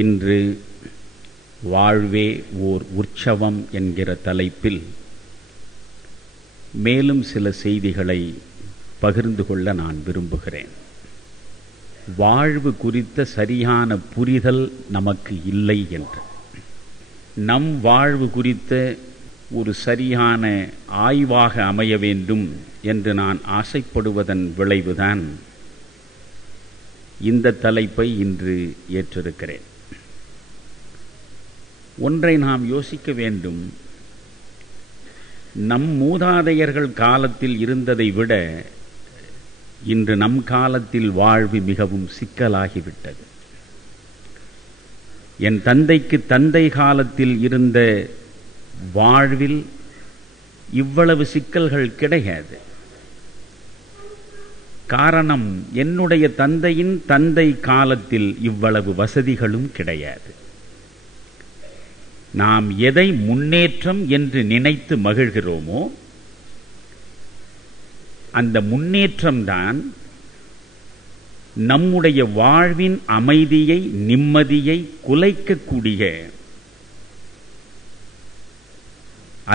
இன்று வாழ்வே ஓர் உற்சவம் என்கிற தலைப்பில் மேலும் சில செய்திகளை பகிர்ந்து கொள்ள நான் விரும்புகிறேன். வாழ்வு குறித்த சரியான புரிதல் நமக்கு இல்லை என்று, நம் வாழ்வு குறித்த ஒரு சரியான ஆய்வாக அமைய வேண்டும் என்று நான் ஆசைப்படுவதன் விளைவுதான் இந்த தலைப்பை இன்று ஏற்றிருக்கிறேன். ஒன்றை நாம் யோசிக்க வேண்டும். நம் மூதாதையர்கள் காலத்தில் இருந்ததை விட இன்று நம் காலத்தில் வாழ்வு மிகவும் சிக்கலாகிவிட்டது. என் தந்தைக்கு தந்தை காலத்தில் இருந்த வாழ்வில் இவ்வளவு சிக்கல்கள் கிடையாது. காரணம், என்னுடைய தந்தையின் தந்தை காலத்தில் இவ்வளவு வசதிகளும் கிடையாது. நாம் எதை முன்னேற்றம் என்று நினைத்து மகிழ்கிறோமோ அந்த முன்னேற்றம்தான் நம்முடைய வாழ்வின் அமைதியை, நிம்மதியை குலைக்கக்கூடிய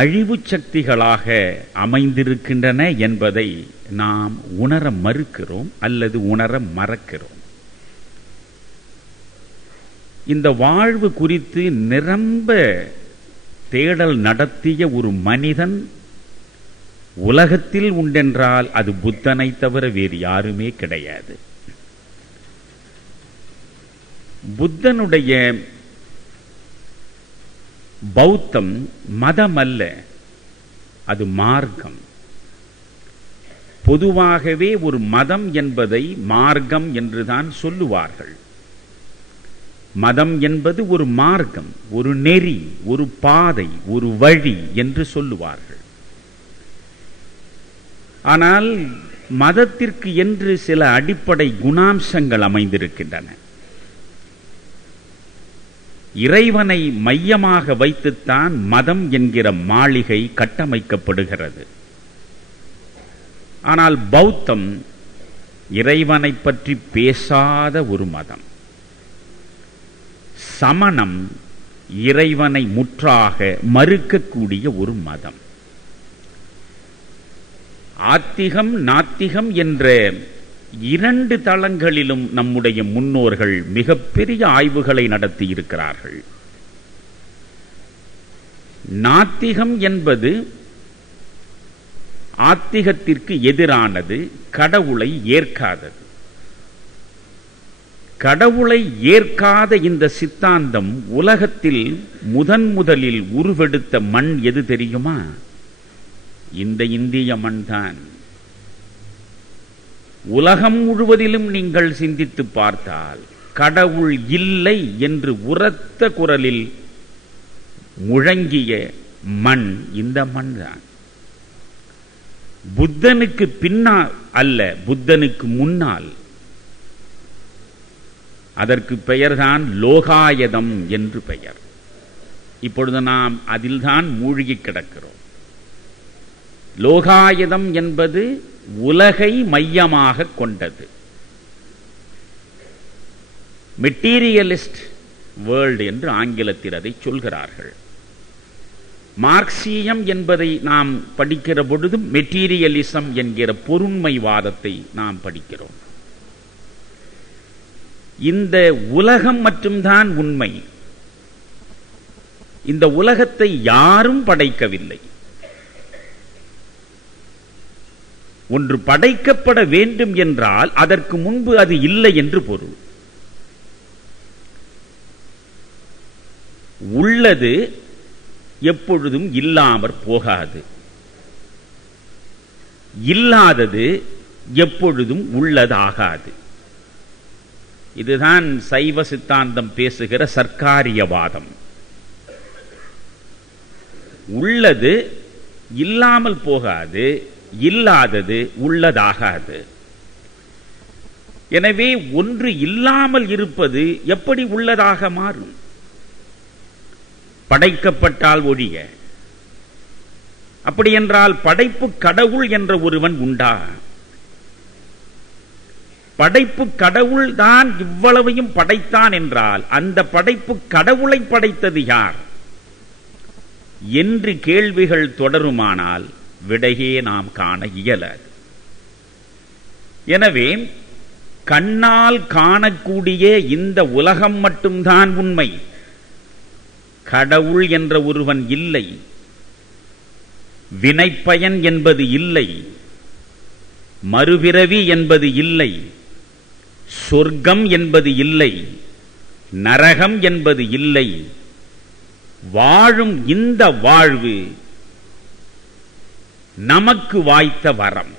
அழிவு சக்திகளாக அமைந்திருக்கின்றன என்பதை நாம் உணர மறுக்கிறோம் அல்லது உணர மறக்கிறோம். இந்த வாழ்வு குறித்து நிரம்ப தேடல் நடத்திய ஒரு மனிதன் உலகத்தில் உண்டென்றால் அது புத்தனை தவிர வேறு யாருமே கிடையாது. புத்தனுடைய பௌத்தம் மதம் அல்ல, அது மார்க்கம். பொதுவாகவே ஒரு மதம் என்பதை மார்க்கம் என்றுதான் சொல்லுவார்கள். மதம் என்பது ஒரு மார்க்கம், ஒரு நெறி, ஒரு பாதை, ஒரு வழி என்று சொல்லுவார்கள். ஆனால் மதத்திற்கு என்று சில அடிப்படை குணாம்சங்கள் அமைந்திருக்கின்றன. இறைவனை மையமாக வைத்துத்தான் மதம் என்கிற மாளிகை கட்டமைக்கப்படுகிறது. ஆனால் பௌத்தம் இறைவனை பற்றி பேசாத ஒரு மதம். சமணம் இறைவனை முற்றாக மறுக்கக்கூடிய ஒரு மதம். ஆத்திகம், நாத்திகம் என்ற இரண்டு தளங்களிலும் நம்முடைய முன்னோர்கள் மிகப்பெரிய ஆய்வுகளை நடத்தி இருக்கிறார்கள். நாத்திகம் என்பது ஆத்திகத்திற்கு எதிரானது, கடவுளை ஏற்காதது. கடவுளை ஏற்காத இந்த சித்தாந்தம் உலகத்தில் முதலில் உருவெடுத்த மண் எது தெரியுமா? இந்த இந்திய மண்தான். உலகம் முழுவதிலும் நீங்கள் சிந்தித்து பார்த்தால் கடவுள் இல்லை என்று உரத்த குரலில் முழங்கிய மண் இந்த மண்தான். புத்தனுக்கு பின்னால் அல்ல, புத்தனுக்கு முன்னால். அதற்கு பெயர்தான் லோகாயதம் என்று பெயர். இப்பொழுது நாம் அதில்தான் மூழ்கி கிடக்கிறோம். லோகாயதம் என்பது உலகை மையமாக கொண்டது. மெட்டீரியலிஸ்ட் வேர்ல்டு என்று ஆங்கிலத்தில் அதை சொல்கிறார்கள். மார்க்சியம் என்பதை நாம் படிக்கிற பொழுது மெட்டீரியலிசம் என்கிற பொருண்மைவாதத்தை நாம் படிக்கிறோம். இந்த உலகம் மட்டும்தான் உண்மை. இந்த உலகத்தை யாரும் படைக்கவில்லை. ஒன்று படைக்கப்பட வேண்டும் என்றால் அதற்கு முன்பு அது இல்லை என்று பொருள். உள்ளது எப்பொழுதும் இல்லாமற் போகாது. இல்லாதது எப்பொழுதும் உள்ளதாகாது. இதுதான் சைவ சித்தாந்தம் பேசுகிற சர்க்காரியவாதம். உள்ளது இல்லாமல் போகாது, இல்லாதது உள்ளதாகாது. எனவே ஒன்று இல்லாமல் இருப்பது எப்படி உள்ளதாக மாறும்? படைக்கப்பட்டால் ஒழிய. அப்படியென்றால் படைப்பு கடவுள் என்ற ஒருவன் உண்டா? படைப்பு கடவுள் தான் இவ்வளவையும் படைத்தான் என்றால் அந்த படைப்பு கடவுளை படைத்தது யார் என்று கேள்விகள் தொடருமானால் விடையே நாம் காண இயலாது. எனவே கண்ணால் காணக்கூடிய இந்த உலகம் மட்டும்தான் உண்மை. கடவுள் என்ற ஒருவன் இல்லை, வினைப்பயன் என்பது இல்லை, மறுபிறவி என்பது இல்லை, சொர்க்கம் என்பது இல்லை, நரகம் என்பது இல்லை. வாழும் இந்த வாழ்வு நமக்கு வாய்த்த வரம்.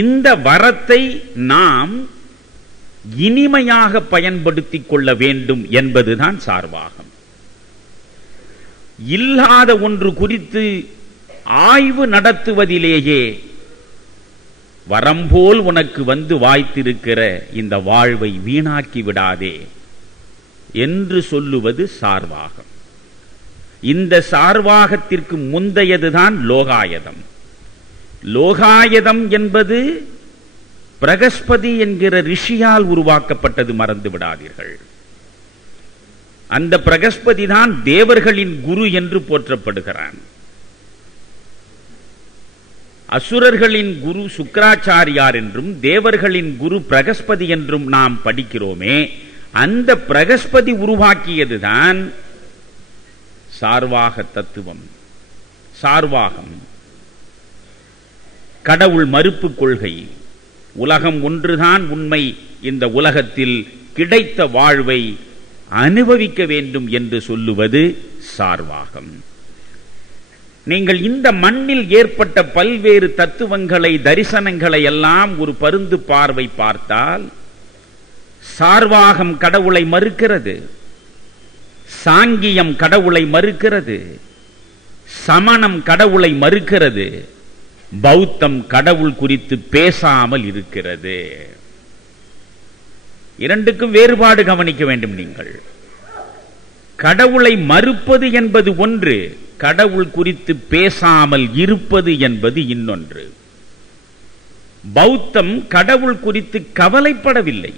இந்த வரத்தை நாம் இனிமையாக பயன்படுத்திக் கொள்ள வேண்டும் என்பதுதான் சார்வாகம். இல்லாத ஒன்று குறித்து ஆய்வு நடத்துவதிலேயே வரம்போல் உனக்கு வந்து வாய்த்திருக்கிற இந்த வாழ்வை வீணாக்கி விடாதே என்று சொல்லுவது சார்வாகம். இந்த சார்வாகத்திற்கு முந்தையதுதான் லோகாயதம். லோகாயதம் என்பது பிரகஸ்பதி என்கிற ரிஷியால் உருவாக்கப்பட்டது, மறந்து விடாதீர்கள். அந்த பிரகஸ்பதி தான் தேவர்களின் குரு என்று போற்றப்படுகிறான். அசுரர்களின் குரு சுக்கிராச்சாரியார் என்றும் தேவர்களின் குரு பிரகஸ்பதி என்றும் நாம் படிக்கிறோமே, அந்த பிரகஸ்பதி உருவாக்கியதுதான் சார்வாக தத்துவம். சார்வாகம் கடவுள் மறுப்பு கொள்கை. உலகம் ஒன்றுதான் உண்மை, இந்த உலகத்தில் கிடைத்த வாழ்வை அனுபவிக்க வேண்டும் என்று சொல்லுவது சார்வாகம். நீங்கள் இந்த மண்ணில் ஏற்பட்ட பல்வேறு தத்துவங்களை, தரிசனங்களை எல்லாம் ஒரு பருந்து பார்வை பார்த்தால் சார்வாகம் கடவுளை மறுக்கிறது, சாங்கியம் கடவுளை மறுக்கிறது, சமணம் கடவுளை மறுக்கிறது, பௌத்தம் கடவுள் குறித்து பேசாமல் இருக்கிறது. இரண்டுக்கும் வேறுபாடு கவனிக்க வேண்டும். நீங்கள் கடவுளை மறுப்பது என்பது ஒன்று, கடவுள் குறித்து பேசாமல் இருப்பது என்பது இன்னொன்று. பௌத்தம் கடவுள் குறித்து கவலைப்படவில்லை.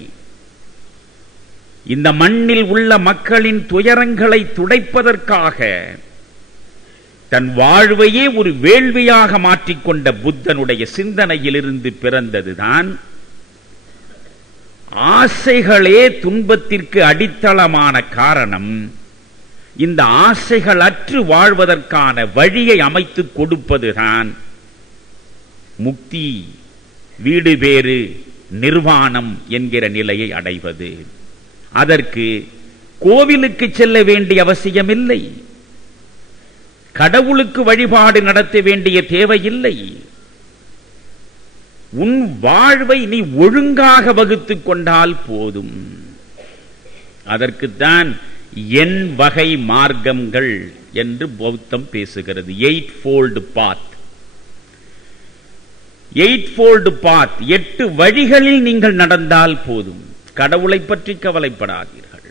இந்த மண்ணில் உள்ள மக்களின் துயரங்களை துடைப்பதற்காக தன் வாழ்வையே ஒரு வேள்வியாக மாற்றிக்கொண்ட புத்தனுடைய சிந்தனையிலிருந்து பிறந்ததுதான் ஆசைகளே துன்பத்திற்கு அடித்தளமான காரணம். இந்த ஆசைகள் அற்று வாழ்வதற்கான வழியை அமைத்துக் கொடுப்பதுதான் முக்தி, வீடு பேறு, நிர்வாணம் என்கிற நிலையை அடைவது. அதற்கு கோவிலுக்கு செல்ல வேண்டிய அவசியமில்லை, கடவுளுக்கு வழிபாடு நடத்த வேண்டிய தேவையில்லை. உன் வாழ்வை நீ ஒழுங்காக வகுத்துக் கொண்டால் போதும். அதற்குத்தான் என் வகை மார்க்கங்கள் என்று பௌத்தம் பேசுகிறது. 8-fold path. 8-fold path, 8 வழிகளில் நீங்கள் நடந்தால் போதும். கடவுளை பற்றி கவலைப்படாதீர்கள்.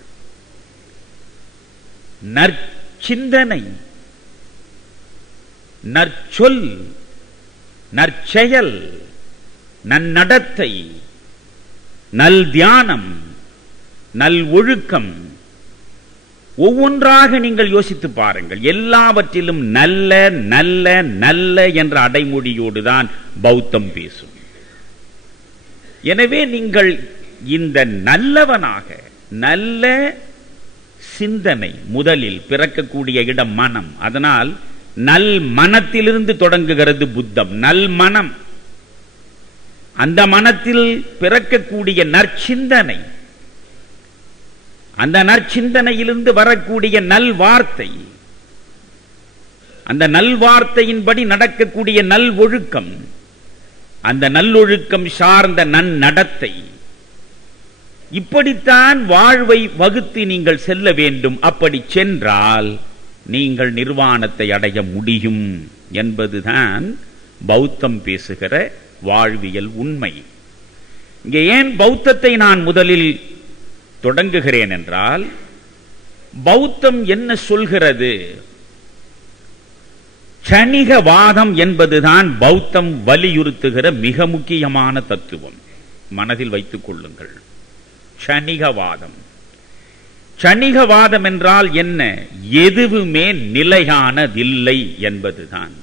நற்சிந்தனை, நற்சொல், நற்செயல், நன்னடத்தை, நல் தியானம், நல் ஒழுக்கம், ஒவ்வொன்றாக நீங்கள் யோசித்து பாருங்கள். எல்லாவற்றிலும் நல்ல நல்ல நல்ல என்ற அடைமொழியோடு தான் பௌத்தம் பேசும். எனவே நீங்கள் இந்த நல்லவனாக, நல்ல சிந்தனை முதலில் பிறக்கக்கூடிய இடம் மனம். அதனால் நல் மனத்திலிருந்து தொடங்குகிறது புத்தம். நல் மனம், அந்த மனத்தில் பிறக்கக்கூடிய நற்சிந்தனை, அந்த நற்சிந்தனையிலிருந்து வரக்கூடிய நல்வார்த்தை, அந்த நல்வார்த்தையின்படி நடக்கக்கூடிய நல் ஒழுக்கம், அந்த நல்லொழுக்கம் சார்ந்த நன்னடத்தை, இப்படித்தான் வாழ்வை வகுத்து நீங்கள் செல்ல வேண்டும். அப்படி சென்றால் நீங்கள் நிர்வாணத்தை அடைய முடியும் என்பதுதான் பௌத்தம் பேசுகிற வாழ்வியல் உண்மை. இங்கே ஏன் பௌத்தத்தை நான் முதலில் தொடங்குகிறேன் என்றால், பௌத்தம் என்ன சொல்கிறது? க்ஷணிகவாதம் என்பதுதான் பௌத்தம் வலியுறுத்துகிற மிக முக்கியமான தத்துவம். மனதில் வைத்துக் கொள்ளுங்கள். க்ஷணிகவாதம். க்ஷணிகவாதம் என்றால் என்ன? எதுவுமே நிலையானதில்லை என்பதுதான்.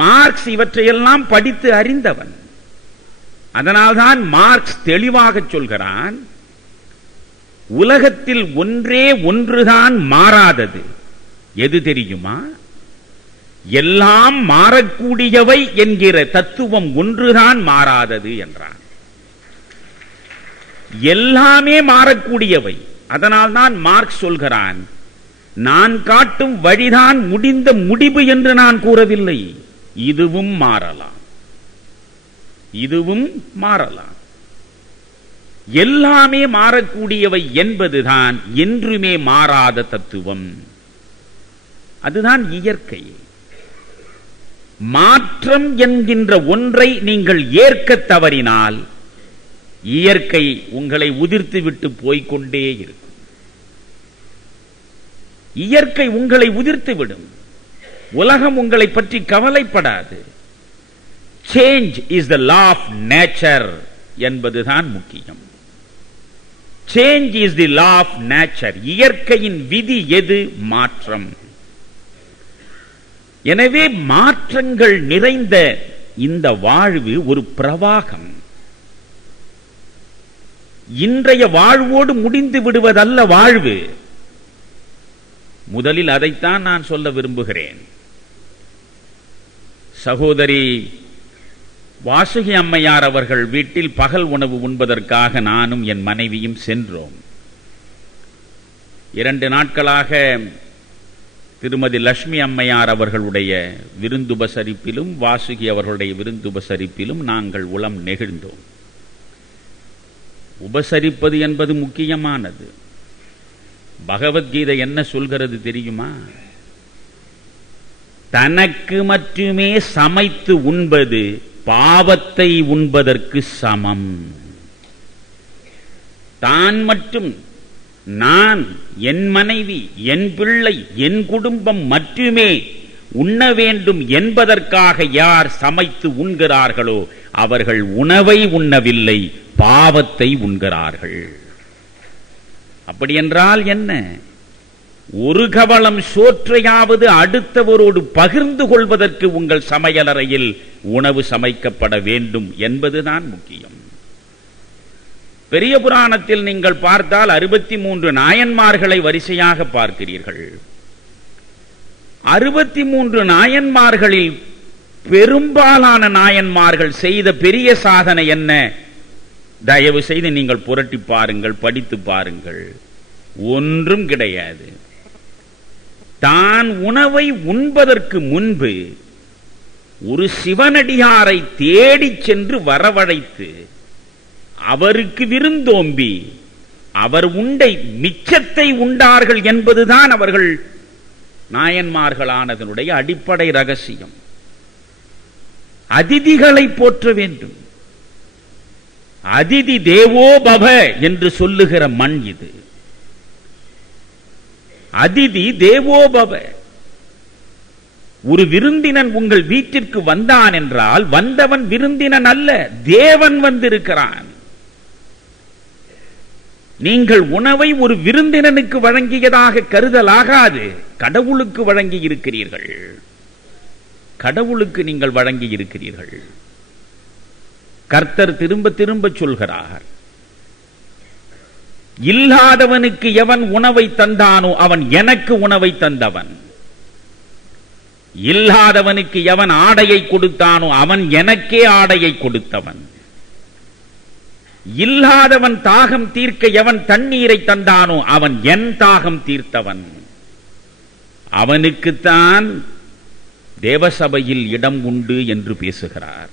மார்க்ஸ் இவற்றையெல்லாம் படித்து அறிந்தவன். அதனால்தான் மார்க்ஸ் தெளிவாக சொல்கிறான், உலகத்தில் ஒன்றே ஒன்றுதான் மாறாதது. எது தெரியுமா? எல்லாம் மாறக்கூடியவை என்கிற தத்துவம் ஒன்றுதான் மாறாதது என்றான். எல்லாமே மாறக்கூடியவை. அதனால்தான் மார்க்ஸ் சொல்கிறான், நான் காட்டும் வழிதான் முடிந்த முடிவு என்று நான் கூறவில்லை. இதுவும் மாறலாம், இதுவும் மாறலாம். எல்லாமே மாறக்கூடியவை என்பதுதான் என்றுமே மாறாத தத்துவம். அதுதான் இயற்கை. மாற்றம் என்கின்ற ஒன்றை நீங்கள் ஏற்க தவறினால் இயற்கை உங்களை உதிர்த்து விட்டு போய்கொண்டே இருக்கும். இயற்கை உங்களை உதிர்த்து விடும். உலகம் உங்களை பற்றி கவலைப்படாது. Change is the law of nature என்பதுதான் முக்கியம். Change is the law of nature. இயற்கையின் விதி எது? மாற்றம். எனவே மாற்றங்கள் நிறைந்த இந்த வாழ்வு ஒரு பிரவாகம். இன்றைய வாழ்வோடு முடிந்து விடுவதல்ல வாழ்வு. முதலில் அதைத்தான் நான் சொல்ல விரும்புகிறேன். சகோதரி வாசுகி அம்மையார் அவர்கள் வீட்டில் பகல் உணவு உண்பதற்காக நானும் என் மனைவியும் சென்றோம். 2 நாட்களாக திருமதி லட்சுமி அம்மையார் அவர்களுடைய விருந்துபசரிப்பிலும் வாசுகி அவர்களுடைய விருந்துபசரிப்பிலும் நாங்கள் உளம் நெகிழ்ந்தோம். உபசரிப்பது என்பது முக்கியமானது. பகவத்கீதை என்ன சொல்கிறது தெரியுமா? தனக்கு மட்டுமே சமைத்து உண்பது பாவத்தை உண்பதற்கு சமம். தான் மட்டும், நான், என் மனைவி, என் பிள்ளை, என் குடும்பம் மட்டுமே உண்ண வேண்டும் என்பதற்காக யார் சமைத்து உண்கிறார்களோ அவர்கள் உணவை உண்ணவில்லை, பாவத்தை உண்கிறார்கள். அப்படி என்றால் என்ன? ஒரு கவளம் சோற்றையாவது அடுத்தவரோடு பகிர்ந்து கொள்வதற்கு உங்கள் சமையலறையில் உணவு சமைக்கப்பட வேண்டும் என்பதுதான் முக்கியம். பெரிய புராணத்தில் நீங்கள் பார்த்தால் 63 நாயன்மார்களை வரிசையாக பார்க்கிறீர்கள். 63 நாயன்மார்களில் பெரும்பாலான நாயன்மார்கள் செய்த பெரிய சாதனை என்ன? தயவு செய்து நீங்கள் புரட்டி பாருங்கள், படித்து பாருங்கள். ஒன்றும் கிடையாது. தான் உணவை உண்பதற்கு முன்பு ஒரு சிவனடியாரை தேடிச் சென்று வரவழைத்து அவருக்கு விருந்தோம்பி அவர் உண்டை மிச்சத்தை உண்டார்கள் என்பதுதான் அவர்கள் நாயன்மார்களானதனுடைய அடிப்படை ரகசியம். அதிதிகளை போற்ற வேண்டும். அதிதி தேவோ பவ என்று சொல்லுகிற மண் இது. அதிதி தேவோ பவ. ஒரு விருந்தினன் உங்கள் வீட்டிற்கு வந்தான் என்றால் வந்தவன் விருந்தினன் அல்ல, தேவன் வந்திருக்கிறான். நீங்கள் உணவை ஒரு விருந்தினனுக்கு வழங்கியதாக கருதலாகாது. கடவுளுக்கு வழங்கி இருக்கிறீர்கள். கடவுளுக்கு நீங்கள் வழங்கி இருக்கிறீர்கள். கர்த்தர் திரும்ப திரும்ப சொல்கிறார், இல்லாதவனுக்கு எவன் உணவை தந்தானோ அவன் எனக்கு உணவை தந்தவன். இல்லாதவனுக்கு எவன் ஆடையை கொடுத்தானோ அவன் எனக்கே ஆடையை கொடுத்தவன். இல்லாதவன் தாகம் தீர்க்க எவன் தண்ணீரை தந்தானோ அவன் என் தாகம் தீர்த்தவன். அவனுக்குத்தான் தேவசபையில் இடம் உண்டு என்று பேசுகிறார்.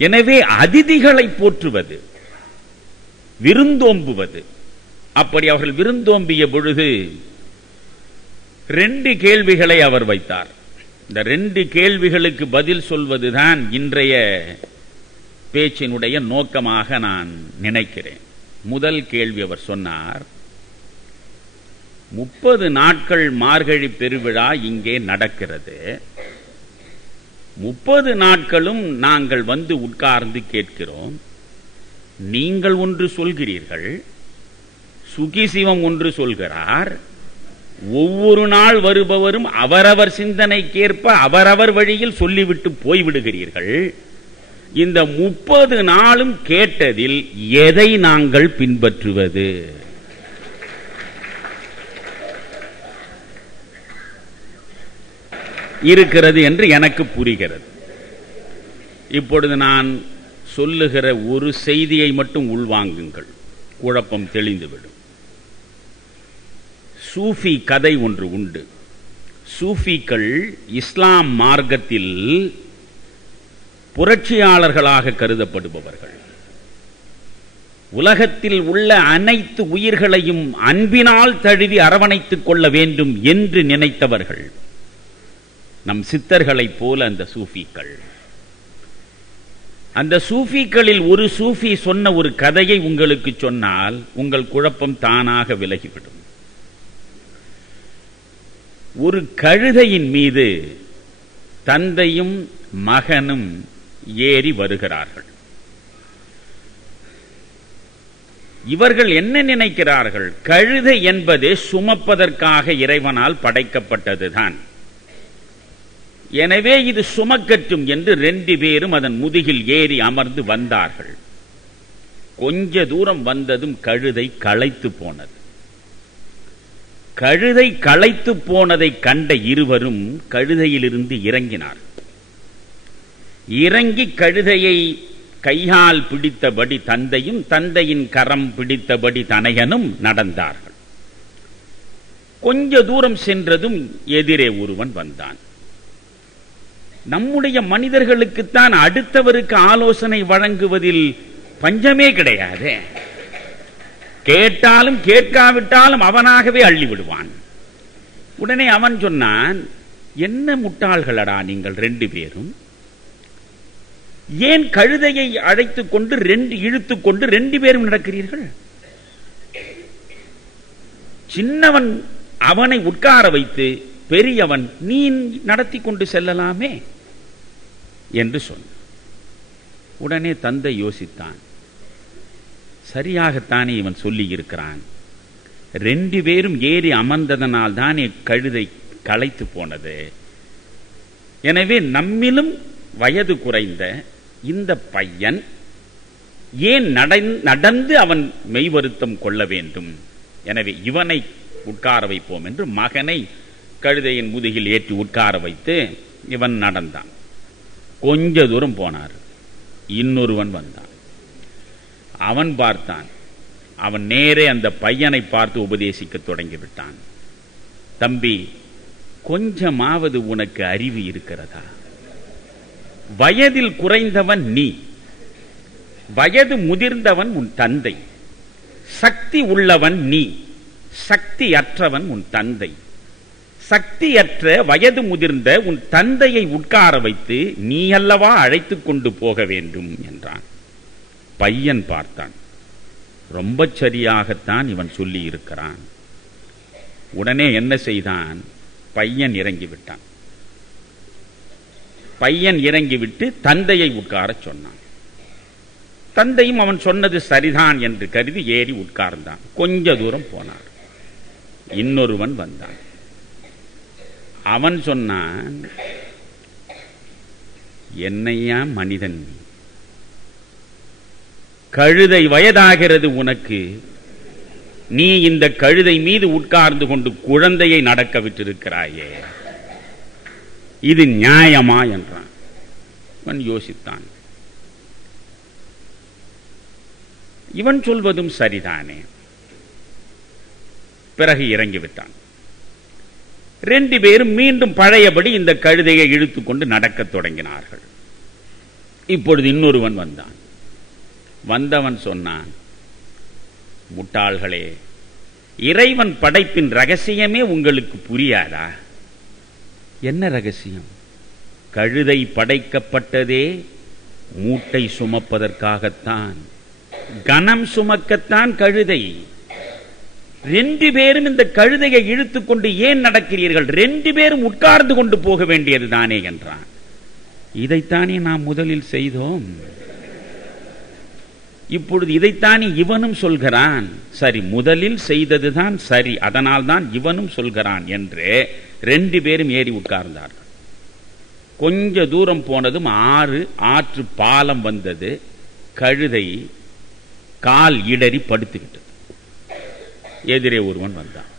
எனவே அதிதிகளை போற்றுவது, விருந்தோம்புவது. அப்படி அவர்கள் விருந்தோம்பிய பொழுது 2 கேள்விகளை அவர் வைத்தார். இந்த 2 கேள்விகளுக்கு பதில் சொல்வதுதான் இன்றைய பேச்சினுடைய நோக்கமாக நான் நினைக்கிறேன். முதல் கேள்வி அவர் சொன்னார், 30 நாட்கள் மார்கழி பெருவிழா இங்கே நடக்கிறது. 30 நாட்களும் நாங்கள் வந்து உட்கார்ந்து கேட்கிறோம். நீங்கள் ஒன்று சொல்கிறீர்கள், சுகிசிவம் ஒன்று சொல்கிறார். ஒவ்வொரு நாள் வருபவரும் அவரவர் சிந்தனைக்கேற்ப அவரவர் வழியில் சொல்லிவிட்டு போய்விடுகிறீர்கள். இந்த 30 நாளும் கேட்டதில் எதை நாங்கள் பின்பற்றுவது? இருக்கிறது என்று எனக்கு புரிகிறது. இப்பொழுது நான் சொல்லுகிற ஒரு செய்தியை மட்டும் உள்வாங்குங்கள், குழப்பம் தெளிந்துவிடும். சூஃபி கதை ஒன்று உண்டு. சூஃபிகள் இஸ்லாம் மார்க்கத்தில் புரட்சியாளர்களாக கருதப்படுபவர்கள். உலகத்தில் உள்ள அனைத்து உயிர்களையும் அன்பினால் தழுவி அரவணைத்துக் கொள்ள வேண்டும் என்று நினைத்தவர்கள். நம் சித்தர்களைப் போல அந்த சூஃபிகள். அந்த சூஃபிகளில் ஒரு சூஃபி சொன்ன ஒரு கதையை உங்களுக்கு சொன்னால் உங்கள் குழப்பம் தானாக விலகிவிடும். ஒரு கழுதையின் மீது தந்தையும் மகனும் ஏறி வருகிறார்கள். இவர்கள் என்ன நினைக்கிறார்கள்? கழுதை என்பது சுமப்பதற்காக இறைவனால் படைக்கப்பட்டதுதான். எனவே இது சுமக்கட்டும் என்று 2 பேரும் அதன் முதுகில் ஏறி அமர்ந்து வந்தார்கள். கொஞ்ச தூரம் வந்ததும் கழுதை களைத்து போனது. கழுதை களைத்து போனதை கண்ட இருவரும் கழுதையிலிருந்து இறங்கினார். இறங்கி கழுதையை கையால் பிடித்தபடி தந்தையும் தந்தையின் கரம் பிடித்தபடி தனையனும் நடந்தார்கள். கொஞ்ச தூரம் சென்றதும் எதிரே ஒருவன் வந்தான். நம்முடைய மனிதர்களுக்குத்தான் அடுத்தவருக்கு ஆலோசனை வழங்குவதில் பஞ்சமே கிடையாது. கேட்டாலும் கேட்காவிட்டாலும் அவனாகவே அள்ளி விடுவான். உடனே அவன் சொன்னான், என்ன முட்டாள்களடா நீங்கள் 2 பேரும், ஏன் கழுதையை அழைத்துக் கொண்டு இழுத்துக் கொண்டு 2 பேரும் நடக்கிறீர்கள்? சின்னவன் அவனை உட்கார வைத்து பெரியவன் நீ நடத்தி கொண்டு செல்லலாமே என்று சொன்ன. உடனே தந்தை யோசித்தான், சரியாகத்தானே இவன் சொல்லி இருக்கிறான். 2 பேரும் ஏறி அமர்ந்ததனால் தானே கழுதை களைத்து போனது. எனவே நம்மிலும் வயது குறைந்த இந்த பையன் ஏன் நடந்து அவன் மெய்வருத்தம் கொள்ள வேண்டும்? எனவே இவனை உட்கார வைப்போம் என்று மகனை கழுதையின் முதுகில் ஏற்றி உட்கார வைத்து இவன் நடந்தான். கொஞ்ச தூரம் போனார். இன்னொருவன் வந்தான். அவன் பார்த்தான். அவன் நேரே அந்த பையனை பார்த்து உபதேசிக்க தொடங்கிவிட்டான். தம்பி, கொஞ்சமாவது உனக்கு அறிவு இருக்கிறதா? வயதில் குறைந்தவன் நீ, வயது முதிர்ந்தவன் உன் தந்தை, சக்தி உள்ளவன் நீ, சக்தி அற்றவன் உன் தந்தை. சக்தியற்ற வயது முதிர்ந்த உன் தந்தையை உட்கார வைத்து நீ அல்லவா அழைத்துக் கொண்டு போக வேண்டும் என்றான். பையன் பார்த்தான். ரொம்ப சரியாகத்தான் இவன் சொல்லி இருக்கிறான். உடனே என்ன செய்தான்? பையன் இறங்கிவிட்டான். பையன் இறங்கிவிட்டு தந்தையை உட்கார சொன்னான். தந்தையும் அவன் சொன்னது சரிதான் என்று கருதி ஏறி உட்கார்ந்தான். கொஞ்ச தூரம் போனார். இன்னொருவன் வந்தான். அவன் சொன்னான், என்னையா மனிதன், கழுதை வயதாகிறது உனக்கு, நீ இந்த கழுதை மீது உட்கார்ந்து கொண்டு குழந்தையை நடக்க விட்டிருக்கிறாயே, இது நியாயமா என்றான். அவன் யோசித்தான். இவன் சொல்வதும் சரிதானே. பிறகு இறங்கிவிட்டான். 2 பேரும் மீண்டும் பழையபடி இந்த கழுதையை இழுத்துக் கொண்டு நடக்கத் தொடங்கினார்கள். இப்பொழுது இன்னொருவன் வந்தான். வந்தவன் சொன்னான், முட்டாள்களே, இறைவன் படைப்பின் ரகசியமே உங்களுக்கு புரியாதா? என்ன ரகசியம்? கழுதை படைக்கப்பட்டதே மூட்டை சுமப்பதற்காகத்தான், கனம் சுமக்கத்தான் கழுதை. 2 பேரும் இந்த கழுதையை இழுத்துக்கொண்டு ஏன் நடக்கிறீர்கள்? 2 பேரும் உட்கார்ந்து கொண்டு போக வேண்டியது தானே என்றான். இதைத்தானே நாம் முதலில் செய்தோம், இப்பொழுது இதைத்தானே இவனும் சொல்கிறான். சரி, முதலில் செய்ததுதான் சரி, அதனால் தான் இவனும் சொல்கிறான் என்று 2 பேரும் ஏறி உட்கார்ந்தார்கள். கொஞ்ச தூரம் போனதும் ஆற்று பாலம் வந்தது. கழுதை கால் இடறி படுத்துக்கிட்டது. எதிரே ஒருவன் வந்தான்.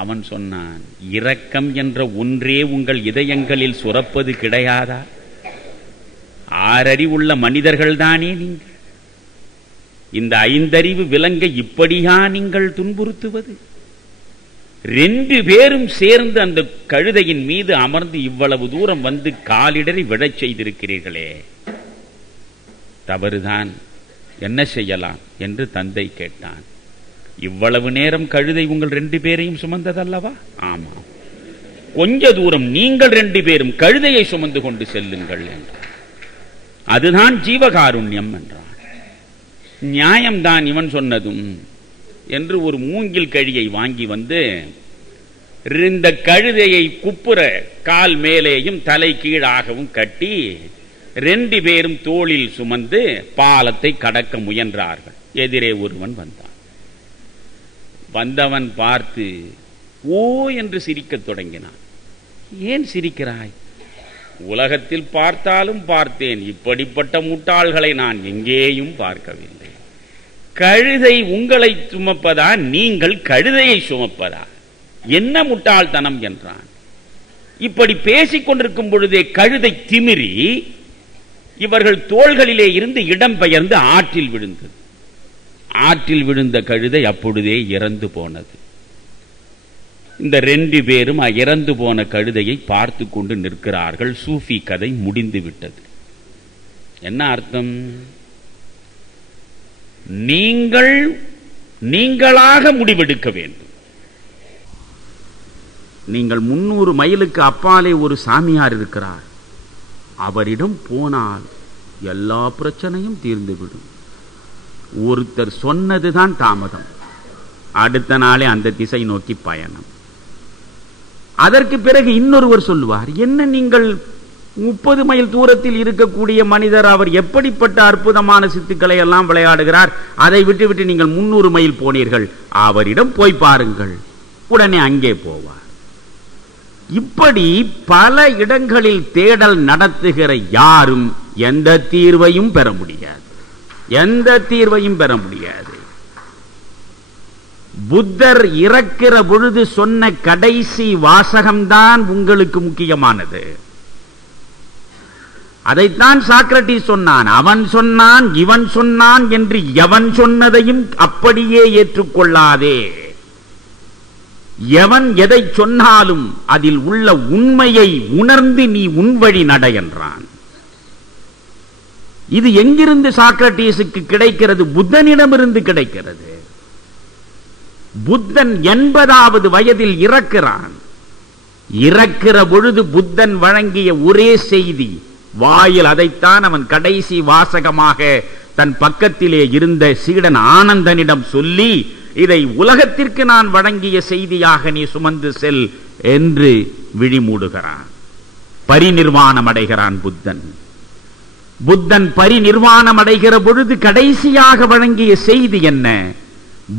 அவன் சொன்னான், இரக்கம் என்ற ஒன்றே உங்கள் இதயங்களில் சுரப்பது கிடையாதா? 6 அடி உள்ள மனிதர்கள் தானே நீங்கள். இந்த 5 அறிவு விலங்கை இப்படியா நீங்கள் துன்புறுத்துவது? 2 பேரும் சேர்ந்து அந்த கழுதையின் மீது அமர்ந்து இவ்வளவு தூரம் வந்து காலிடறி விழச் செய்திருக்கிறீர்களே, தவறுதான், என்ன செய்யலாம் என்று தந்தை கேட்டான். இவ்வளவு நேரம் கழுதை உங்கள் 2 பேரையும் சுமந்ததல்லவா? ஆமா. கொஞ்ச தூரம் நீங்கள் 2 பேரும் கழுதையை சுமந்து கொண்டு செல்லுங்கள் என்றான். அதுதான் ஜீவகாருண்யம் என்றான். நியாயம்தான் இவன் சொன்னதும் என்று ஒரு மூங்கில் கழியை வாங்கி வந்து இந்த கழுதையை குப்புற கால் மேலேயும் தலை கீழாகவும் கட்டி 2 பேரும் தோளில் சுமந்து பாலத்தை கடக்க முயன்றார்கள். எதிரே ஒருவன் வந்தான். வந்தவன் பார்த்து ஓ என்று சிரிக்கத் தொடங்கினான். ஏன் சிரிக்கிறாய்? உலகத்தில் பார்த்தாலும் பார்த்தேன், இப்படிப்பட்ட முட்டாள்களை நான் எங்கேயும் பார்க்கவில்லை. கழுதை உங்களை சுமப்பதா, நீங்கள் கழுதையை சுமப்பதா? என்ன முட்டாள்தனம் என்றான். இப்படி பேசிக் கொண்டிருக்கும் பொழுதே கழுதை திமிரி இவர்கள் தோள்களிலே இருந்து இடம் பெயர்ந்து ஆற்றில் விழுந்தது. ஆற்றில் விழுந்த கழுதை அப்பொழுதே இறந்து போனது. இந்த 2 பேரும் இறந்து போன கழுதையை பார்த்து கொண்டு நிற்கிறார்கள். சூஃபி கதை முடிந்து விட்டது. என்ன அர்த்தம்? நீங்களாக முடிவெடுக்க வேண்டும். நீங்கள் 300 மைலுக்கு அப்பாலே ஒரு சாமியார் இருக்கிறார், அவரிடம் போனால் எல்லா பிரச்சனையும் தீர்ந்துவிடும். ஒருத்தர் சொன்னதுதான் தாமதம், அடுத்த நாளே அந்த திசை நோக்கி பயணம். அதற்கு பிறகு இன்னொருவர் சொல்லுவார், என்ன நீங்கள் 30 மைல் தூரத்தில் இருக்கக்கூடிய மனிதர், அவர் எப்படிப்பட்ட அற்புதமான சித்துக்களை எல்லாம் விளையாடுகிறார், அதை விட்டுவிட்டு நீங்கள் 300 மைல் போனீர்கள், அவரிடம் போய் பாருங்கள். உடனே அங்கே போவார். இப்படி பல இடங்களில் தேடல் நடத்துகிற யாரும் எந்த தீர்வையும் பெற முடியாது, எந்த தீர்வையும் பெற முடியாது. புத்தர் இறக்கிற பொழுது சொன்ன கடைசி வாசகம்தான் உங்களுக்கு முக்கியமானது. அதைத்தான் சாக்ரட்டிஸ் சொன்னான். அவன் சொன்னான், இவன் சொன்னான் என்று எவன் சொன்னதையும் அப்படியே ஏற்றுக்கொள்ளாதே. எவன் எதை சொன்னாலும் அதில் உள்ள உண்மையை உணர்ந்து நீ உன் வழி நட என்றான். இது எங்கிருந்து சாக்ரட்டிஸுக்கு கிடைக்கிறது? புத்தனிடமிருந்து கிடைக்கிறது. புத்தன் 80வது வயதில் இறக்கிறான். இறக்கிற பொழுது புத்தன் வழங்கிய ஒரே செய்தி வாயில், அதைத்தான் அவன் கடைசி வாசகமாக தன் பக்கத்திலே இருந்த சீடன் ஆனந்தனிடம் சொல்லி, இதை உலகத்திற்கு நான் வழங்கிய செய்தியாக நீ சுமந்து செல் என்று விழிமூடுகிறான். பரிநிர்வாணம் அடைகிறான் புத்தன். புத்தன் பரிநிர்வாணம் அடைகிற பொழுது கடைசியாக வழங்கிய செய்தி என்ன?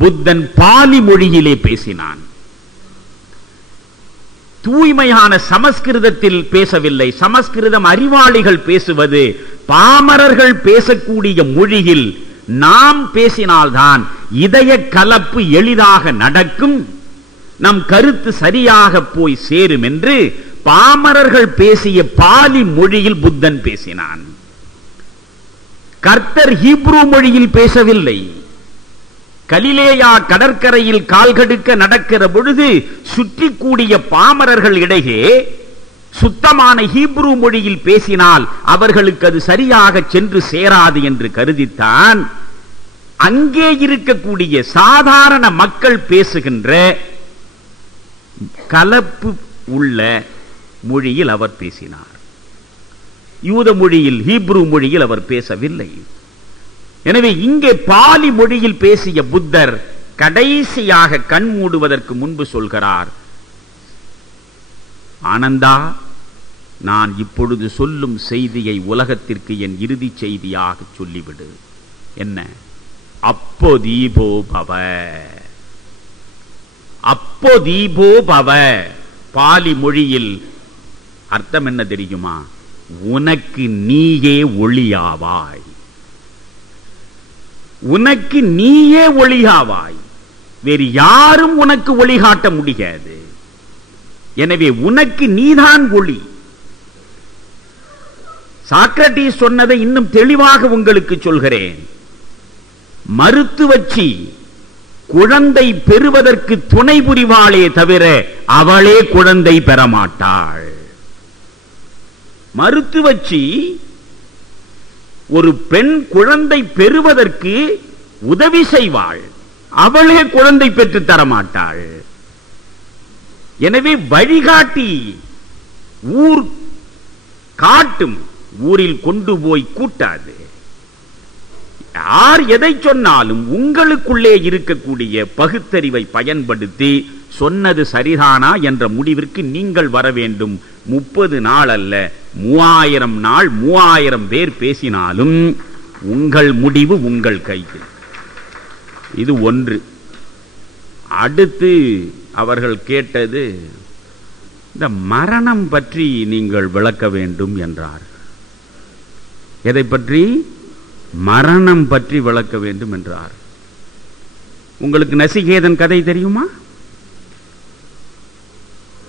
புத்தன் பாலி மொழியிலே பேசினான். தூய்மையான சமஸ்கிருதத்தில் பேசவில்லை. சமஸ்கிருதம் அறிவாளிகள் பேசுவது, பாமரர்கள் பேசக்கூடிய மொழியில் நாம் பேசினால்தான் இதய கலப்பு எளிதாக நடக்கும், நம் கருத்து சரியாக போய் சேரும் என்று பாமரர்கள் பேசிய பாலி மொழியில் புத்தன் பேசினான். கர்த்தர் ஹீப்ரு மொழியில் பேசவில்லை. கலிலேயா கடற்கரையில் கால்கடுக்க நடக்கிற பொழுது சுற்றி கூடிய பாமரர்கள் இடையே சுத்தமான ஹீப்ரு மொழியில் பேசினால் அவர்களுக்கு அது சரியாக சென்று சேராது என்று கருதித்தான் அங்கே இருக்கக்கூடிய சாதாரண மக்கள் பேசுகின்ற கலப்பு உள்ள மொழியில் அவர் பேசினார். யூத மொழியில், ஹீப்ரு மொழியில் அவர் பேசவில்லை. எனவே இங்கே பாலி மொழியில் பேசிய புத்தர் கடைசியாக கண் மூடுவதற்கு முன்பு சொல்கிறார், ஆனந்தா, நான் இப்பொழுது சொல்லும் செய்தியை உலகத்திற்கு என் இறுதி செய்தியாக சொல்லிவிடு. என்ன? அப்போ தீபோ பவ. அப்போ தீபோ பவ பாலி மொழியில் அர்த்தம் என்ன தெரியுமா? உனக்கு நீயே ஒளியாவாய். உனக்கு நீயே ஒளியாவாய். வேறு யாரும் உனக்கு ஒளிகாட்ட முடியாது. எனவே உனக்கு நீதான் ஒளி. சாக்ரட்டிஸ் சொன்னதை இன்னும் தெளிவாக உங்களுக்கு சொல்கிறேன். மருத்துவச்சி குழந்தை பெறுவதற்கு துணை புரிவாளே தவிர அவளே குழந்தை பெறமாட்டாள். மருத்துவச்சி ஒரு பெண் குழந்தை பெறுவதற்கு உதவி செய்வாள், அவளே குழந்தை பெற்று தரமாட்டாள். எனவே வழிகாட்டி ஊர் காட்டும், ஊரில் கொண்டு போய் கூட்டாது. யார் எதை சொன்னாலும் உங்களுக்குள்ளே இருக்கக்கூடிய பகுத்தறிவை பயன்படுத்தி சொன்னது சரிதானா என்ற முடிவிற்கு நீங்கள் வர வேண்டும். 30 நாள் அல்ல, 3000 நாள் 3000 பேர் பேசினாலும் உங்கள் முடிவு உங்கள் கையில். இது ஒன்று. அடுத்து அவர்கள் கேட்டது, இந்த மரணம் பற்றி நீங்கள் விளக்க வேண்டும் என்றார். எதை பற்றி? மரணம் பற்றி விளக்க வேண்டும் என்றார். உங்களுக்கு நசிகேதன் கதை தெரியுமா?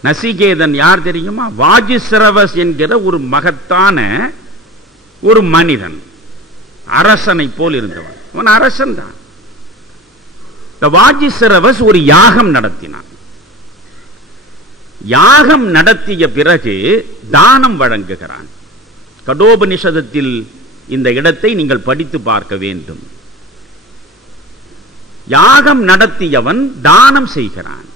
நசிகேதன் யார் தெரியுமா? வாஜிஸ்ரவஸ் என்கிற ஒரு மகத்தான ஒரு மனிதன், அரசனை போல் இருந்தவன். அவன் அரசன் தான். இந்த வாஜிஸ்ரவஸ் ஒரு யாகம் நடத்தினான். யாகம் நடத்திய பிறகு தானம் வழங்குகிறான். கடோபனிஷதத்தில் இந்த இடத்தை நீங்கள் படித்து பார்க்க வேண்டும். யாகம் நடத்தியவன் தானம் செய்கிறான்.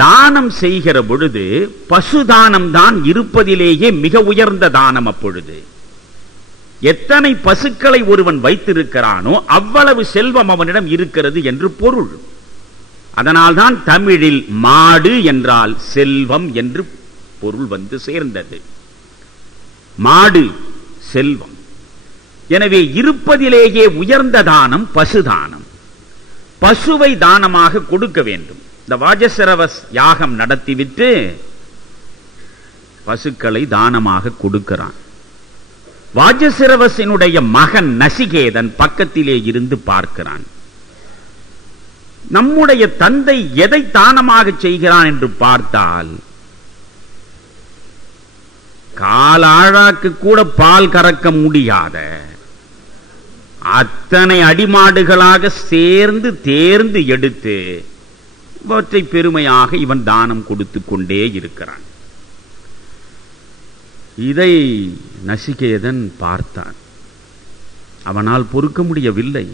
தானம் செய்கிற பொழுது பசுதானம் தான் இருப்பதிலேயே மிக உயர்ந்த தானம். அப்பொழுது எத்தனை பசுக்களை ஒருவன் வைத்திருக்கிறானோ அவ்வளவு செல்வம் அவனிடம் இருக்கிறது என்று பொருள். அதனால்தான் தமிழில் மாடு என்றால் செல்வம் என்று பொருள் வந்து சேர்ந்தது. மாடு செல்வம். எனவே இருப்பதிலேயே உயர்ந்த தானம் பசுதானம். பசுவை தானமாக கொடுக்க வேண்டும். இந்த வாஜஸ்ரவஸ் யாகம் நடத்திவிட்டு பசுக்களை தானமாக கொடுக்கிறான். வாஜஸ்ரவசினுடைய மகன் நசிகேதன் பக்கத்திலே இருந்து பார்க்கிறான். நம்முடைய தந்தை எதை தானமாக செய்கிறான் என்று பார்த்தால், காலாழாக்கு கூட பால் கறக்க முடியாத அத்தனை அடிமாடுகளாக சேர்ந்து தேர்ந்து எடுத்து இவற்றை பெருமையாக இவன் தானம் கொடுத்து கொண்டே இருக்கிறான். இதை நசிகேதன் பார்த்தான். அவனால் பொறுக்க முடியவில்லை.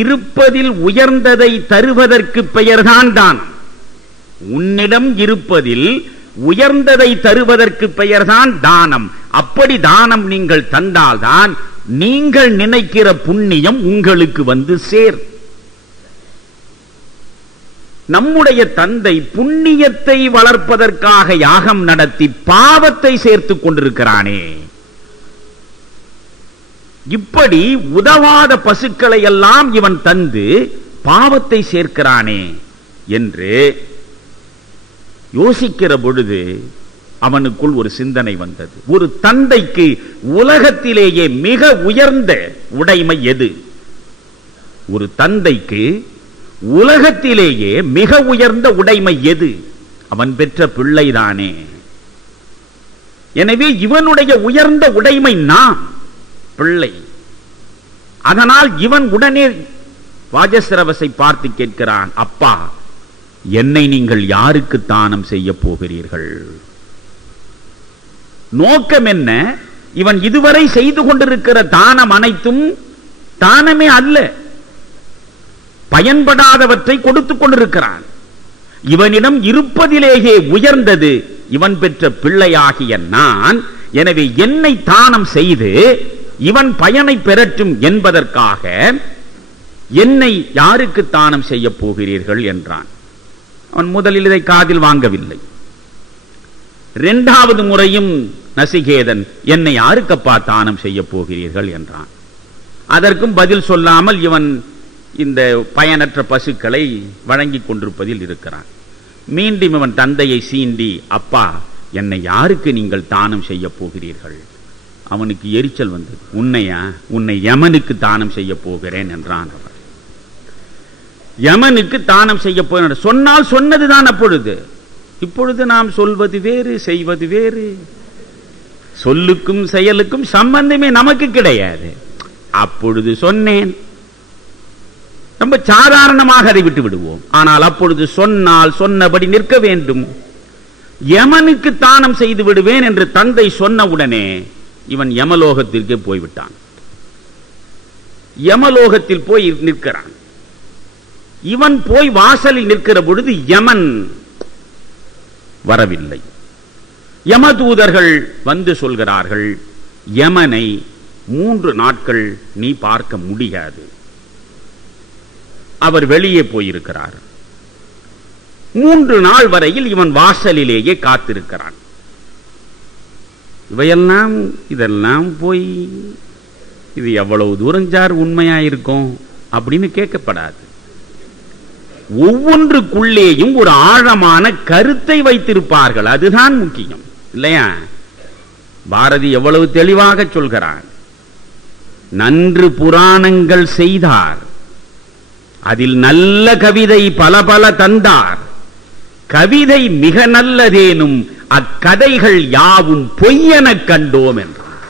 இருப்பதில் உயர்ந்ததை தருவதற்கு பெயர்தான் தானம். உன்னிடம் இருப்பதில் உயர்ந்ததை தருவதற்கு பெயர்தான் தானம். அப்படி தானம் நீங்கள் தந்தால்தான் நீங்கள் நினைக்கிற புண்ணியம் உங்களுக்கு வந்து சேர். நம்முடைய தந்தை புண்ணியத்தை வளர்ப்பதற்காக யாகம் நடத்தி பாவத்தை சேர்த்துக் கொண்டிருக்கிறானே. இப்படி உதவாத பசுக்களை எல்லாம் இவன் தந்து பாவத்தை சேர்க்கிறானே என்று யோசிக்கிற பொழுது அவனுக்குள் ஒரு சிந்தனை வந்தது. ஒரு தந்தைக்கு உலகத்திலேயே மிக உயர்ந்த உடைமை எது? ஒரு தந்தைக்கு உலகத்திலேயே மிக உயர்ந்த உடைமை எது? அவன் பெற்ற பிள்ளைதானே. எனவே இவனுடைய உயர்ந்த உடைமை நான் பிள்ளை. அதனால் இவன் உடனே வாஜஸ்ரவஸை பார்த்து கேட்கிறான், அப்பா, என்னை நீங்கள் யாருக்கு தானம் செய்ய போகிறீர்கள்? நோக்கம் என்ன? இவன் இதுவரை செய்து கொண்டிருக்கிற தானம் அனைத்தும் தானமே அல்ல, பயன்படாதவற்றை கொடுத்துக் கொண்டிருக்கிறான். இவனிடம் இருப்பதிலேயே உயர்ந்தது இவன் பெற்ற பிள்ளையாகிய நான். எனவே என்னை தானம் செய்து இவன் பயனை பெறட்டும் என்பதற்காக என்னை யாருக்கு தானம் செய்ய போகிறீர்கள் என்றான். அவன் முதலில் இதை காதில் வாங்கவில்லை. இரண்டாவது முறையும் நசிகேதன் என்னை யாருக்கப்பா தானம் செய்ய போகிறீர்கள் என்றான். அதற்கும் பதில் சொல்லாமல் இவன் இந்த பயனற்ற பசுக்களை வழங்கிக் கொண்டிருப்பதில் இருக்கிறான். மீண்டும் இவன் தந்தையை சீண்டி, அப்பா என்னை யாருக்கு நீங்கள் தானம் செய்ய போகிறீர்கள்? அவனுக்கு எரிச்சல் வந்தது. உன்னை யமனுக்கு தானம் செய்ய போகிறேன் என்றான். யமனுக்கு தானம் செய்ய போகிறேன் சொன்னால் சொன்னதுதான் அப்பொழுது. இப்பொழுது நாம் சொல்வது வேறு, செய்வது வேறு. சொல்லுக்கும் செயலுக்கும் சம்பந்தமே நமக்கு கிடையாது. அப்பொழுது சொன்னேன், ரொம்ப சாதாரணமாக அதை விட்டு விடுவோம். ஆனால் அப்பொழுது சொன்னால் சொன்னபடி நிற்க வேண்டும். யமனுக்கு தானம் செய்து விடுவேன் என்று தந்தை சொன்னவுடனே இவன் யமலோகத்திற்கே போய்விட்டான். யமலோகத்தில் போய் நிற்கிறான். இவன் போய் வாசலில் நிற்கிற பொழுது யமன் வரவில்லை. யமதூதர்கள் வந்து சொல்கிறார்கள், யமனை 3 நாட்கள் நீ பார்க்க முடியாது, அவர் வெளியே போயிருக்கிறார். 3 நாள் வரையில் இவன் வாசலிலேயே காத்திருக்கிறான். இதெல்லாம் போய் இது எவ்வளவு தூரம் சார் உண்மையாயிருக்கும் அப்படின்னு கேட்கப்படாது. ஒவ்வொன்றுக்குள்ளேயும் ஒரு ஆழமான கருத்தை வைத்திருப்பார்கள். அதுதான் முக்கியம், இல்லையா? பாரதி எவ்வளவு தெளிவாக சொல்கிறான். நன்று புராணங்கள் செய்தார், அதில் நல்ல கவிதை பல பல தந்தார். கவிதை மிக நல்லதேனும் அக்கதைகள் யாவும் பொய்யென கண்டோம் என்றார்.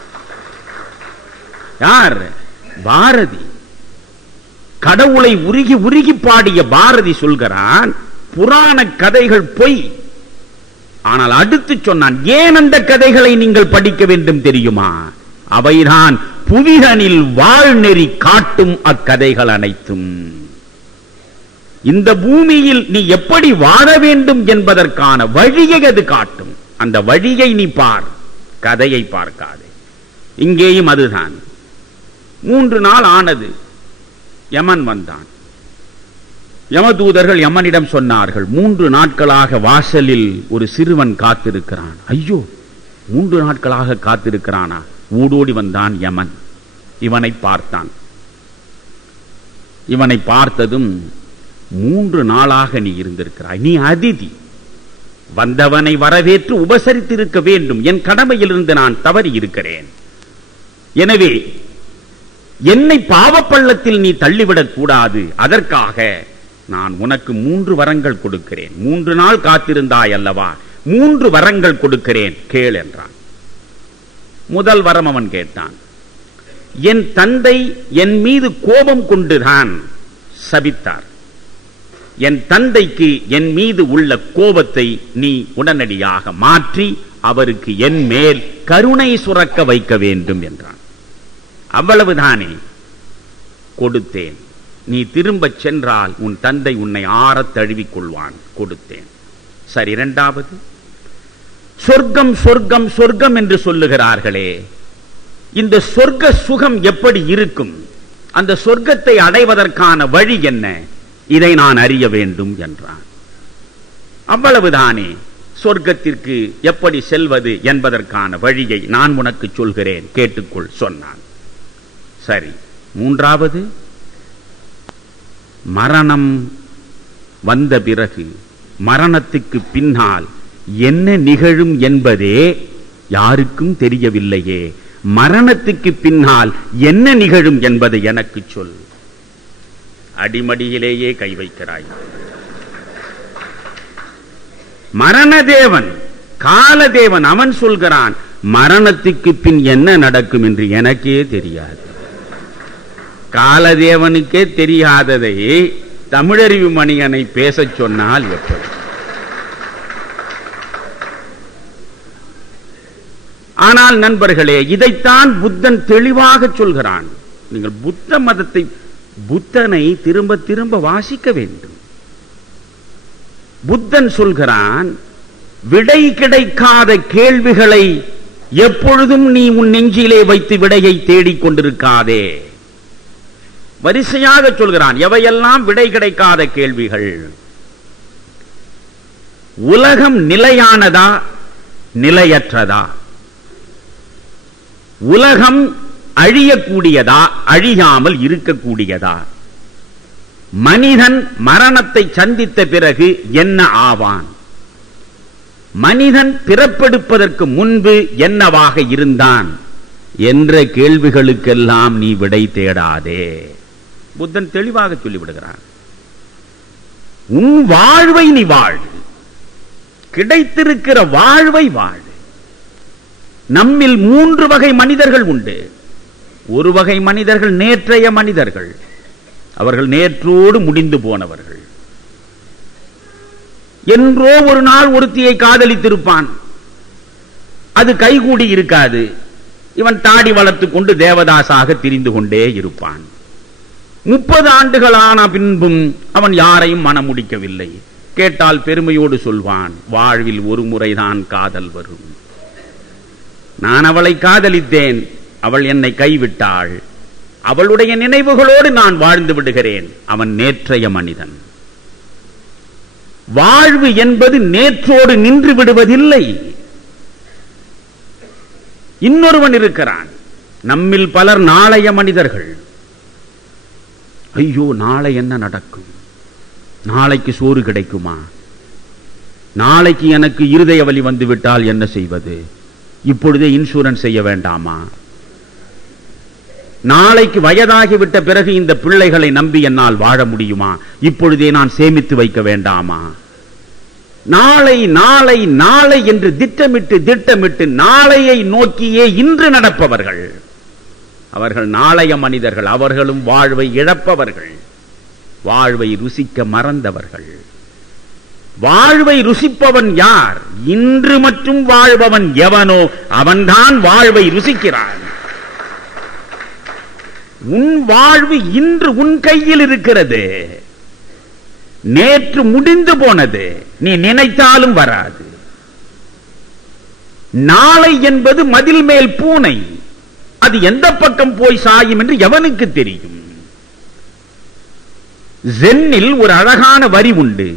யார்? பாரதி. கடவுளை உருகி உருகி பாடிய பாரதி சொல்கிறான், புராண கதைகள் பொய். ஆனால் அடுத்து சொன்னான், ஏன் அந்த கதைகளை நீங்கள் படிக்க வேண்டும் தெரியுமா? அவைதான் புவிதனில் வாழ்நெறி காட்டும் அக்கதைகள் அனைத்தும். இந்த பூமியில் நீ எப்படி வாழ வேண்டும் என்பதற்கான வழியை அது காட்டும். அந்த வழியை நீ பார், கதையை பார்க்காதே. இங்கேயும் அதுதான். 3 நாள் ஆனது, யமன் வந்தான். யமதூதர்கள் யமனிடம் சொன்னார்கள், 3 நாட்களாக வாசலில் ஒரு சிறுவன் காத்திருக்கிறான். ஐயோ, 3 நாட்களாக காத்திருக்கிறானா? ஊடோடி வந்தான் யமன். இவனை பார்த்தான். இவனை பார்த்ததும், 3 நாளாக நீ இருந்திருக்கிறாய், நீ அதிதி, வந்தவனை வரவேற்று உபசரித்திருக்க வேண்டும். என் கடமையிலிருந்து நான் தவறி இருக்கிறேன். எனவே என்னை பாவப்பள்ளத்தில் நீ தள்ளிவிடக் கூடாது. அதற்காக நான் உனக்கு 3 வரங்கள் கொடுக்கிறேன். 3 நாள் காத்திருந்தாய் அல்லவா, 3 வரங்கள் கொடுக்கிறேன், கேள் என்றான். முதல் வரம் அவன் கேட்டான். என் தந்தை என் மீது கோபம் கொண்டுதான் சபித்தார். என் தந்தைக்கு என் மீது உள்ள கோபத்தை நீ உடனடியாக மாற்றி அவருக்கு என் மேல் கருணை சுரக்க வைக்க வேண்டும் என்றான். அவ்வளவுதானே, கொடுத்தேன். நீ திரும்பச் சென்றால் உன் தந்தை உன்னை ஆறத் தழுவிக் கொள்வான். கொடுத்தேன். சரி, 2வது, சொர்க்கம் சொர்க்கம் சொர்க்கம் என்று சொல்லுகிறார்களே, இந்த சொர்க்க சுகம் எப்படி இருக்கும்? அந்த சொர்க்கத்தை அடைவதற்கான வழி என்ன? இதை நான் அறிய வேண்டும் என்றான். அவ்வளவுதானே, சொர்க்கத்திற்கு எப்படி செல்வது என்பதற்கான வழியை நான் உனக்கு சொல்கிறேன், கேட்டுக்கொள் சொன்னான். சரி, 3வது, மரணம் வந்த பிறகு மரணத்துக்கு பின்னால் என்ன நிகழும் என்பதே யாருக்கும் தெரியவில்லையே, மரணத்துக்கு பின்னால் என்ன நிகழும் என்பதை எனக்கு சொல். அடிமடியிலேயே கை வைக்கிறாய். மரணதேவன், காலதேவன், அவன் சொல்கிறான், மரணத்துக்கு பின் என்ன நடக்கும் என்று எனக்கே தெரியாது. காலதேவனுக்கே தெரியாததை தமிழறிவு மணியனை பேசச் சொன்னால் எப்படி? ஆனால் நண்பர்களே, இதைத்தான் புத்தன் தெளிவாக சொல்கிறான். நீங்கள் புத்த மதத்தை, புத்தனை திரும்ப திரும்ப வாசிக்க வேண்டும். புத்தன் சொல்கிறான், விடை கிடைக்காத கேள்விகளை எப்பொழுதும் நீ உன் நெஞ்சிலே வைத்து விடையை தேடிக் கொண்டிருக்காதே. வரிசையாக சொல்கிறான். எவையெல்லாம் விடை கிடைக்காத கேள்விகள். உலகம் நிலையானதா நிலையற்றதா? உலகம் அழியக்கூடியதா அழியாமல் இருக்கக்கூடியதா? மனிதன் மரணத்தை சந்தித்த பிறகு என்ன ஆவான்? மனிதன் பிறப்பெடுப்பதற்கு முன்பு என்னவாக இருந்தான் என்ற கேள்விகளுக்கெல்லாம் நீ விடை தேடாதே. புத்தன் தெளிவாக சொல்லிவிடுகிறான். உன் வாழ்வை நீ வாழ், கிடைத்திருக்கிற வாழ்வை வாழ். நம்மில் 3 வகை மனிதர்கள் உண்டு. ஒரு வகை மனிதர்கள் நேற்றைய மனிதர்கள், அவர்கள் நேற்றோடு முடிந்து போனவர்கள். என்றோ ஒரு நாள் ஒருத்தியை காதலித்திருப்பான், அது கைகூடி இருக்காது. இவன் தாடி வளர்த்துக் கொண்டு தேவதாசாக திரிந்து கொண்டே இருப்பான். 30 ஆண்டுகளான பின்பும் அவன் யாரையும் மனம் முடிக்கவில்லை. கேட்டால் பெருமையோடு சொல்வான், வாழ்வில் ஒரு முறைதான் காதல் வரும். நான் அவளை காதலித்தேன், அவள் என்னை கைவிட்டாள், அவளுடைய நினைவுகளோடு நான் வாழ்ந்து விடுகிறேன். அவன் நேற்றைய மனிதன். வாழ்வு என்பது நேற்றோடு நின்று விடுவதில்லை. இன்னொருவன் இருக்கிறான், நம்மில் பலர் நாளைய மனிதர்கள். ஐயோ, நாளை என்ன நடக்கும்? நாளைக்கு சோறு கிடைக்குமா? நாளைக்கு எனக்கு இருதய வலி வந்துவிட்டால் என்ன செய்வது? இப்பொழுதே இன்சூரன்ஸ் செய்ய வேண்டாமா? நாளைக்கு வயதாகிவிட்ட பிறகு இந்த பிள்ளைகளை நம்பி என்னால் வாழ முடியுமா? இப்பொழுதே நான் சேமித்து வைக்க வேண்டாமா? நாளை நாளை நாளை என்று திட்டமிட்டு நாளையை நோக்கியே இன்று நடப்பவர்கள் அவர்கள் நாளைய மனிதர்கள். அவர்களும் வாழ்வை இழப்பவர்கள், வாழ்வை ருசிக்க மறந்தவர்கள். வாழ்வை ருசிப்பவன் யார்? இன்று மட்டும் வாழ்பவன் எவனோ அவன்தான் வாழ்வை ருசிக்கிறான். உன் வாழ்வு இன்று உன் கையில் இருக்கிறது. நேற்று முடிந்து போனது, நீ நினைத்தாலும் வராது. நாளை என்பது மதில் மேல் பூனை, அது எந்த பக்கம் போய் சாயும் என்று எவனுக்கு தெரியும்? ஜென்னில் ஒரு அழகான வரி உண்டு,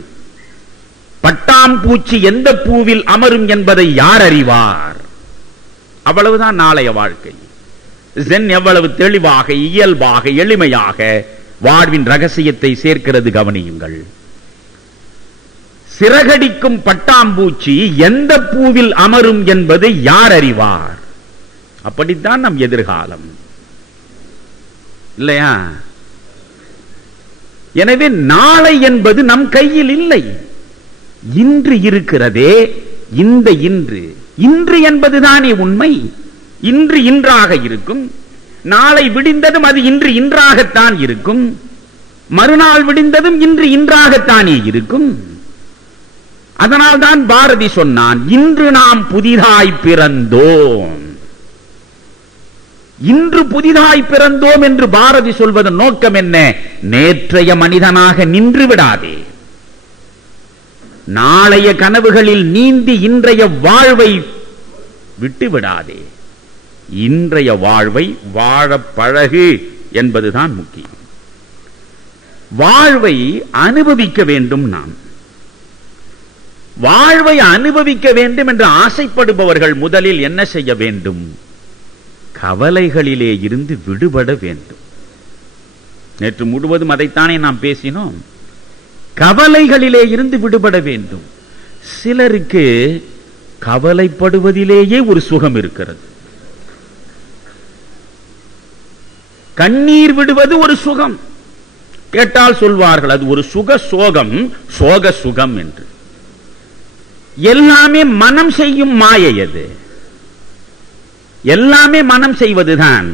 பட்டாம்பூச்சி எந்த பூவில் அமரும் என்பதை யார் அறிவார்? அவ்வளவுதான் நாளைய வாழ்க்கை. ஜென் எவ்வளவு தெளிவாக, இயல்பாக, எளிமையாக வாழ்வின் ரகசியத்தை சேர்க்கிறது கவனியுங்கள். சிறகடிக்கும் பட்டாம்பூச்சி எந்த பூவில் அமரும் என்பதை யார் அறிவார்? அப்படித்தான் நம் எதிர்காலம், இல்லையா? எனவே நாளை என்பது நம் கையில் இல்லை. இன்று இருக்கிறதே, இந்த இன்று. இன்று என்பதுதானே உண்மை. இன்று இன்றாக இருக்கும், நாளை விடிந்ததும் அது இன்று இன்றாகத்தான் இருக்கும், மறுநாள் விடிந்ததும் இன்று இன்றாகத்தானே இருக்கும். அதனால்தான் பாரதி சொன்னான், இன்று நாம் புதிதாய் பிறந்தோம். இன்று புதிதாய் பிறந்தோம் என்று பாரதி சொல்வதன் நோக்கம் என்ன? நேற்றைய மனிதனாக நின்று விடாதே. நாளைய கனவுகளில் நீந்தி இன்றைய வாழ்வை விட்டு விடாதே. இன்றைய வாழ்வை வாழ பழகு என்பதுதான் முக்கியம். வாழ்வை அனுபவிக்க வேண்டும். நாம் வாழ்வை அனுபவிக்க வேண்டும் என்று ஆசைப்படுபவர்கள் முதலில் என்ன செய்ய வேண்டும்? கவலைகளிலே இருந்து விடுபட வேண்டும். நேற்று முழுவதும் அதைத்தானே நாம் பேசினோம். கவலைகளிலே இருந்து விடுபட வேண்டும். சிலருக்கு கவலைப்படுவதிலேயே ஒரு சுகம் இருக்கிறது. கண்ணீர் விடுவது ஒரு சுகம். கேட்டால் சொல்வார்கள், அது ஒரு சுக சோகம், சோக சுகம் என்று. எல்லாமே மனம் செய்யும் மாயை. அது எல்லாமே மனம் செய்வதுதான்.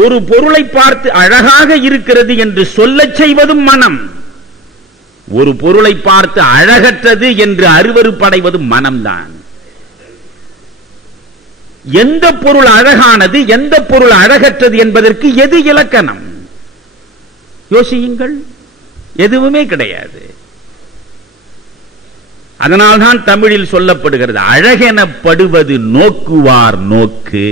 ஒரு பொருளை பார்த்து அழகாக இருக்கிறது என்று சொல்லச் செய்வதும் மனம். ஒரு பொருளை பார்த்து அழகற்றது என்று அருவருப்படைவதும் மனம்தான். எந்த பொருள் அழகானது, எந்த பொருள் அழகற்றது என்பதற்கு எது இலக்கணம்? யோசியுங்கள். எதுவுமே கிடையாது. அதனால்தான் தமிழில் சொல்லப்படுகிறது, அழகெனப்படுவது நோக்குவார் நோக்கு.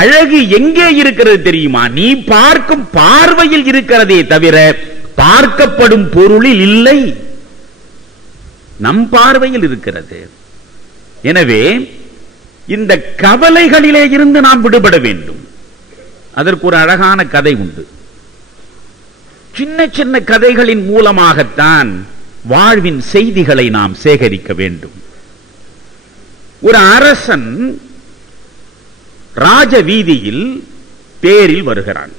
அழகு எங்கே இருக்கிறது தெரியுமா? நீ பார்க்கும் பார்வையில் இருக்கிறதே தவிர பார்க்கப்படும் பொருளில் இல்லை, நம் பார்வையில் இருக்கிறது. எனவே இந்த கவலைகளிலே இருந்து நாம் விடுபட வேண்டும். அதற்கு ஒரு அழகான கதை உண்டு. சின்ன சின்ன கதைகளின் மூலமாகத்தான் வாழ்வின் செய்திகளை நாம் சேகரிக்க வேண்டும். ஒரு அரசன் ராஜ வீதியில் தேரில் வருகிறான்.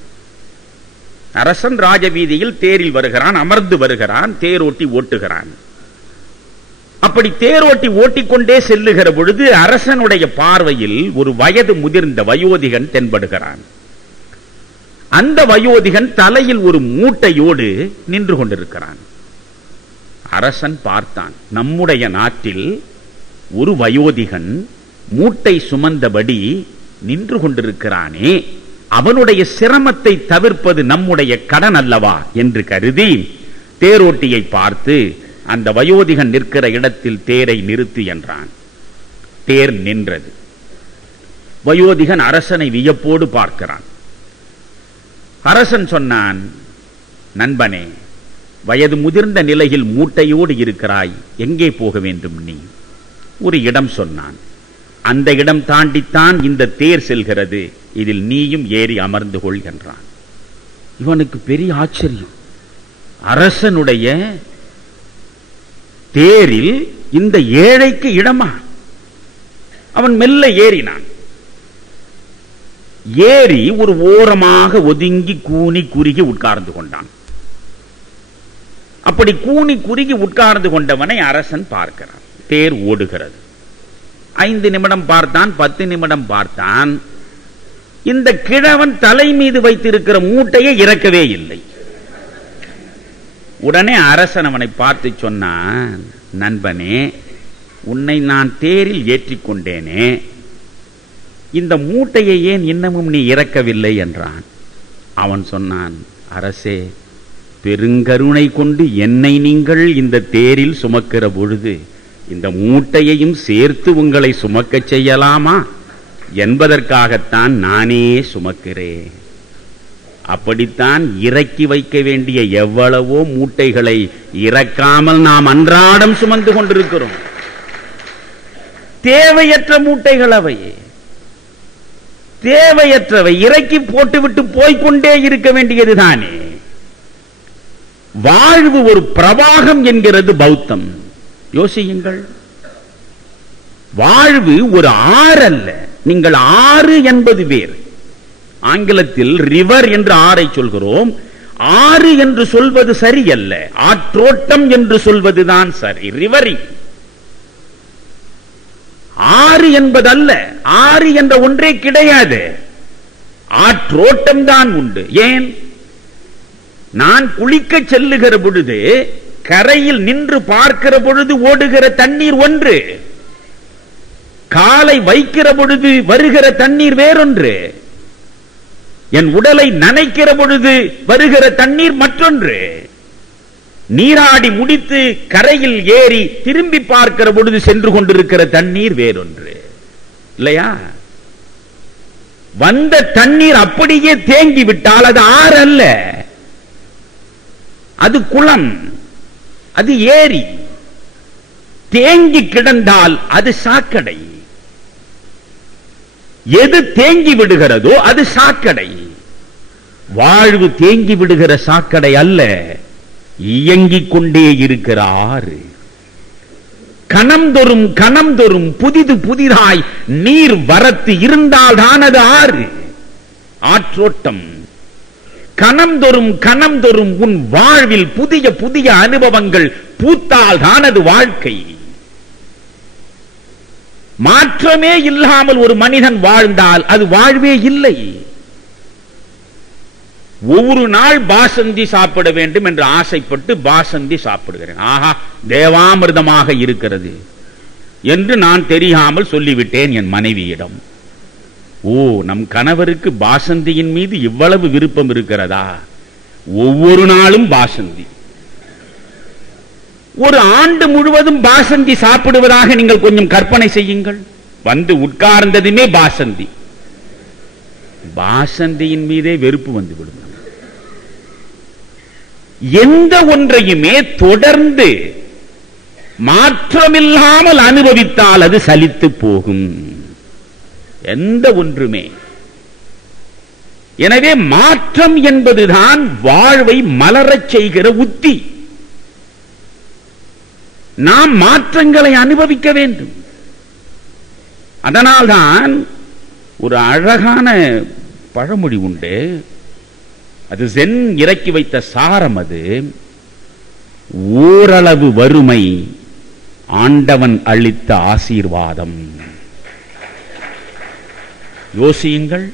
அரசன் ராஜ வீதியில் தேரில் வருகிறான், அமர்ந்து வருகிறான், தேரோட்டி ஓட்டுகிறான். அப்படி தேரோட்டி ஓட்டிக்கொண்டே செல்லுகிற பொழுது அரசனுடைய பார்வையில் ஒரு வயது முதிர்ந்த வயோதிகன் தென்படுகிறான். அந்த வயோதிகன் தலையில் ஒரு மூட்டையோடு நின்று கொண்டிருக்கிறான். அரசன் பார்த்தான், நம்முடைய நாட்டில் ஒரு வயோதிகன் மூட்டை சுமந்தபடி நின்று கொண்டிருக்கிறானே, அவனுடைய சிரமத்தை தவிர்ப்பது நம்முடைய கடன் அல்லவா என்று கருதி தேரோட்டியை பார்த்து, அந்த வயோதிகன் நிற்கிற இடத்தில் தேரை நிறுத்து என்றான். தேர் நின்றது. வயோதிகன் அரசனை வியப்போடு பார்க்கிறான். அரசன் சொன்னான், நண்பனே, வயது முதிர்ந்த நிலையில் மூட்டையோடு இருக்கிறாய், எங்கே போக வேண்டும் நீ? ஒரு இடம் சொன்னான். அந்த இடம் தாண்டித்தான் இந்த தேர் செல்கிறது, இதில் நீயும் ஏறி அமர்ந்து கொள் என்றான். இவனுக்கு பெரிய ஆச்சரியம். அரசனுடைய தேரில் இந்த ஏழைக்கு இடமா? அவன் மெல்ல ஏறினான். ஏறி ஒரு ஓரமாக ஒதுங்கி கூனி குறுகி உட்கார்ந்து கொண்டான். அப்படி கூனி குறுகி உட்கார்ந்து கொண்டவனை அரசன் பார்க்கிறான். தேர் ஓடுகிறது. 5 நிமிடம் பார்த்தான், 10 நிமிடம் பார்த்தான். இந்த கிழவன் தலை மீது வைத்திருக்கிற மூட்டையை இறக்கவே இல்லை. உடனே அரசன் அவனை பார்த்து சொன்னான், நண்பனே, உன்னை நான் தேரில் ஏற்றிக்கொண்டேனே, இந்த மூட்டையை ஏன் இன்னமும் நீ இறக்கவில்லை என்றான். அவன் சொன்னான், அரசே, பெருங்கருணை கொண்டு என்னை நீங்கள் இந்த தேரில் சுமக்கிற பொழுது இந்த மூட்டையையும் சேர்த்து உங்களை சுமக்க செய்யலாமா என்பதற்காகத்தான் நானே சுமக்கிறேன். அப்படித்தான் இறக்கி வைக்க வேண்டிய எவ்வளவோ மூட்டைகளை இறக்காமல் நாம் அன்றாடம் சுமந்து கொண்டிருக்கிறோம். தேவையற்ற மூட்டைகள் அவையே, தேவையற்றவை இறக்கி போட்டுவிட்டு போய்கொண்டே இருக்க வேண்டியதுதானே. வாழ்வு ஒரு பிரவாகம் என்கிறது பௌத்தம். யோசியுங்கள், வாழ்வு ஒரு ஆறு அல்ல. நீங்கள் ஆறு என்பது வேறு. ஆங்கிலத்தில் ரிவர் என்று ஆறை சொல்கிறோம். ஆறு என்று சொல்வது சரியல்ல, ஆற்றோட்டம் என்று சொல்வதுதான் சரி. ரிவரிங். ஆறு என்பதல்ல, ஆறு என்ற ஒன்றே கிடையாது, ஆற்றோட்டம் தான் உண்டு. ஏன்? நான் குளிக்க செல்லுகிற பொழுது கரையில் நின்று பார்க்கிற பொழுது ஓடுகிற தண்ணீர் ஒன்று, காலை வைக்கிற பொழுது வருகிற தண்ணீர் வேறொன்று, என் உடலை நனைக்கிற பொழுது வருகிற தண்ணீர் மற்றொன்று, நீராடி முடித்து கரையில் ஏறி திரும்பி பார்க்கிற பொழுது சென்று கொண்டிருக்கிற தண்ணீர் வேறொன்று, இல்லையா? வந்த தண்ணீர் அப்படியே தேங்கி விட்டால் அது ஆறு அல்ல, அது குளம், அது ஏரி. தேங்கி கிடந்தால் அது சாக்கடை. எது தேங்கி விடுகிறதோ அது சாக்கடை. வாழ்வு தேங்கி விடுகிற சாக்கடை அல்ல, இயங்கிக் கொண்டே இருக்கிற ஆறு. கணம்தொறும் கணம்தொறும் புதிது புதிதாய் நீர் வரத்து இருந்தால் தான் அது ஆறு, ஆற்றோட்டம். கணம்தொறும் கணம்தொறும் உன் வாழ்வில் புதிய புதிய அனுபவங்கள் பூத்தால் தான் அது வாழ்க்கை. மாற்றமே இல்லாமல் ஒரு மனிதன் வாழ்ந்தால் அது வாழ்வே இல்லை. ஒவ்வொரு நாள் பாசந்தி சாப்பிட வேண்டும் என்று ஆசைப்பட்டு பாசந்தி சாப்பிடுகிறேன். ஆஹா, தேவாமிர்தமாக இருக்கிறது என்று நான் தெரியாமல் சொல்லிவிட்டேன் என் மனைவியிடம். ஓ, நம் கணவருக்கு பாசந்தியின் மீது இவ்வளவு விருப்பம் இருக்கிறதா? ஒவ்வொரு நாளும் பாசந்தி. ஒரு ஆண்டு முழுவதும் பாசந்தி சாப்பிடுவதாக நீங்கள் கொஞ்சம் கற்பனை செய்யுங்கள். வந்து உட்கார்ந்ததுமே பாசந்தி. வாசந்தியின் மீதே வெறுப்பு வந்துவிடும். எந்த ஒன்றையுமே தொடர்ந்து மாற்றமில்லாமல் அனுபவித்தால் அது சலித்து போகும். எந்த ஒன்றுமே. எனவே மாற்றம் என்பதுதான் வாழ்வை மலரச் செய்கிற உத்தி. நாம் மாற்றங்களை அனுபவிக்க வேண்டும். அதனால்தான் ஒரு அழகான பழமொழி உண்டு. அது சென் இறக்கி வைத்த சாரம். அது ஓரளவு வறுமை ஆண்டவன் அளித்த ஆசீர்வாதம். யோசியுங்கள்.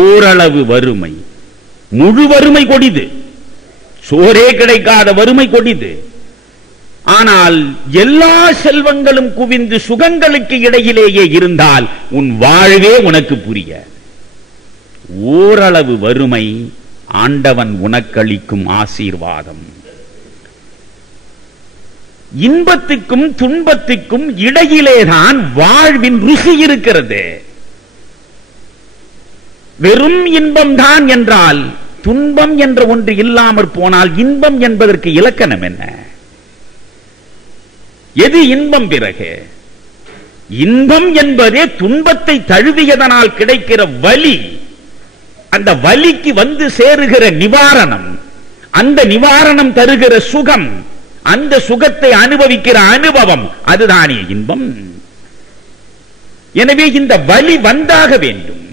ஓரளவு வறுமை, முழு வறுமை கொடிது, சோரே கிடைக்காத வறுமை கொடிது. ஆனால் எல்லா செல்வங்களும் குவிந்து சுகங்களுக்கு இடையிலேயே இருந்தால் உன் வாழ்வே உனக்கு புரிய. ஓரளவு வறுமை ஆண்டவன் உனக்களிக்கும் ஆசீர்வாதம். இன்பத்துக்கும் துன்பத்துக்கும் இடையிலேதான் வாழ்வின் ருசி இருக்கிறது. வெறும் இன்பம் தான் என்றால் துன்பம் என்ற ஒன்று இல்லாமற் போனால் இன்பம் என்பதற்கு இலக்கணம் என்ன? எது இன்பம்? பிறகு இன்பம் என்பதே துன்பத்தை தழுவியதனால் கிடைக்கிற வலி. அந்த வலிக்கு வந்து சேருகிற நிவாரணம், அந்த நிவாரணம் தருகிற சுகம், அந்த சுகத்தை அனுபவிக்கிற அனுபவம், அதுதானே இன்பம். எனவே இந்த வலி வந்தாக வேண்டும்.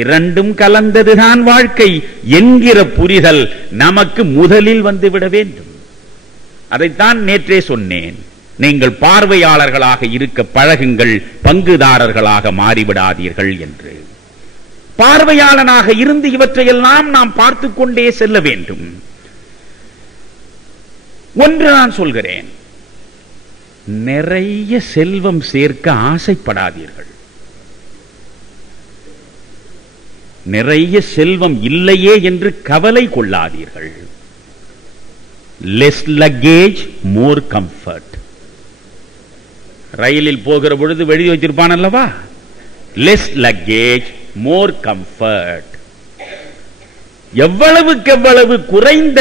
இரண்டும் கலந்ததுதான் வாழ்க்கை என்கிற புரிதல் நமக்கு முதலில் வந்துவிட வேண்டும். அதைத்தான் நேற்றே சொன்னேன். நீங்கள் பார்வையாளர்களாக இருக்க பழகுங்கள், பங்குதாரர்களாக மாறிவிடாதீர்கள் என்று. பார்வையாளனாக இருந்து இவற்றையெல்லாம் நாம் பார்த்துக் கொண்டே செல்ல வேண்டும். ஒன்று நான் சொல்கிறேன், நிறைய செல்வம் சேர்க்க ஆசைப்படாதீர்கள். நிறைய செல்வம் இல்லையே என்று கவலை கொள்ளாதீர்கள். லெஸ் லக்கேஜ் மோர் கம்ஃபர்ட். ரயிலில் போகிற பொழுது எழுதி வச்சிருப்பான் அல்லவா, லெஸ் லக்கேஜ் மோர் கம்ஃபர்ட். எவ்வளவுக்கு எவ்வளவு குறைந்த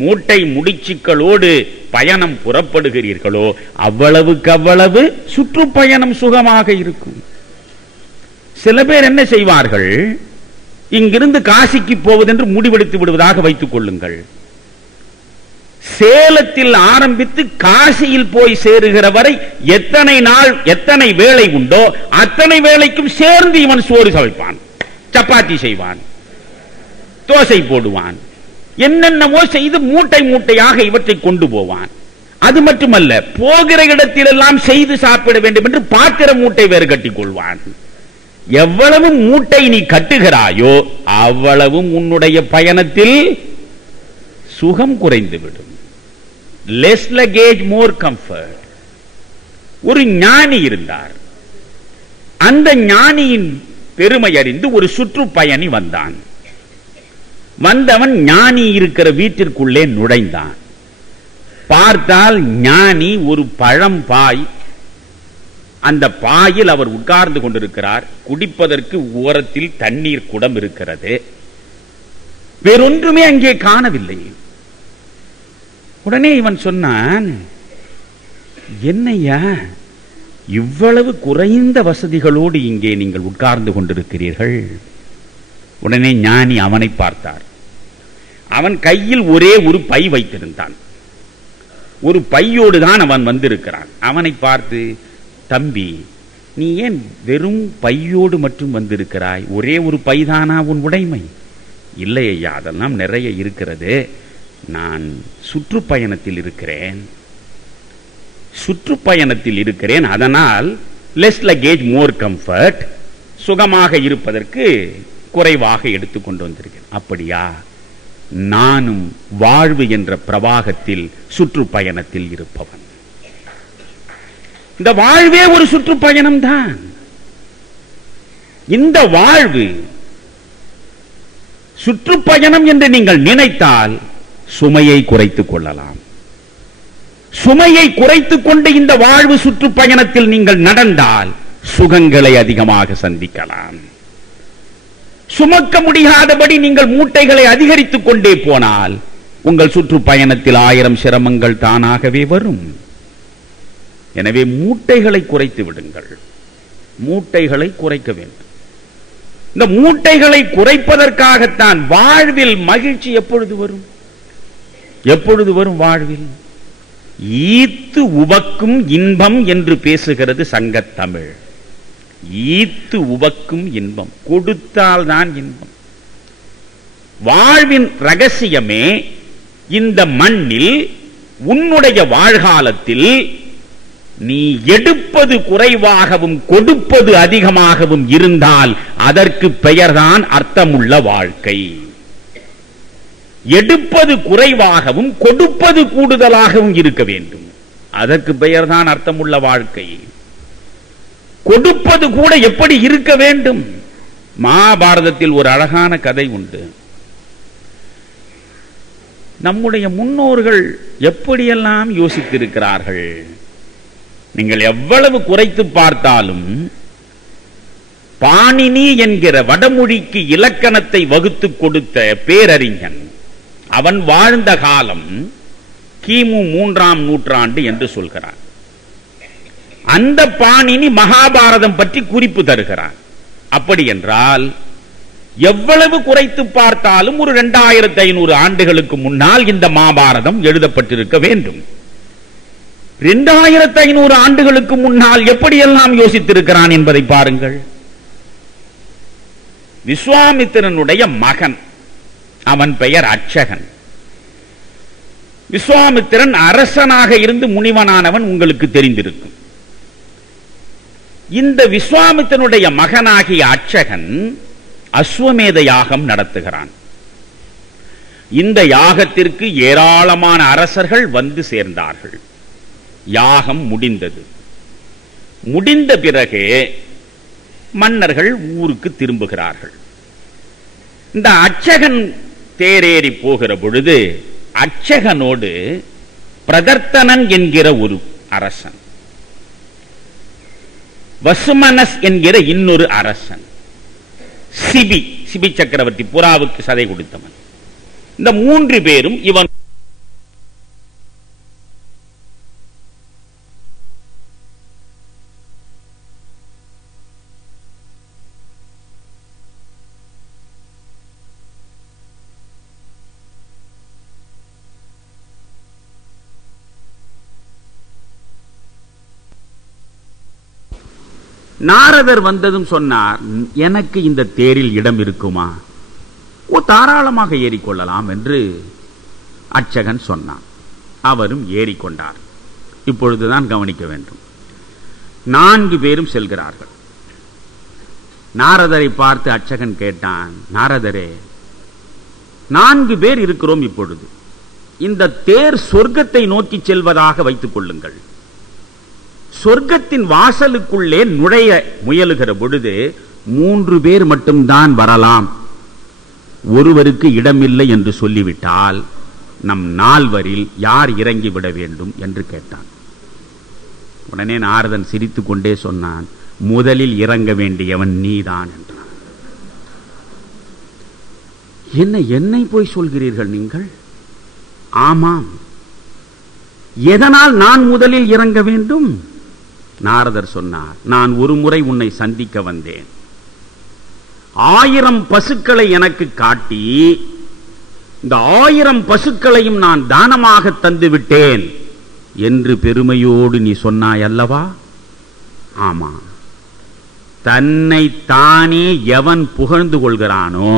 மூட்டை முடிச்சுக்களோடு பயணம் புறப்படுகிறீர்களோ அவ்வளவுக்கு அவ்வளவு சுற்றுப்பயணம் சுகமாக இருக்கும். சில பேர் என்ன செய்வார்கள், இங்கிருந்து காசிக்கு போவதென்று முடிவெடுத்து விடுவதாக வைத்துக் கொள்ளுங்கள். சேலத்தில் ஆரம்பித்து காசியில் போய் சேருகிற வரை எத்தனை நாள் எத்தனை வேலை உண்டோ அத்தனை வேலைக்கும் சேர்ந்து இவன் சோறு சமைப்பான், சப்பாத்தி செய்வான், தோசை போடுவான், என்னென்னவோ செய்து மூட்டை மூட்டையாக இவற்றை கொண்டு போவான். அது மட்டுமல்ல, போகிற இடத்திலெல்லாம் செய்து சாப்பிட வேண்டும் என்று பாத்திர மூட்டை வேறு கட்டிக் கொள்வான். எவ்வளவு மூட்டை நீ கட்டுகிறாயோ அவ்வளவும் உன்னுடைய பயணத்தில் சுகம் குறைந்துவிடும். லெஸ் லக்கேஜ் மோர் கம்ஃபர்ட். ஒரு ஞானி இருந்தார். அந்த ஞானியின் பெருமை அறிந்து ஒரு சுற்றுப்பயணி வந்தான். வந்தவன் ஞானி இருக்கிற வீட்டிற்குள்ளே நுழைந்தான். பார்த்தால் ஞானி ஒரு பழம் பாய், அந்த பாயில் அவர் உட்கார்ந்து கொண்டிருக்கிறார். குடிப்பதற்கு ஓரத்தில் தண்ணீர் குடம் இருக்கிறது. வேறொன்றுமே அங்கே காணவில்லை. உடனே இவன் சொன்னான், என்னையா இவ்வளவு குறைந்த வசதிகளோடு இங்கே நீங்கள் உட்கார்ந்து கொண்டிருக்கிறீர்கள்? உடனே ஞானி அவனை பார்த்தார். அவன் கையில் ஒரே ஒரு பை வைத்திருந்தான். ஒரு பையோடு தான் அவன் வந்திருக்கிறான். அவனை பார்த்து, தம்பி, நீ ஏன் வெறும் பையோடு மட்டும் வந்திருக்கிறாய்? ஒரே ஒரு பைதானா உன் உடைமை? இல்லை ஐயா, அதெல்லாம் நிறைய இருக்கிறது. நான் சுற்றுப்பயணத்தில் இருக்கிறேன். சுற்றுப்பயணத்தில் இருக்கிறேன், அதனால் லெஸ் லக்கேஜ் மோர் கம்ஃபர்ட், சுகமாக இருப்பதற்கு குறைவாக எடுத்துக்கொண்டு வந்திருக்கிறேன். அப்படியா? நானும் வாழ்வு என்ற பிரவாகத்தில் சுற்றுப்பயணத்தில் இருப்பவன். இந்த வாழ்வே ஒரு சுற்றுப்பயணம் தான். இந்த வாழ்வு சுற்றுப்பயணம் என்று நீங்கள் நினைத்தால் சுமையை குறைத்துக் கொள்ளலாம். சுமையை குறைத்துக் கொண்டு இந்த வாழ்வு சுற்றுப்பயணத்தில் நீங்கள் நடந்தால் சுகங்களை அதிகமாக சந்திக்கலாம். சுமக்க முடியாதபடி நீங்கள் மூட்டைகளை அதிகரித்துக் கொண்டே போனால் உங்கள் சுற்றுப்பயணத்தில் 1000 சிரமங்கள் தானாகவே வரும். எனவே மூட்டைகளை குறைத்து விடுங்கள். மூட்டைகளை குறைக்க வேண்டும். இந்த மூட்டைகளை குறைப்பதற்காகத்தான் வாழ்வில் மகிழ்ச்சி எப்பொழுது வரும்? எப்பொழுது வரும் வாழ்வில்? ஈத்து உவக்கும் இன்பம் என்று பேசுகிறது சங்கத்தமிழ். ஈத்து உவக்கும் இன்பம், கொடுத்தால்தான் இன்பம். வாழ்வின் ரகசியமே இந்த மண்ணில் உன்னுடைய வாழ்காலத்தில் நீ எடுப்பது குறைவாகவும் கொடுப்பது அதிகமாகவும் இருந்தால் அதற்கு பெயர்தான் அர்த்தமுள்ள வாழ்க்கை. எடுப்பது குறைவாகவும் கொடுப்பது கூடுதலாகவும் இருக்க வேண்டும். அதற்கு பெயர்தான் அர்த்தமுள்ள வாழ்க்கை. கொடுப்பது கூட எப்படி இருக்க வேண்டும்? மகாபாரதத்தில் ஒரு அழகான கதை உண்டு. நம்முடைய முன்னோர்கள் எப்படியெல்லாம் யோசித்திருக்கிறார்கள். நீங்கள் எவ்வளவு குறைத்து பார்த்தாலும் பாணினி என்கிற வடமொழிக்கு இலக்கணத்தை வகுத்து கொடுத்த பேரறிஞன், அவன் வாழ்ந்த காலம் கிமு 3ஆம் நூற்றாண்டு என்று சொல்கிறார். அந்த பாணினி மகாபாரதம் பற்றி குறிப்பு தருகிறார். அப்படி என்றால் எவ்வளவு குறைத்து பார்த்தாலும் ஒரு 2500 ஆண்டுகளுக்கு முன்னால் இந்த மகாபாரதம் எழுதப்பட்டிருக்க வேண்டும். 2500 ஆண்டுகளுக்கு முன்னால் எப்படியெல்லாம் யோசித்திருக்கிறான் என்பதை பாருங்கள். விஸ்வாமித்திரனுடைய மகன், அவன் பெயர் அட்சகன். விஸ்வாமித்திரன் அரசனாக இருந்து முனிவனானவன் உங்களுக்கு தெரிந்திருக்கும். இந்த விஸ்வாமித்திரனுடைய மகனாகிய அட்சகன் அஸ்வமேத யாகம் நடத்துகிறான். இந்த யாகத்திற்கு ஏராளமான அரசர்கள் வந்து சேர்ந்தார்கள். யாகம் முடிந்தது. முடிந்த பிறகு மன்னர்கள் ஊருக்கு திரும்புகிறார்கள். இந்த அட்சகன் தேரேறி போகிற பொழுது அட்சகனோடு பிரதர்த்தனன் என்கிற ஒரு அரசன், வசுமனஸ் என்கிற இன்னொரு அரசன், சிபி சக்கரவர்த்தி புறாவுக்கு சதை கொடுத்தவன், இந்த 3 பேரும் இவன் நாரதர் வந்ததும் சொன்னார், எனக்கு இந்த தேரில் இடம் இருக்குமா? ஓ, தாராளமாக ஏறிக்கொள்ளலாம் என்று அட்சகன் சொன்னான். அவரும் ஏறிக்கொண்டார். இப்பொழுதுதான் கவனிக்க வேண்டும். 4 பேரும் செல்கிறார்கள். நாரதரை பார்த்து அட்சகன் கேட்டான், நாரதரே, 4 பேர் இருக்கிறோம். இப்பொழுது இந்த தேர் சொர்க்கத்தை நோக்கி செல்வதாக வைத்துக் கொள்ளுங்கள். சொர்க்கத்தின் வாசலுக்குள்ளே நுழைய முயலுகிற பொழுது 3 பேர் மட்டும்தான் வரலாம். ஒருவருக்கு இடமில்லை என்று சொல்லிவிட்டால் நம் 4வரில் யார் இறங்கி விட வேண்டும் என்று கேட்டான். உடனே நாரதன் சிரித்துக் கொண்டே சொன்னான், முதலில் இறங்க வேண்டியவன் நீதான் என்றான். என்னை போய் சொல்கிறீர்கள் நீங்கள்? ஆமாம். எதனால் நான் முதலில் இறங்க வேண்டும்? நாரதர் சொன்னார், நான் ஒரு முறை உன்னை சந்திக்க வந்தேன். 1000 பசுக்களை எனக்கு காட்டி இந்த 1000 பசுக்களையும் நான் தானமாக தந்து விட்டேன் என்று பெருமையோடு நீ சொன்னாய் அல்லவா? ஆமா. தன்னை தானே எவன் புகழ்ந்து கொள்கிறானோ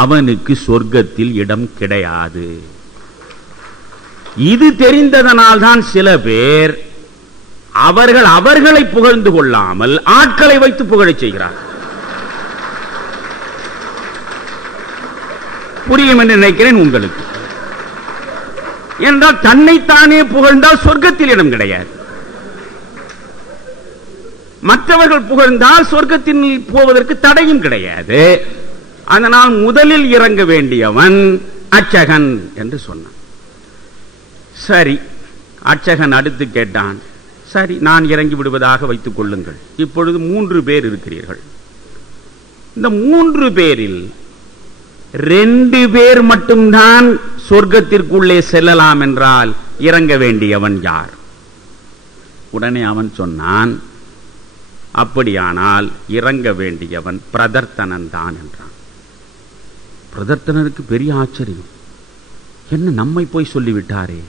அவனுக்கு சொர்க்கத்தில் இடம் கிடையாது. இது தெரிந்ததனால் தான் சில பேர் அவர்களை புகழ்ந்து கொள்ளாமல் ஆட்களை வைத்து புகழச் செய்கிறார். புரியும் என்று நினைக்கிறேன் உங்களுக்கு. என்றால் தன்னைத்தானே புகழ்ந்தால் சொர்க்கத்தில் இடம் கிடையாது. மற்றவர்கள் புகழ்ந்தால் சொர்க்கத்தில் போவதற்கு தடையும் கிடையாது. அதனால் முதலில் இறங்க வேண்டியவன் அட்சகன் என்று சொன்னான். சரி, அட்சகன் அடுத்து கேட்டான், சரி நான் இறங்கி விடுவதாக வைத்துக் கொள்ளுங்கள். இப்பொழுது 3 பேர் இருக்கிறீர்கள். இந்த 3 பேரில் 2 பேர் மட்டும்தான் சொர்க்கத்திற்குள்ளே செல்லலாம் என்றால் இறங்க வேண்டியவன் யார்? உடனே அவன் சொன்னான், அப்படியானால் இறங்க வேண்டியவன் பிரதர்த்தனன் தான் என்றான். பிரதர்த்தனருக்கு பெரிய ஆச்சரியம். என்ன நம்மை போய் சொல்லிவிட்டாரே,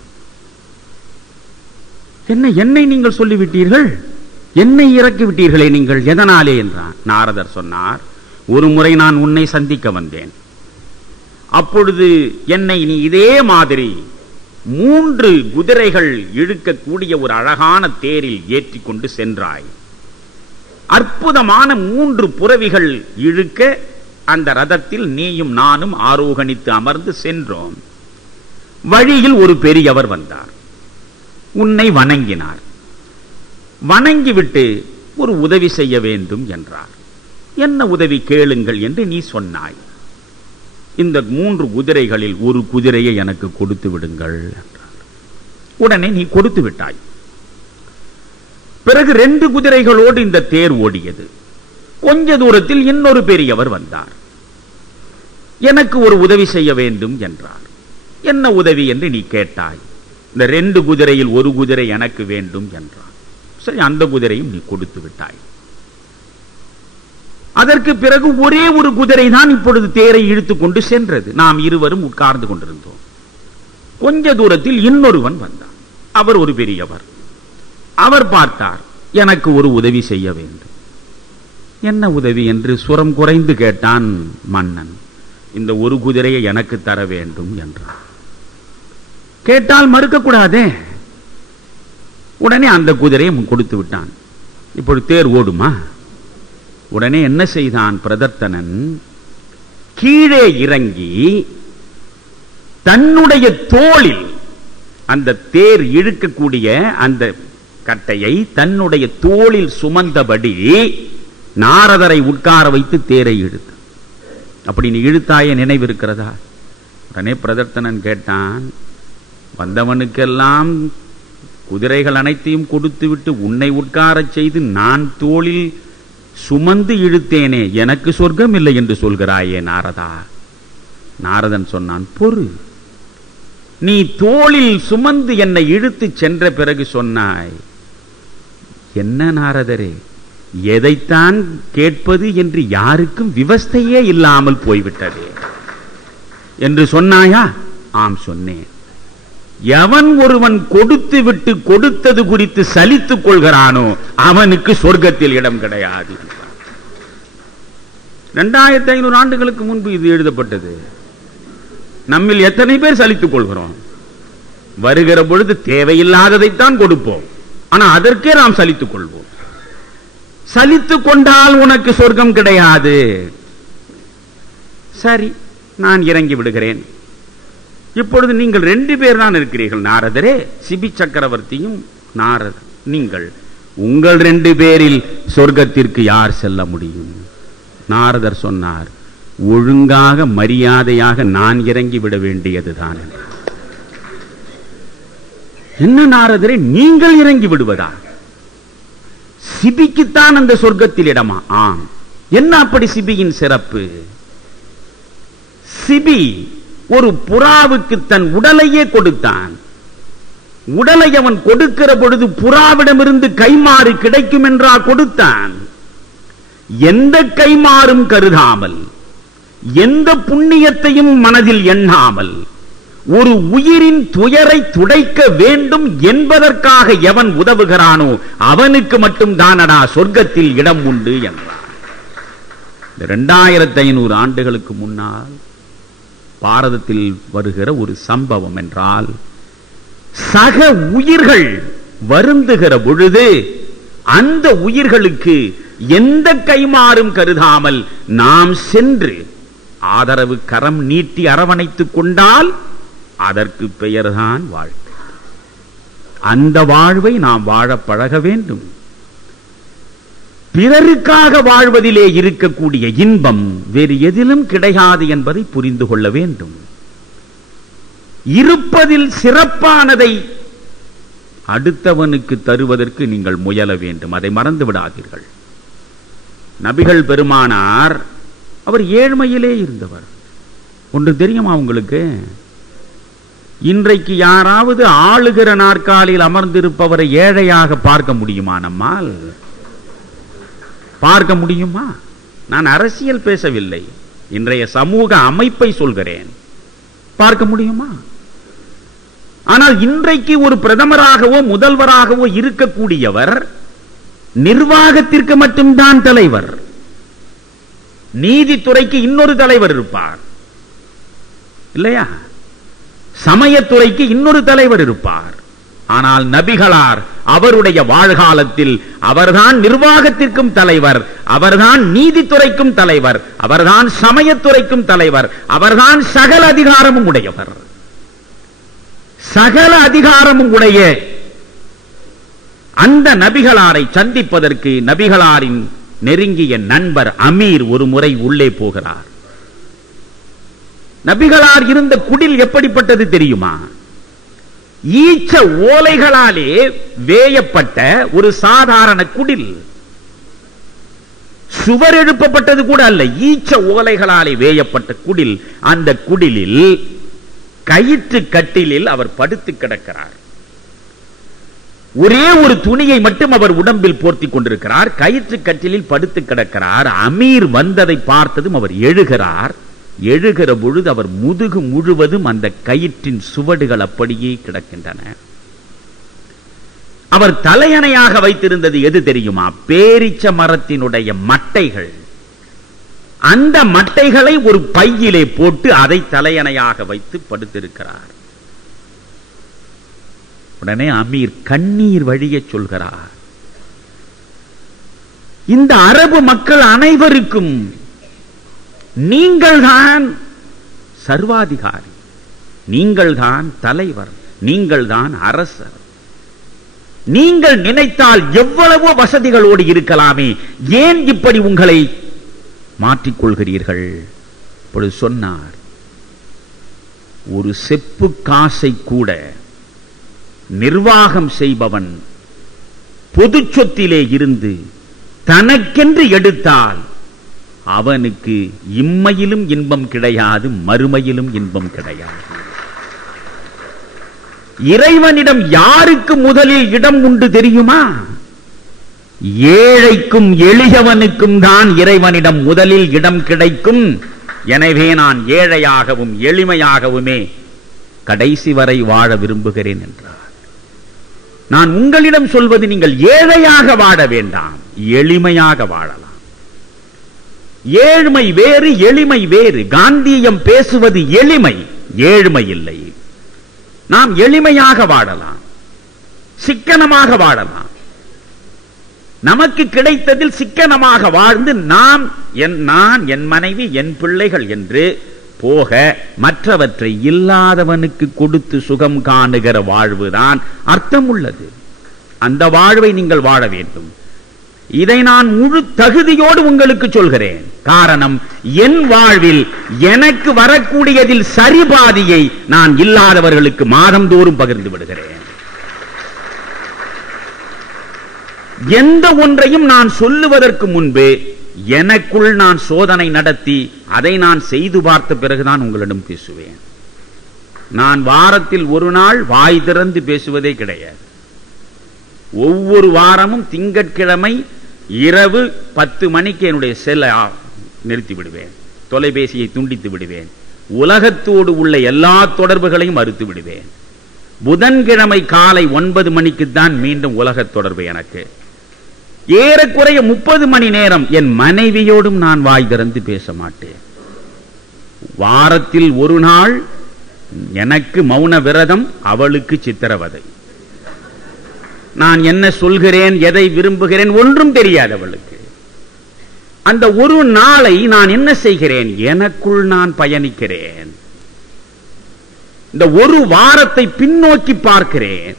என்னை நீங்கள் சொல்லிவிட்டீர்கள், என்னை இறக்கி விட்டீர்களே நீங்கள், எதனாலே என்றான். நாரதர் சொன்னார், ஒரு முறை நான் உன்னை சந்திக்க வந்தேன். அப்பொழுது என்னை நீ இதே மாதிரி 3 குதிரைகள் இழுக்கக்கூடிய ஒரு அழகான தேரில் ஏற்றிக்கொண்டு சென்றாய். அற்புதமான 3 புறவிகள் இழுக்க அந்த ரதத்தில் நீயும் நானும் ஆரோகணித்து அமர்ந்து சென்றோம். வழியில் ஒரு பெரியவர் வந்தார், உன்னை வணங்கினார். வணங்கிவிட்டு ஒரு உதவி செய்ய வேண்டும் என்றார். என்ன உதவி கேளுங்கள் என்று நீ சொன்னாய். இந்த 3 குதிரைகளில் ஒரு குதிரையை எனக்கு கொடுத்து விடுங்கள் என்றார். உடனே நீ கொடுத்து விட்டாய். பிறகு 2 குதிரைகளோடு இந்த தேர் ஓடியது. கொஞ்ச தூரத்தில் இன்னொரு பெரியவர் வந்தார். எனக்கு ஒரு உதவி செய்ய வேண்டும் என்றார். என்ன உதவி என்று நீ கேட்டாய். இந்த 2 குதிரையில் ஒரு குதிரை எனக்கு வேண்டும் என்றார். சரி, அந்த குதிரையும் நீ கொடுத்து விட்டாய். அதற்கு பிறகு ஒரே ஒரு குதிரை தான் இப்பொழுது தேரை இழுத்துக் கொண்டு சென்றது. நாம் இருவரும் உட்கார்ந்து கொண்டிருந்தோம். கொஞ்ச தூரத்தில் இன்னொருவன் வந்தார். அவர் ஒரு பெரியவர். அவர் பார்த்தார், எனக்கு ஒரு உதவி செய்ய வேண்டும். என்ன உதவி என்று சுரம் குறைந்து கேட்டான் மன்னன். இந்த ஒரு குதிரையை எனக்கு தர வேண்டும் என்றார். கேட்டால் மறுக்கக்கூடாதே. உடனே அந்த குதிரையை கொடுத்து விட்டான். இப்பொழுது தேர் ஓடுமா? உடனே என்ன செய்தான் பிரதர்த்தனன், கீழே இறங்கி தன்னுடைய தோளில் அந்த தேர் இழுக்கக்கூடிய அந்த கட்டையை தன்னுடைய தோளில் சுமந்தபடி நாரதரை உட்கார வைத்து தேரை இழுத்த. அப்படி நீ இழுத்தாய நினைவு இருக்கிறதா? உடனே பிரதர்த்தனன் கேட்டான், வந்தவனுக்கெல்லாம் குதிரைகள் அனைத்தையும் கொடுத்து விட்டு உன்னை உட்காரச் செய்து நான் தோளில் சுமந்து இழுத்தேனே, எனக்கு சொர்க்கம் இல்லை என்று சொல்கிறாயே நாரதா? நாரதன் சொன்னான், பொறு, நீ தோளில் சுமந்து என்னை இழுத்து சென்ற பிறகு சொன்னாய், என்ன நாரதரே, எதைத்தான் கேட்பது என்று யாருக்கும் விவஸ்தையே இல்லாமல் போய்விட்டது என்று சொன்னாயா? ஆம் சொன்னேன். எவன் ஒருவன் கொடுத்து விட்டு கொடுத்தது குறித்து சலித்துக் கொள்கிறானோ அவனுக்கு சொர்க்கத்தில் இடம் கிடையாது. 2500 ஆண்டுகளுக்கு முன்பு இது எழுதப்பட்டது. நம்மில் எத்தனை பேர் சலித்துக் கொள்கிறோம்? வருகிற பொழுது தேவையில்லாததைத்தான் கொடுப்போம், ஆனா அதற்கே நாம் சலித்துக் கொள்வோம். சலித்துக் கொண்டால் உனக்கு சொர்க்கம் கிடையாது. சரி, நான் இறங்கி விடுகிறேன். இப்பொழுது நீங்கள் 2 பேர் தான் இருக்கிறீர்கள் நாரதரே, சிபி சக்கரவர்த்தியும் நாரதர். நீங்கள் உங்கள் 2 பேரில் சொர்க்கத்திற்கு யார் செல்ல முடியும்? நாரதர் சொன்னார், ஒழுங்காக மரியாதையாக நான் இறங்கி விட வேண்டியதுதான். என்ன நாரதரே, நீங்கள் இறங்கி விடுவதா? சிபிக்குத்தான் அந்த சொர்க்கத்தில் இடமா? ஆம். என்ன அப்படி சிபியின் சிறப்பு? சிபி ஒரு புறாவுக்கு தன் உடலையே கொடுத்தான். உடலை அவன் கொடுக்கிற பொழுது புறாவிடமிருந்து கைமாறு கிடைக்கும் என்றா கொடுத்தான். எந்த கைமாறும் கருதாமல், எந்த புண்ணியத்தையும் மனதில் எண்ணாமல், ஒரு உயிரின் துயரை துடைக்க வேண்டும் என்பதற்காக எவன் உதவுகிறானோ அவனுக்கு மட்டும் தானடா சொர்க்கத்தில் இடம் உண்டு என்றார். 2500 ஆண்டுகளுக்கு முன்னால் பாரதத்தில் வருகிற ஒரு சம்பவம் என்றால், சக உயிர்கள் வருந்துகிற பொழுது அந்த உயிர்களுக்கு எந்த கைமாறும் கருதாமல் நாம் சென்று ஆதரவு கரம் நீட்டி அரவணைத்துக் கொண்டால் அதற்கு பெயர்தான் வாழ்க்கை. அந்த வாழ்வை நாம் வாழ பழக வேண்டும். பிறருக்காக வாழ்வதிலே இருக்கக்கூடிய இன்பம் வேறு எதிலும் கிடையாது என்பதை புரிந்து கொள்ள வேண்டும். இருப்பதில் சிறப்பானதை அடுத்தவனுக்கு தருவதற்கு நீங்கள் முயல வேண்டும். அதை மறந்து விடாதீர்கள். நபிகள் பெருமானார் அவர் ஏழ்மையிலே இருந்தவர். ஒன்று தெரியுமா உங்களுக்கு? இன்றைக்கு யாராவது ஆளுகிற நாற்காலியில் அமர்ந்திருப்பவரை ஏழையாக பார்க்க முடியுமா? நம்மால் பார்க்க முடியுமா? நான் அரசியல் பேசவில்லை, இன்றைய சமூக அமைப்பை சொல்கிறேன். பார்க்க முடியுமா? ஆனால் இன்றைக்கு ஒரு பிரதமராகவோ முதல்வராகவோ இருக்கக்கூடியவர் நிர்வாகத்திற்கு மட்டும்தான் தலைவர். நீதித்துறைக்கு இன்னொரு தலைவர் இருப்பார் இல்லையா? சமயத்துறைக்கு இன்னொரு தலைவர் இருப்பார். ஆனால் நபிகளார் அவருடைய வாழ்காலத்தில் அவர்தான் நிர்வாகத்திற்கும் தலைவர், அவர்தான் நீதித்துறைக்கும் தலைவர், அவர்தான் சமயத்துறைக்கும் தலைவர், அவர்தான் சகல அதிகாரமும் உடையவர். சகல அதிகாரமும் உடைய அந்த நபிகளாரை சந்திப்பதற்கு நபிகளாரின் நெருங்கிய நண்பர் அமீர் ஒரு முறை உள்ளே போகிறார். நபிகளார் இருந்த குடில் எப்படிப்பட்டது தெரியுமா? ஈச்ச ஓலைகளாலே வேயப்பட்ட ஒரு சாதாரண குடில். சுவர் எழுப்பப்பட்டது கூட அல்ல, ஈச்ச ஓலைகளாலே வேயப்பட்ட குடில். அந்த குடிலில் கயிற்று கட்டிலில் அவர் படுத்து கிடக்கிறார். ஒரே ஒரு துணியை மட்டும் அவர் உடம்பில் போர்த்தி கொண்டிருக்கிறார். கயிற்று கட்டிலில் படுத்து கிடக்கிறார். அமீர் வந்ததை பார்த்ததும் அவர் எழுகிறார். எழுகிற பொழுது அவர் முதுகு முழுவதும் அந்த கயிற்றின் சுவடுகள் அப்படியே கிடக்கின்றன. அவர் தலையணையாக வைத்திருந்தது எது தெரியுமா? பேரிச்ச மரத்தினுடைய மட்டைகள். அந்த மட்டைகளை ஒரு பையிலே போட்டு அதை தலையணையாக வைத்து படுத்திருக்கிறார். உடனே அமீர் கண்ணீர் வழிய சொல்கிறார், இந்த அரபு மக்கள் அனைவருக்கும் நீங்கள்தான் சர்வாதிகாரி, நீங்கள்தான் தலைவர், நீங்கள்தான் அரசர். நீங்கள் நினைத்தால் எவ்வளவோ வசதிகளோடு இருக்கலாமே, ஏன் இப்படி உங்களை மாற்றிக்கொள்கிறீர்கள்? இப்பொழுது சொன்னார், ஒரு செப்பு காசை கூட நிர்வாகம் செய்பவன் பொது சொத்திலே இருந்து தனக்கென்று எடுத்தால் அவனுக்கு இம்மையிலும் இன்பம் கிடையாது, மறுமையிலும் இன்பம் கிடையாது. இறைவனிடம் யாருக்கு முதலில் இடம் உண்டு தெரியுமா? ஏழைக்கும் எளியவனுக்கும் தான் இறைவனிடம் முதலில் இடம் கிடைக்கும். எனவே நான் ஏழையாகவும் எளிமையாகவுமே கடைசி வரை வாழ விரும்புகிறேன் என்றார். நான் உங்களிடம் சொல்வது, நீங்கள் ஏழையாக வாழ வேண்டாம், எளிமையாக வாழலாம். ஏழ்மை வேறு, எளிமை வேறு. காந்தியம் பேசுவது எளிமை, ஏழ்மை இல்லை. நாம் எளிமையாக வாழலாம், சிக்கனமாக வாழலாம். நமக்கு கிடைத்ததில் சிக்கனமாக வாழ்ந்து நான், என் மனைவி, என் பிள்ளைகள் என்று போக மற்றவற்றை இல்லாதவனுக்கு கொடுத்து சுகம் காணுகிற வாழ்வுதான் அர்த்தம் உள்ளது. அந்த வாழ்வை நீங்கள் வாழ வேண்டும். இதை நான் முழு தகுதியோடு உங்களுக்கு சொல்கிறேன். காரணம், என் வாழ்வில் எனக்கு வரக்கூடியதில் சரிபாதியை நான் இல்லாதவர்களுக்கு மாதந்தோறும் பகிர்ந்து விடுகிறேன். எந்த ஒன்றையும் நான் சொல்லுவதற்கு முன்பு எனக்குள் நான் சோதனை நடத்தி அதை நான் செய்து பார்த்த பிறகுதான் உங்களிடம் பேசுவேன். நான் வாரத்தில் ஒரு நாள் வாய் திறந்து பேசுவதே கிடையாது. ஒவ்வொரு வாரமும் திங்கட்கிழமை இரவு 10 மணிக்கு என்னுடைய செல்லை நிறுத்தி விடுவேன், தொலைபேசியை துண்டித்து விடுவேன், உலகத்தோடு உள்ள எல்லா தொடர்புகளையும் மறுத்து விடுவேன். புதன்கிழமை காலை 9 மணிக்கு தான் மீண்டும் உலக தொடர்பு எனக்கு. ஏறக்குறைய 30 மணி நேரம் என் மனைவியோடும் நான் வாய் திறந்து பேச மாட்டேன். வாரத்தில் ஒரு நாள் எனக்கு மௌன விரதம், அவளுக்கு சித்திரவதை. நான் என்ன சொல்கிறேன், எதை விரும்புகிறேன் ஒன்றும் தெரியாது அவளுக்கு. அந்த ஒரு நாளை நான் என்ன செய்கிறேன், எனக்குள் நான் பயணிக்கிறேன். இந்த ஒரு வாரத்தை பின்னோக்கி பார்க்கிறேன்.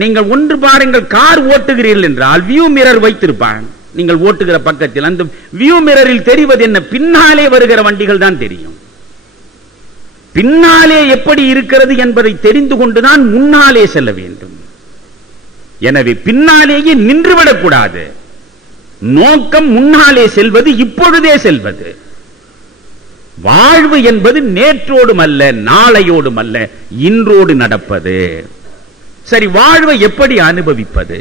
நீங்கள் ஒன்று பாருங்கள், கார் ஓட்டுகிறீர்கள் என்றால் வியூ மிரர் வைத்திருப்பான். நீங்கள் ஓட்டுகிற பக்கத்தில் அந்த வியூ மிரரில் தெரிவது என்ன? பின்னாலே வருகிற வண்டிகள் தான் தெரியும். பின்னாலே எப்படி இருக்கிறது என்பதை தெரிந்து கொண்டுதான் முன்னாலே செல்ல வேண்டும். எனவே பின்னாலேயே நின்றுவிடக் கூடாது. நோக்கம் முன்னாலே செல்வது, இப்பொழுதே செல்வது. வாழ்வு என்பது நேற்றோடும் அல்ல, நாளையோடும் அல்ல, இன்றோடு நடப்பது. சரி, வாழ்வை எப்படி அனுபவிப்பது?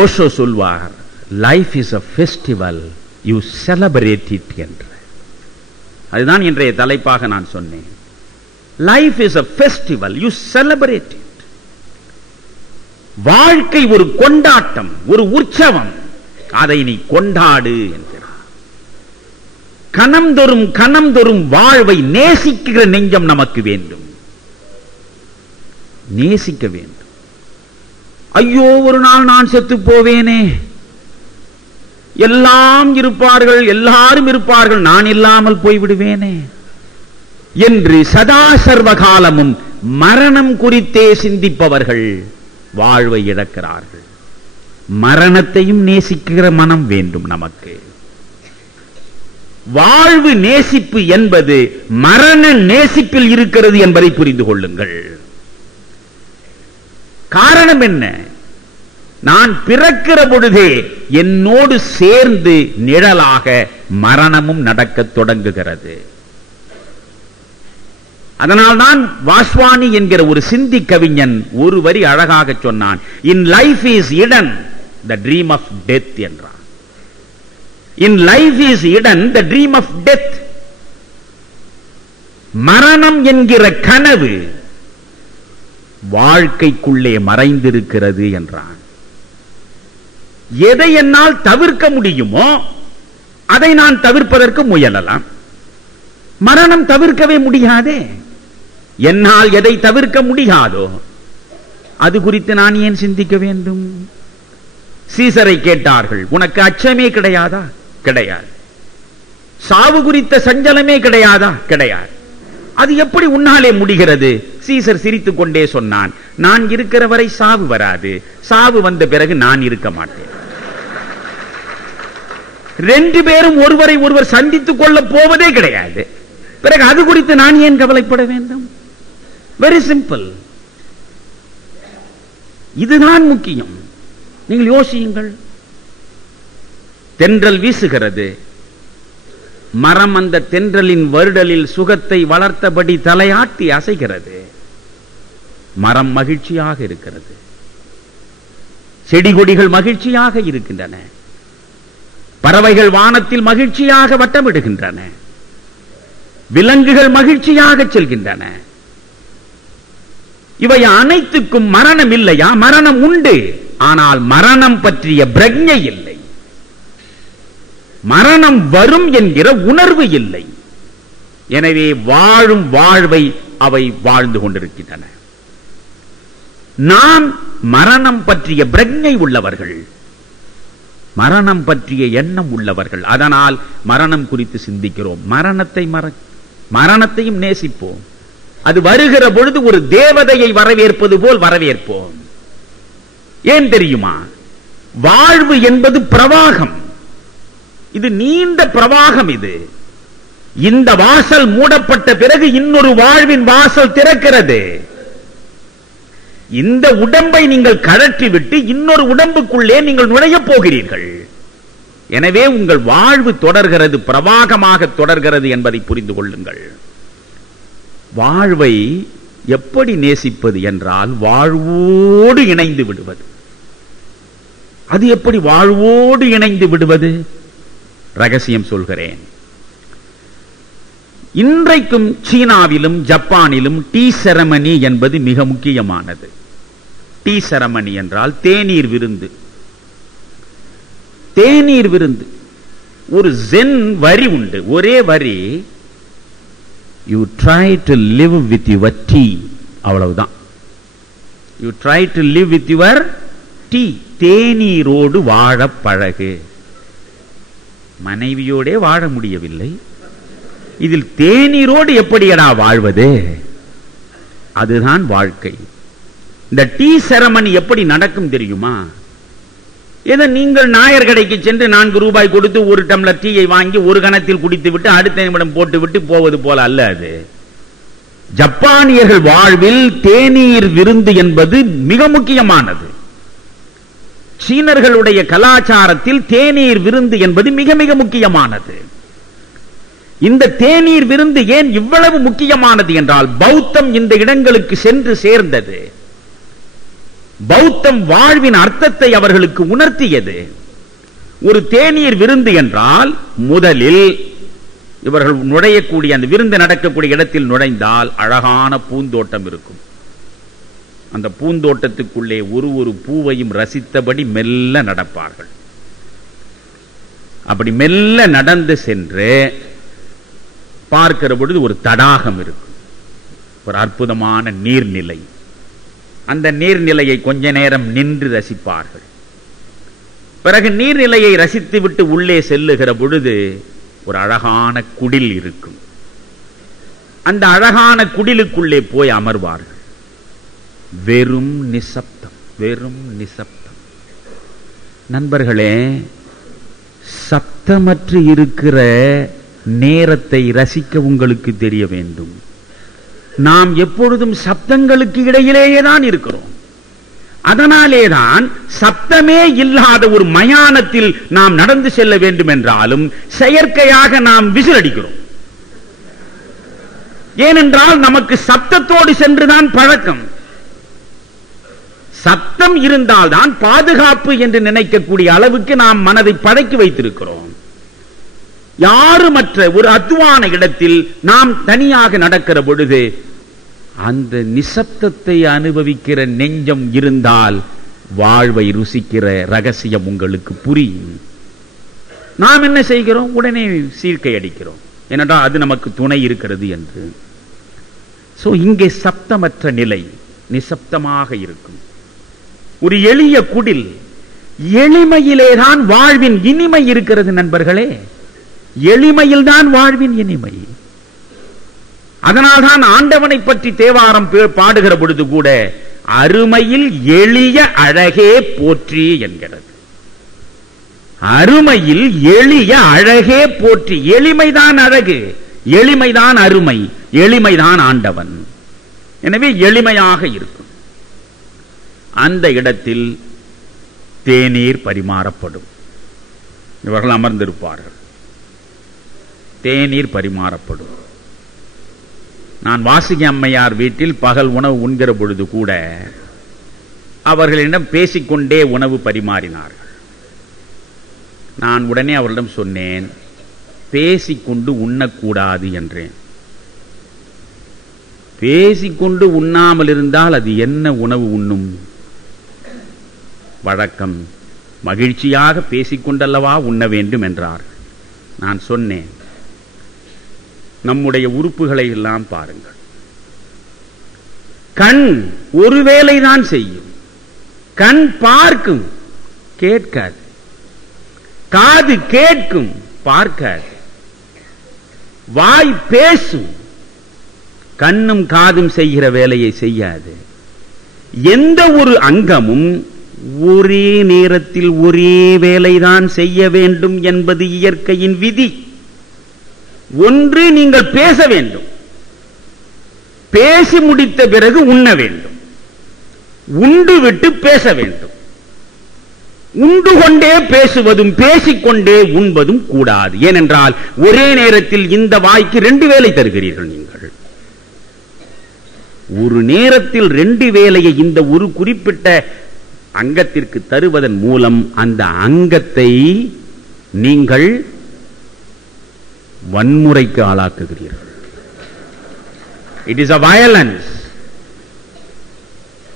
ஓஷோ சொல்வார், life is a festival, you celebrate it என்று. அதுதான் இன்றைய தலைப்பாக நான் சொன்னேன். Life is a festival, you celebrate it. வாழ்க்கை ஒரு கொண்டாட்டம், ஒரு உற்சவம், அதை நீ கொண்டாடு என்கிறார். கணம்தொறும் கணம்தொறும் வாழ்வை நேசிக்கிற நெஞ்சம் நமக்கு வேண்டும், நேசிக்க வேண்டும். ஐயோ, ஒரு நாள் நான் செத்து போவேனே, எல்லாம் இருப்பார்கள், எல்லாரும் இருப்பார்கள், நான் இல்லாமல் போய்விடுவேனே என்று சதா சர்வகாலமும் மரணம் குறித்தே சிந்திப்பவர்கள் வாழ்வை இழக்கிறார்கள். மரணத்தையும் நேசிக்கிற மனம் வேண்டும் நமக்கு. வாழ்வு நேசிப்பு என்பது மரண நேசிப்பில் இருக்கிறது என்பதை புரிந்து கொள்ளுங்கள். காரணம் என்ன? நான் பிறக்கிற பொழுதே என்னோடு சேர்ந்து நிழலாக மரணமும் நடக்க தொடங்குகிறது. அதனால்தான் வாஸ்வானி என்கிற ஒரு சிந்தி கவிஞன் ஒரு வரி அழகாக சொன்னான், இன் லைஃப் இஸ் இடன் த ட்ரீம் ஆஃப் டெத் என்றான். இன் லைஃப் இஸ் இடன் த ட்ரீம் ஆஃப் டெத். மரணம் என்கிற கனவு வாழ்க்கைக்குள்ளே மறைந்திருக்கிறது என்றான். எதை என்னால் தவிர்க்க முடியுமோ அதை நான் தவிர்ப்பதற்கு முயலலாம். மரணம் தவிர்க்கவே முடியாதே. என்னால் எதை தவிர்க்க முடியாதோ அது குறித்து நான் ஏன் சிந்திக்க வேண்டும்? சீசரை கேட்டார்கள், உனக்கு அச்சமே கிடையாதா? கிடையாது. சாவு குறித்த சஞ்சலமே கிடையாதா? கிடையாது. அது எப்படி உன்னாலே முடிகிறது? சீசர் சிரித்துக் கொண்டே சொன்னான், நான் இருக்கிற வரை சாவு வராது, சாவு வந்த பிறகு நான் இருக்க மாட்டேன். ரெண்டு பேரும் ஒருவரை ஒருவர் சந்தித்துக் கொள்ள போவதே கிடையாது. பிறகு அது குறித்து நான் ஏன் கவலைப்பட வேண்டும்? Very simple. இதுதான் முக்கியம். நீங்கள் யோசியுங்கள். தென்றல் வீசுகிறது, மரம் அந்த தென்றலின் வருடலில் சுகத்தை வளர்த்தபடி தலையாட்டி அசைகிறது. மரம் மகிழ்ச்சியாக இருக்கிறது, செடி கொடிகள் மகிழ்ச்சியாக இருக்கின்றன, பறவைகள் வானத்தில் மகிழ்ச்சியாக வட்டமிடுகின்றன, விலங்குகள் மகிழ்ச்சியாக செல்கின்றன. இவை அனைத்துக்கும் மரணம் இல்லையா? மரணம் உண்டு. ஆனால் மரணம் பற்றிய பிரக்ஞை இல்லை, மரணம் வரும் என்கிற உணர்வு இல்லை. எனவே வாழும் வாழ்வை அவை வாழ்ந்து கொண்டிருக்கின்றன. நாம் மரணம் பற்றிய பிரக்ஞை உள்ளவர்கள், மரணம் பற்றிய எண்ணம் உள்ளவர்கள். அதனால் மரணம் குறித்து சிந்திக்கிறோம். மரணத்தையும் நேசிப்போம். அது வருகிற பொழுது ஒரு தேவதையை வரவேற்பது போல் வரவேற்போம். ஏன் தெரியுமா? வாழ்வு என்பது பிரவாகம். இது நீண்ட பிரவாகம். இது இந்த வாசல் மூடப்பட்ட பிறகு இன்னொரு வாழ்வின் வாசல் திறக்கிறது. இந்த உடம்பை நீங்கள் கழற்றிவிட்டு இன்னொரு உடம்புக்குள்ளே நீங்கள் நுழைய போகிறீர்கள். எனவே உங்கள் வாழ்வு தொடர்கிறது, பிரவாகமாக தொடர்கிறது என்பதை புரிந்து கொள்ளுங்கள். வாழ்வை எப்படி நேசிப்பது என்றால் வாழ்வோடு இணைந்து விடுவது. அது எப்படி வாழ்வோடு இணைந்து விடுவது? ரகசியம் சொல்கிறேன். இன்றைக்கும் சீனாவிலும் ஜப்பானிலும் டீ செரமனி என்பது மிக முக்கியமானது. டீ செரமனி என்றால் தேநீர் விருந்து. தேநீர் விருந்து. ஒரு ஜென் வரி உண்டு, ஒரே வரி, you try to live with your tea. அவ்வளவுதான். You try to live with your tea. தேநீரோடு வாழ பழகு. மனைவியோடே வாழ முடியவில்லை, இதில் தேநீரோடு எப்படியடா வாழ்வது? அதுதான் வாழ்க்கை. இந்த டீ செரமனி எப்படி நடக்கும் தெரியுமா? ஏதோ நீங்கள் நாயர் கடைக்கு சென்று 4 ரூபாய் கொடுத்து ஒரு டம்ளர் டீயை வாங்கி ஒரு கணத்தில் குடித்து விட்டு அடுத்த நிமிடம் போட்டு விட்டு போவது போல அல்ல அது. ஜப்பானியர்கள் வாழ்வில் தேநீர் விருந்து என்பது மிக முக்கியமானது. சீனர்களுடைய கலாச்சாரத்தில் தேநீர் விருந்து என்பது மிக மிக முக்கியமானது. இந்த தேநீர் விருந்து ஏன் இவ்வளவு முக்கியமானது என்றால், பௌத்தம் இந்த இடங்களுக்கு சென்று சேர்ந்தது. பௌத்தம் வாழ்வின் அர்த்தத்தை அவர்களுக்கு உணர்த்தியது. ஒரு தேநீர் விருந்து என்றால் முதலில் இவர்கள் நுழையக்கூடிய அந்த விருந்து நடக்கக்கூடிய இடத்தில் நுழைந்தால் அழகான பூந்தோட்டம் இருக்கும். அந்த பூந்தோட்டத்துக்குள்ளே ஒரு பூவையும் ரசித்தபடி மெல்ல நடப்பார்கள். அப்படி மெல்ல நடந்து சென்று பார்க்கிற பொழுது ஒரு தடாகம் இருக்கும், ஒரு அற்புதமான நீர்நிலை. அந்த நீர்நிலையை கொஞ்ச நேரம் நின்று ரசிப்பார்கள். பிறகு நீர்நிலையை ரசித்து விட்டு உள்ளே செல்லுகிற பொழுது ஒரு அழகான குடில் இருக்கும். அந்த அழகான குடிலுக்குள்ளே போய் அமர்வார்கள். வெறும் நிசப்தம், வெறும் நிசப்தம். நண்பர்களே, சப்தமற்று இருக்கிற நேரத்தை ரசிக்க உங்களுக்கு தெரிய வேண்டும். நாம் எப்பொழுதும் சப்தங்களுக்கு இடையிலேயே தான் இருக்கிறோம். அதனாலேதான் சப்தமே இல்லாத ஒரு மயானத்தில் நாம் நடந்து செல்ல வேண்டும் என்றாலும் செயற்கையாக நாம் விசிலடிக்கிறோம். ஏனென்றால் நமக்கு சப்தத்தோடு சென்றுதான் பழக்கம். சப்தம் இருந்தால்தான் பாதுகாப்பு என்று நினைக்கக்கூடிய அளவுக்கு நாம் மனதை பழக்கி வைத்திருக்கிறோம். யாருமற்ற ஒரு அத்துவான இடத்தில் நாம் தனியாக நடக்கிற பொழுது அந்த நிசப்தத்தை அனுபவிக்கிற நெஞ்சம் இருந்தால் வாழ்வை ருசிக்கிற ரகசியம் உங்களுக்கு புரியும். நாம் என்ன செய்கிறோம்? உடனே சீர்கை அடிக்கிறோம், ஏனென்றால் அது நமக்கு துணை இருக்கிறது என்று. இங்கே சப்தமற்ற நிலை, நிசப்தமாக இருக்கும். ஒரு எளிய குடில், எளிமையிலேதான் வாழ்வின் இனிமை இருக்கிறது நண்பர்களே. எளிமையில்தான் வாழ்வின் இனிமை. அதனால்தான் ஆண்டவனை பற்றி தேவாரம் பாடுகிற பொழுது கூட அருமையில் எளிய அழகே போற்றி என்கிறது. அருமையில் எளிய அழகே போற்றி. எளிமைதான் அழகு, எளிமைதான் அருமை, எளிமைதான் ஆண்டவன். எனவே எளிமையாக இருக்கும். அந்த இடத்தில் தேநீர் பரிமாறப்படும். இவர்கள் அமர்ந்திருப்பார்கள், தேநீர் பரிமாறப்படும். நான் வாசுகி அம்மையார் வீட்டில் பகல் உணவு உண்கிற பொழுது கூட அவர்களிடம் பேசிக்கொண்டே உணவு பரிமாறினார்கள். நான் உடனே அவர்களிடம் சொன்னேன், பேசிக்கொண்டு உண்ணக்கூடாது என்றேன். பேசிக்கொண்டு உண்ணாமல் இருந்தால் அது என்ன உணவு உண்ணும் வழக்கம்? மகிழ்ச்சியாக பேசிக்கொண்டல்லவா உண்ண வேண்டும் என்றார். நான் சொன்னேன், நம்முடைய உறுப்புகளை எல்லாம் பாருங்கள். கண் ஒரு வேலைதான் செய்யும். கண் பார்க்கும், கேட்காது. காது கேட்கும், பார்க்காது. வாய் பேசும், கண்ணும் காதும் செய்கிற வேலையை செய்யாது. எந்த ஒரு அங்கமும் ஒரே நேரத்தில் ஒரே வேலைதான் செய்ய வேண்டும் என்பது இயற்கையின் விதி. ஒன்று, நீங்கள் பேச வேண்டும், பேசி முடித்த பிறகு உண்ண வேண்டும், உண்டு விட்டு பேச வேண்டும். உண்டு கொண்டே பேசுவதும் பேசிக்கொண்டே உண்பதும் கூடாது. ஏனென்றால் ஒரே நேரத்தில் இந்த வாய்க்கு 2 வேலை தருகிறீர்கள். நீங்கள் ஒரு நேரத்தில் 2 வேலையை இந்த ஒரு குறிப்பிட்ட அங்கத்திற்கு தருவதன் மூலம் அந்த அங்கத்தை நீங்கள் வன்முறைக்கு ஆளாக்குகிறீர்கள். It is a violence.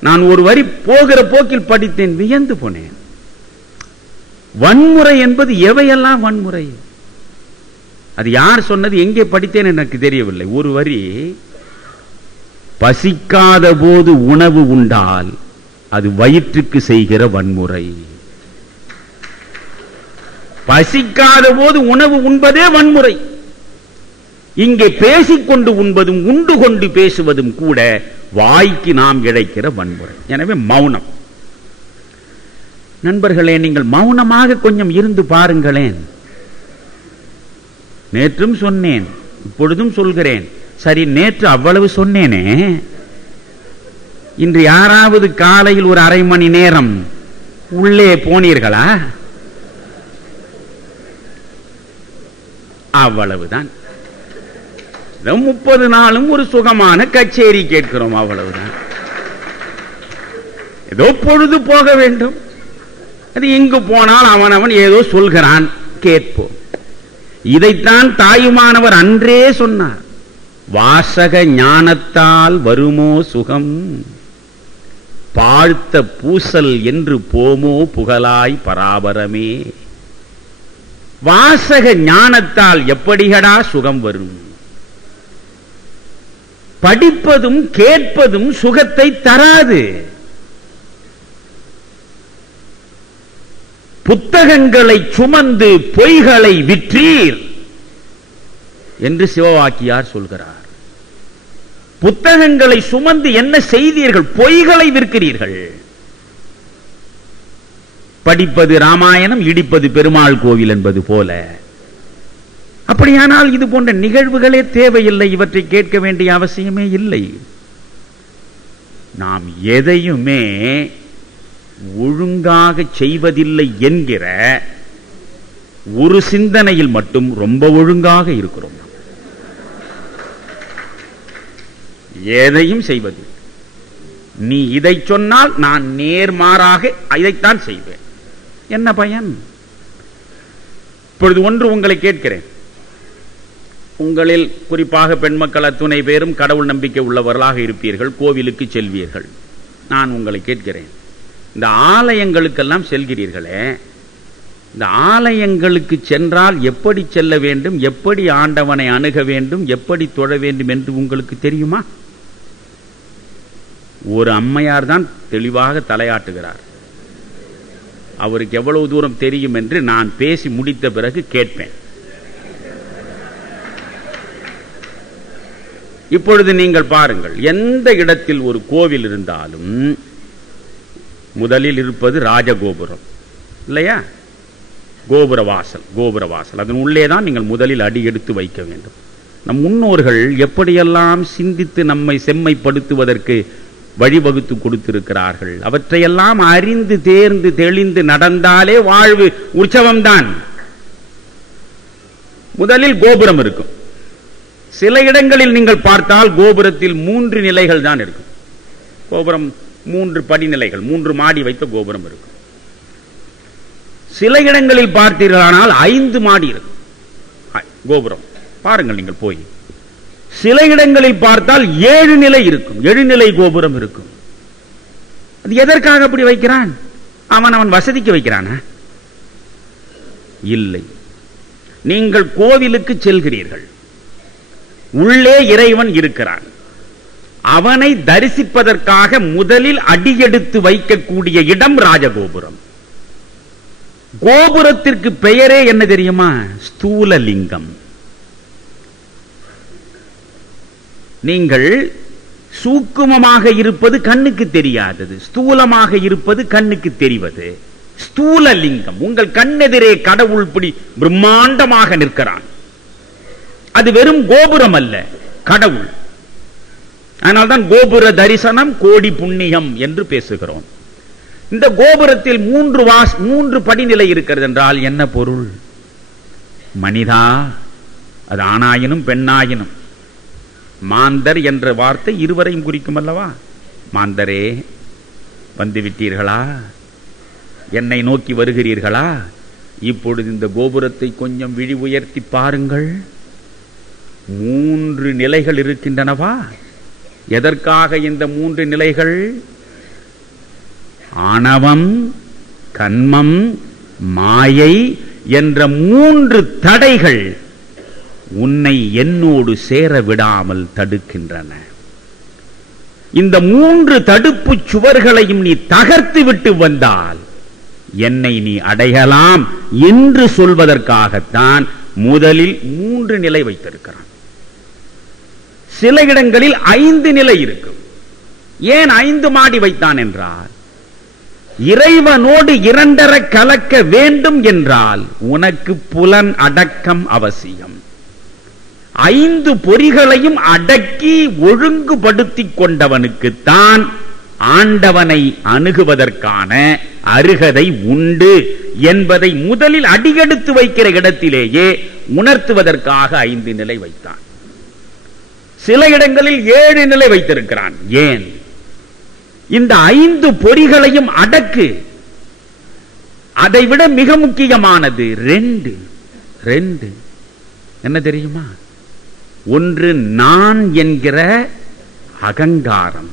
நான் ஒரு வரி போகிற போக்கில் படித்தேன், வியந்து போனேன். வன்முறை என்பது எவையெல்லாம் வன்முறை? அது யார் சொன்னது, எங்கே படித்தேன் எனக்கு தெரியவில்லை. ஒரு வரி, பசிக்காத போது உணவு உண்டால் அது வயிற்றுக்கு செய்கிற வன்முறை. பசிக்காத போது உணவு உண்பதே வன்முறை. இங்கே பேசிக்கொண்டு உண்பதும் உண்டு கொண்டு பேசுவதும் கூட வாய்க்கு நாம் இழைக்கிற வன்முறை. எனவே மௌனம். நண்பர்களே, நீங்கள் மௌனமாக கொஞ்சம் இருந்து பாருங்களேன். நேற்றும் சொன்னேன், இப்பொழுதும் சொல்கிறேன். சரி, நேற்று அவ்வளவு சொன்னேனே, இன்று யாராவது காலையில் ஒரு 1/2 மணி நேரம் உள்ளே போனீர்களா? அவ்வளவுதான். 30 நாளும் ஒரு சுகமான கச்சேரி கேட்கிறோம், அவ்வளவுதான். ஏதோ பொழுது போக வேண்டும். அது இங்கு போனால் அவனவன் ஏதோ சொல்கிறான், கேட்போம். இதைத்தான் தாயுமானவர் அன்றே சொன்னார். வாசக ஞானத்தால் வருமோ சுகம், பாழ்த்த பூசல் என்று போமோ புகழாய் பராபரமே. வாசக ஞானத்தால் எப்படிகடா சுகம் வரும்? படிப்பதும் கேட்பதும் சுகத்தை தராது. புத்தகங்களை சுமந்து பொய்களை விற்றீர் என்று சிவவாக்கியார் சொல்கிறார். புத்தகங்களை சுமந்து என்ன செய்தீர்கள்? பொய்களை விற்கிறீர்கள். படிப்பது ராமாயணம், இடிப்பது பெருமாள் கோவில் என்பது போல. அப்படியானால் இது போன்ற நிகழ்வுகளே தேவையில்லை, இவற்றை கேட்க வேண்டிய அவசியமே இல்லை. நாம் எதையுமே ஒழுங்காக செய்வதில்லை என்கிற ஒரு சிந்தனையில் மட்டும் ரொம்ப ஒழுங்காக இருக்கிறோம். எதையும் செய்வது, நீ இதை சொன்னால் நான் நேர்மாறாக இதைத்தான் செய்வேன். என்ன பயன்? இப்பொழுது ஒன்று உங்களை கேட்கிறேன். உங்களில் குறிப்பாக பெண் மக்கள் அத்துணை பேரும் கடவுள் நம்பிக்கை உள்ளவர்களாக இருப்பீர்கள், கோவிலுக்கு செல்வீர்கள். நான் உங்களை கேட்கிறேன், இந்த ஆலயங்களுக்கெல்லாம் செல்கிறீர்களே, இந்த ஆலயங்களுக்கு சென்றால் எப்படி செல்ல வேண்டும், எப்படி ஆண்டவனை அணுக வேண்டும், எப்படி தொழ வேண்டும் என்று உங்களுக்கு தெரியுமா? ஒரு அம்மையார் தான் தெளிவாக தலையாட்டுகிறார். அவருக்கு எவ்வளவு தூரம் தெரியும் என்று நான் பேசி முடித்த பிறகு கேட்பேன். இப்பொழுது நீங்கள் பாருங்கள், எந்த இடத்தில் ஒரு கோவில் இருந்தாலும் முதலில் இருப்பது ராஜகோபுரம் இல்லையா? கோபுரவாசல். கோபுரவாசல் அதன் உள்ளேதான் நீங்கள் முதலில் அடி எடுத்து வைக்க வேண்டும். நம் முன்னோர்கள் எப்படியெல்லாம் சிந்தித்து நம்மை செம்மைப்படுத்துவதற்கு வழிவகுத்து கொடுத்திருக்கிறார்கள். அவற்றையெல்லாம் அறிந்து தேர்ந்து தெளிந்து நடந்தாலே வாழ்வு உற்சவம்தான். முதலில் கோபுரம் இருக்கும். சில இடங்களில் நீங்கள் பார்த்தால் கோபுரத்தில் 3 நிலைகள் தான் இருக்கும். கோபுரம் 3 படிநிலைகள், 3 மாடி வைத்த கோபுரம் இருக்கும். சில இடங்களில் பார்த்தீர்களானால் 5 மாடி இருக்கும் கோபுரம். பாருங்கள் நீங்கள் போய். சில இடங்களில் பார்த்தால் 7 நிலை இருக்கும், 7 நிலை கோபுரம் இருக்கும். அது எதற்காக அப்படி வைக்கிறான்? அவன் வசதிக்கு வைக்கிறானா? இல்லை. நீங்கள் கோவிலுக்கு செல்கிறீர்கள், உள்ளே இறைவன் இருக்கிறான். அவனை தரிசிப்பதற்காக முதலில் அடியெடுத்து வைக்கக்கூடிய இடம் ராஜகோபுரம். கோபுரத்திற்கு பெயரே என்ன தெரியுமா? ஸ்தூலலிங்கம். நீங்கள் சூக்குமமாக இருப்பது கண்ணுக்கு தெரியாதது, ஸ்தூலமாக இருப்பது கண்ணுக்கு தெரிவது. ஸ்தூலலிங்கம். உங்கள் கண்ணெதிரே கடவுள் பிடி பிரம்மாண்டமாக நிற்கிறான். அது வெறும் கோபுரம் அல்ல, கடவுள். அதனால்தான் கோபுர தரிசனம் கோடி புண்ணியம் என்று பேசுகிறோம். இந்த கோபுரத்தில் 3 படிநிலை இருக்கிறது என்றால் என்ன பொருள்? மனிதா, அது ஆணாயினும் பெண்ணாயினும். மாந்தர் என்ற வார்த்தை இருவரையும் குறிக்கும் அல்லவா? மாந்தரே, வந்துவிட்டீர்களா? என்னை நோக்கி வருகிறீர்களா? இப்பொழுது இந்த கோபுரத்தை கொஞ்சம் விழி உயர்த்தி பாருங்கள். 3 நிலைகள் இருக்கின்றனவா? எதற்காக இந்த 3 நிலைகள்? ஆணவம், கன்மம், மாயை என்ற 3 தடைகள் உன்னை என்னோடு சேர விடாமல் தடுக்கின்றன. இந்த 3 தடுப்பு சுவர்களையும் நீ தகர்த்து விட்டு வந்தால் என்னை நீ அடையலாம் என்று சொல்வதற்காகத்தான் முதலில் 3 நிலை வைத்திருக்கிறான். சில இடங்களில் 5 நிலை இருக்கும். ஏன் 5 மாடி வைத்தான் என்றால், இறைவனோடு 2 கலக்க வேண்டும் என்றால் உனக்கு புலன் அடக்கம் அவசியம். 5 பொறிகளையும் அடக்கி ஒழுங்குபடுத்திக் கொண்டவனுக்குத்தான் ஆண்டவனை அணுகுவதற்கான அருகதை உண்டு என்பதை முதலில் அடியெடுத்து வைக்கிற இடத்திலேயே உணர்த்துவதற்காக 5 நிலை வைத்தான். சில இடங்களில் 7 நிலை வைத்திருக்கிறான். ஏன்? இந்த 5 பொறிகளையும் அடக்கு. அதைவிட மிக முக்கியமானது 2 என்ன தெரியுமா? ஒன்று நான் என்கிற அகங்காரம்,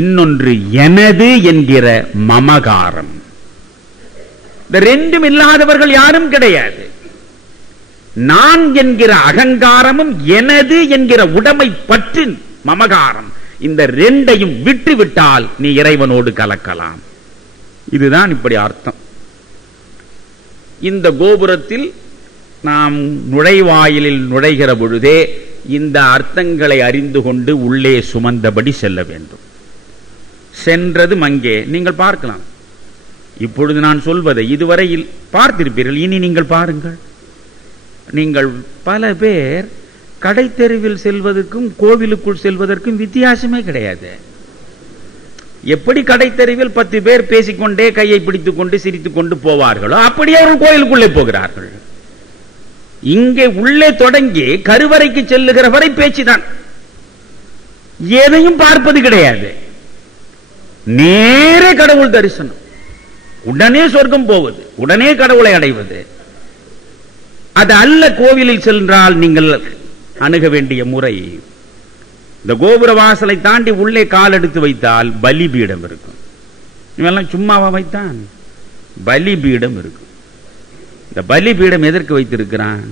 இன்னொன்று எனது என்கிற மமகாரம். இந்த 2 இல்லாதவர்கள் யாரும் கிடையாது. நான் என்கிற அகங்காரமும் எனது என்கிற உடைமை பற்று மமகாரம், இந்த 2ஐயும் விட்டுவிட்டால் நீ இறைவனோடு கலக்கலாம். இதுதான் இப்படி அர்த்தம். இந்த கோபுரத்தில் நாம் நுழைவாயிலில் நுழைகிற பொழுதே இந்த அர்த்தங்களை அறிந்து கொண்டு உள்ளே சுமந்தபடி செல்ல வேண்டும். சென்றது அங்கே நீங்கள் பார்க்கலாம். இப்பொழுது நான் சொல்வதை இதுவரையில் பார்த்திருப்பீர்கள். இனி நீங்கள் பாருங்கள். நீங்கள் பல பேர் கடை தெருவில் செல்வதற்கும் கோவிலுக்குள் செல்வதற்கும் வித்தியாசமே கிடையாது. எப்படி கடை தெருவில் 10 பேர் பேசிக்கொண்டே கையை பிடித்துக் கொண்டு சிரித்துக் கொண்டு போவார்களோ அப்படியே அவர்கள் கோயிலுக்குள்ளே போகிறார்கள். இங்கே உள்ளே தொடங்கி கருவறைக்கு செல்லுகிற வரை பேச்சுதான். எதையும் பார்ப்பது கிடையாது. நேரே கடவுள் தரிசனம், உடனே சொர்க்கம் போவது, உடனே கடவுளை அடைவது. அது அல்ல கோவிலில் சென்றால் நீங்கள் அணுக வேண்டிய முறை. இந்த கோபுர வாசலை தாண்டி உள்ளே கால் எடுத்து வைத்தால் பலிபீடம் இருக்கும். இவெல்லாம் சும்மாவா வைத்தான்? பலிபீடம் இருக்கும். இந்த பலிபீடம் எதற்கு வைத்திருக்கிறான்?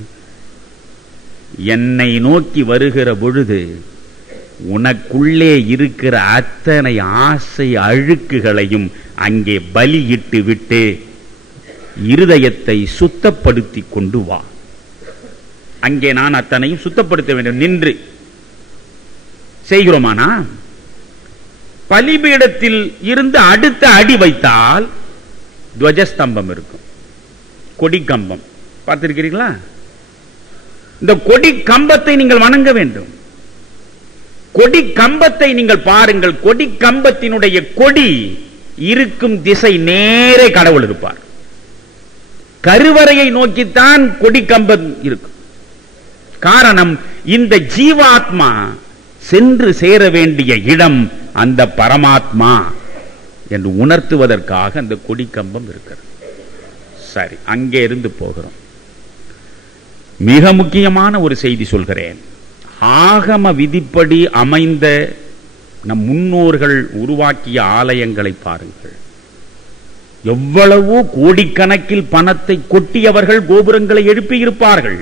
என்னை நோக்கி வருகிற பொழுது உனக்குள்ளே இருக்கிற அத்தனை ஆசை அழுக்குகளையும் அங்கே பலியிட்டு விட்டு இருதயத்தை சுத்தப்படுத்தி கொண்டு வா. அங்கே நான் அத்தனையும் சுத்தப்படுத்த வேண்டும். நின்று செய்கிறோமானா? பலிபீடத்தில் இருந்து அடுத்த அடி வைத்தால் துவஜஸ்தம்பம் இருக்கும், கொடி கம்பம். பார்த்திருக்கிறீர்களா? இந்த கொடி கம்பத்தை நீங்கள் வணங்க வேண்டும். கொடி கம்பத்தை நீங்கள் பாருங்கள். கொடி கம்பத்தினுடைய கொடி இருக்கும் திசை நேரே கடவுள் இருப்பார். கருவறையை நோக்கித்தான் கொடி கம்பம் இருக்கும். காரணம், இந்த ஜீவாத்மா சென்று சேர வேண்டிய இடம் அந்த பரமாத்மா என்று உணர்த்துவதற்காக அந்த கொடி கம்பம் இருக்கிறது. சரி, அங்கே இருந்து போகிறோம். மிக முக்கியமான ஒரு செய்தி சொல்கிறேன். ஆகம விதிப்படி அமைந்த நம் முன்னோர்கள் உருவாக்கிய ஆலயங்களை பாருங்கள். எவ்வளவோ கோடிக்கணக்கில் பணத்தை கொட்டியவர்கள் கோபுரங்களை எழுப்பி இருப்பார்கள்.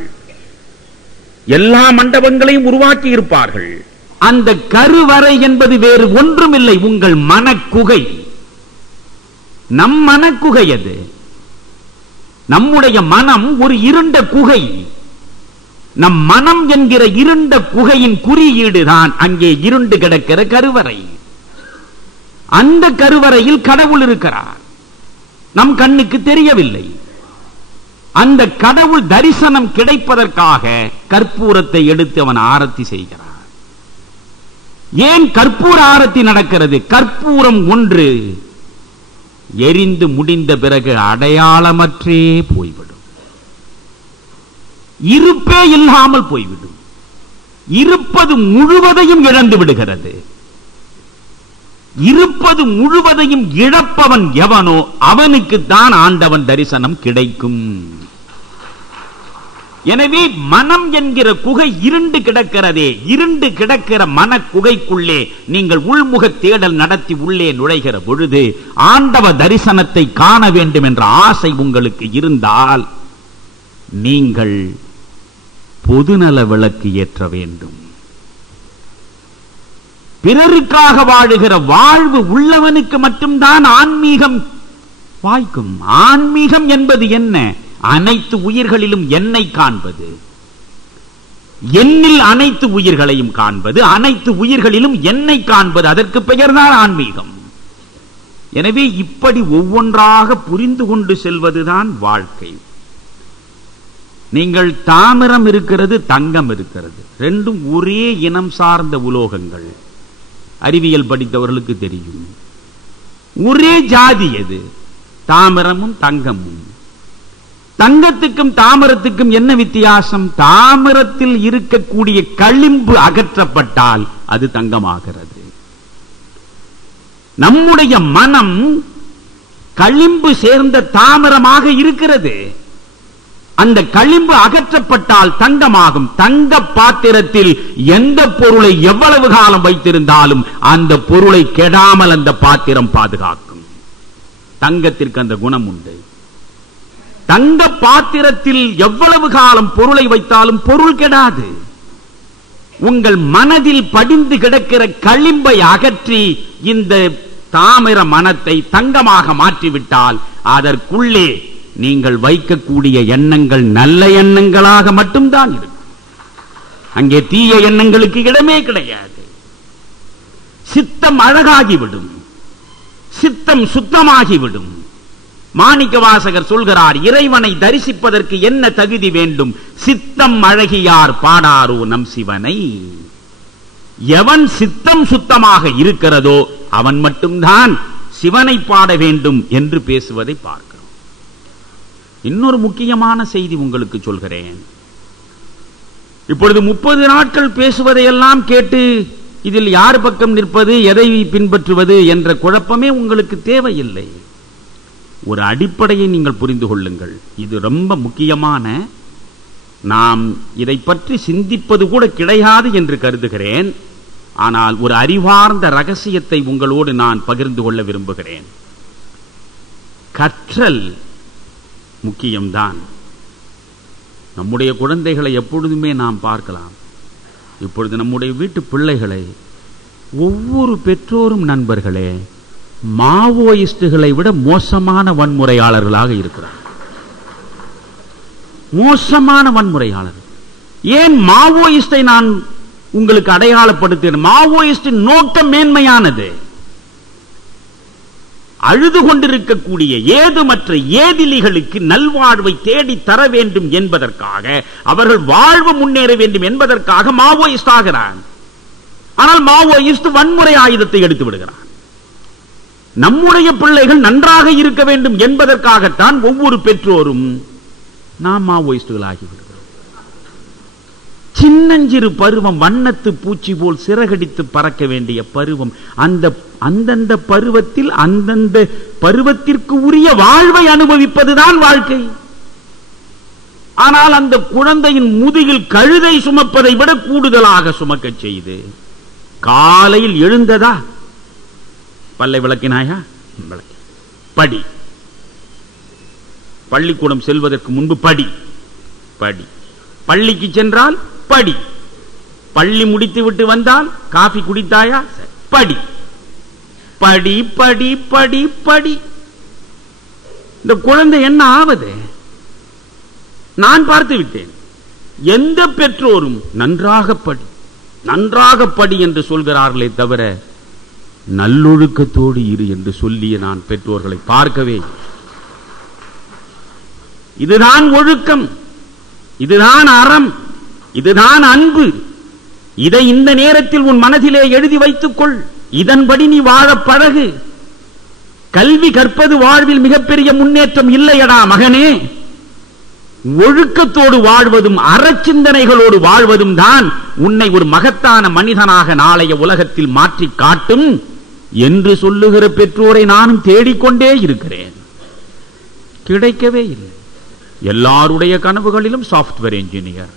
எல்லா மண்டபங்களையும் உருவாக்கி இருப்பார்கள். அந்த கருவறை என்பது வேறு ஒன்றுமில்லை, உங்கள் மனக்குகை. நம் மனக்குகை அது. நம்முடைய மனம் ஒரு இருண்ட குகை. நம் மனம் என்கிற இருண்ட குகையின் குறியீடு தான் அங்கே இருண்டு கிடக்கிற கருவறை. அந்த கருவறையில் கடவுள் இருக்கிறார், நம் கண்ணுக்கு தெரியவில்லை. அந்த கடவுள் தரிசனம் கிடைப்பதற்காக கற்பூரத்தை எடுத்து அவன் ஆரத்தி செய்கிறான். ஏன் கற்பூர ஆரத்தி நடக்கிறது? கற்பூரம் ஒன்று எரிந்து முடிந்த பிறகு அடையாளமற்றே போய்விடும், இருப்பே இல்லாமல் போய்விடும். இருப்பது முழுவதையும் இழந்து விடுகிறது. இருப்பது முழுவதையும் இழப்பவன் எவனோ அவனுக்குத்தான் ஆண்டவன் தரிசனம் கிடைக்கும். எனவே மனம் என்கிற குகை இருண்டு கிடக்கிறதே, இருண்டு கிடக்கிற மன குகைக்குள்ளே நீங்கள் உள்முக தேடல் நடத்தி உள்ளே நுழைகிற பொழுது ஆண்டவ தரிசனத்தை காண வேண்டும் என்ற ஆசை உங்களுக்கு இருந்தால் நீங்கள் பொதுநல விளக்கு ஏற்ற வேண்டும். பிறருக்காக வாழுகிற வாழ்வு உள்ளவனுக்கு மட்டும்தான் ஆன்மீகம் வாய்க்கும். ஆன்மீகம் என்பது என்ன? அனைத்து உயிர்களிலும் என்னை காண்பது, என்னில் அனைத்து உயிர்களையும் காண்பது, அனைத்து உயிர்களிலும் என்னை காண்பது. அதற்கு பெயர்தான் ஆன்மீகம். எனவே இப்படி ஒவ்வொன்றாக புரிந்து கொண்டு செல்வதுதான் வாழ்க்கை. நீங்கள் தாமிரம் இருக்கிறது, தங்கம் இருக்கிறது, ரெண்டும் ஒரே இனம் சார்ந்த உலோகங்கள். அறிவியல் படித்தவர்களுக்கு தெரியும். ஒரே ஜாதி எது? தாமிரமும் தங்கமும். தங்கத்துக்கும் தாமிரத்துக்கும் என்ன வித்தியாசம்? தாமிரத்தில் இருக்கக்கூடிய களிம்பு அகற்றப்பட்டால் அது தங்கமாகிறது. நம்முடைய மனம் களிம்பு சேர்ந்த தாமிரமாக இருக்கிறது. அந்த களிம்பு அகற்றப்பட்டால் தங்கமாகும். தங்க பாத்திரத்தில் எந்த பொருளை எவ்வளவு காலம் வைத்திருந்தாலும் அந்த பொருளை கெடாமல் அந்த பாத்திரம் பாதுகாக்கும். தங்கத்திற்கு அந்த குணம் உண்டு. தங்க பாத்திரத்தில் எவ்வளவு காலம் பொருளை வைத்தாலும் பொருள் கெடாது. உங்கள் மனதில் படிந்து கிடக்கிற களிம்பை அகற்றி இந்த தாமிர மனத்தை தங்கமாக மாற்றிவிட்டால் அதற்குள்ளே நீங்கள் வைக்கக்கூடிய எண்ணங்கள் நல்ல எண்ணங்களாக மட்டும்தான் இருக்கும். அங்கே தீய எண்ணங்களுக்கு இடமே கிடையாது. சித்தம் அழகாகிவிடும், சித்தம் சுத்தமாகிவிடும். மாணிக்க வாசகர் சொல்கிறார், இறைவனை தரிசிப்பதற்கு என்ன தகுதி வேண்டும்? சித்தம் அழகியார் பாடாரோ நம் சிவனை. எவன் சித்தம் சுத்தமாக இருக்கிறதோ அவன் மட்டும்தான் சிவனை பாட வேண்டும் என்று பேசுவதை பார்க்கிறோம். இன்னொரு முக்கியமான செய்தி உங்களுக்கு சொல்கிறேன். இப்பொழுது 30 நாட்கள் பேசுவதையெல்லாம் கேட்டு இதில் யார் பக்கம் நிற்பது, எதை பின்பற்றுவது என்ற குழப்பமே உங்களுக்கு தேவையில்லை. ஒரு அடிப்படையை நீங்கள் புரிந்து கொள்ளுங்கள். இது ரொம்ப முக்கியமான, நாம் இதை பற்றி சிந்திப்பது கூட கிடையாது என்று கருதுகிறேன். ஆனால் ஒரு அறிவார்ந்த ரகசியத்தை உங்களோடு நான் பகிர்ந்து கொள்ள விரும்புகிறேன். கற்றல் முக்கியம்தான். நம்முடைய குழந்தைகளை எப்பொழுதுமே நாம் பார்க்கலாம். இப்பொழுது நம்முடைய வீட்டு பிள்ளைகளை ஒவ்வொரு பெற்றோரும் நண்பர்களே மாவோயிஸ்டுகளை விட மோசமான வன்முறையாளர்களாக இருக்கிறார். மோசமான வன்முறையாளர். ஏன் மாவோயிஸ்டை நான் உங்களுக்கு அடையாளப்படுத்துகிறேன்? மாவோயிஸ்டின் நோக்கம் மேன்மையானது. அழுது கொண்டிருக்கக்கூடிய ஏதுமற்ற ஏதிலிகளுக்கு நல்வாழ்வை தேடி தர வேண்டும் என்பதற்காக, அவர்கள் வாழ்வு முன்னேற வேண்டும் என்பதற்காக மாவோயிஸ்ட் ஆகிறான். ஆனால் மாவோயிஸ்ட் வன்முறை ஆயுதத்தை எடுத்து விடுகிறான். நம்முடைய பிள்ளைகள் நன்றாக இருக்க வேண்டும் என்பதற்காகத்தான் ஒவ்வொரு பெற்றோரும் நாம் மாவோயிஸ்டுகள் ஆகிவிடுகிறோம். சின்னஞ்சிறு பருவம் வண்ணத்து பூச்சி போல் சிறகடித்து பறக்க வேண்டிய பருவம். அந்தந்த பருவத்தில் அந்தந்த பருவத்திற்கு உரிய வாழ்வை அனுபவிப்பதுதான் வாழ்க்கை. ஆனால் அந்த குழந்தையின் முதுகில் கழுதை சுமப்பதை விட கூடுதலாக சுமக்க செய்து, காலையில் எழுந்ததா பல்லை விளக்கினாயா, படி. பள்ளிக்கூடம் செல்வதற்கு முன்பு படி படி. பள்ளிக்கு சென்றால் படி. பள்ளி முடித்து விட்டு வந்தால் காபி குடித்தாயா, படி படி படி படி படி. இந்த குழந்தை என்ன ஆவது? நான் பார்த்து விட்டேன். எந்த பெற்றோரும் நன்றாக படி நன்றாக படி என்று சொல்கிறார்களே தவிர நல்லொழுக்கத்தோடு இரு என்று சொல்லிய நான் பெற்றோர்களை பார்க்கவே. இதுதான் ஒழுக்கம், இதுதான் அறம், இதுதான் அன்பு. இதை இந்த நேரத்தில் உன் மனதிலே எழுதி வைத்துக் கொள். இதன்படி நீ வாழ பழகு. கல்வி கற்பது வாழ்வில் மிகப்பெரிய முன்னேற்றம் இல்லையடா மகனே. ஒழுக்கத்தோடு வாழ்வதும் அறச்சிந்தனைகளோடு வாழ்வதும் தான் உன்னை ஒரு மகத்தான மனிதனாக நாளைய உலகத்தில் மாற்றி காட்டும் என்று சொல்லுகிற பெற்றோரை நானும் தேடிக்கொண்டே இருக்கிறேன். கிடைக்கவே இல்லை. எல்லாருடைய கனவுகளிலும் சாப்ட்வேர் இன்ஜினியர்,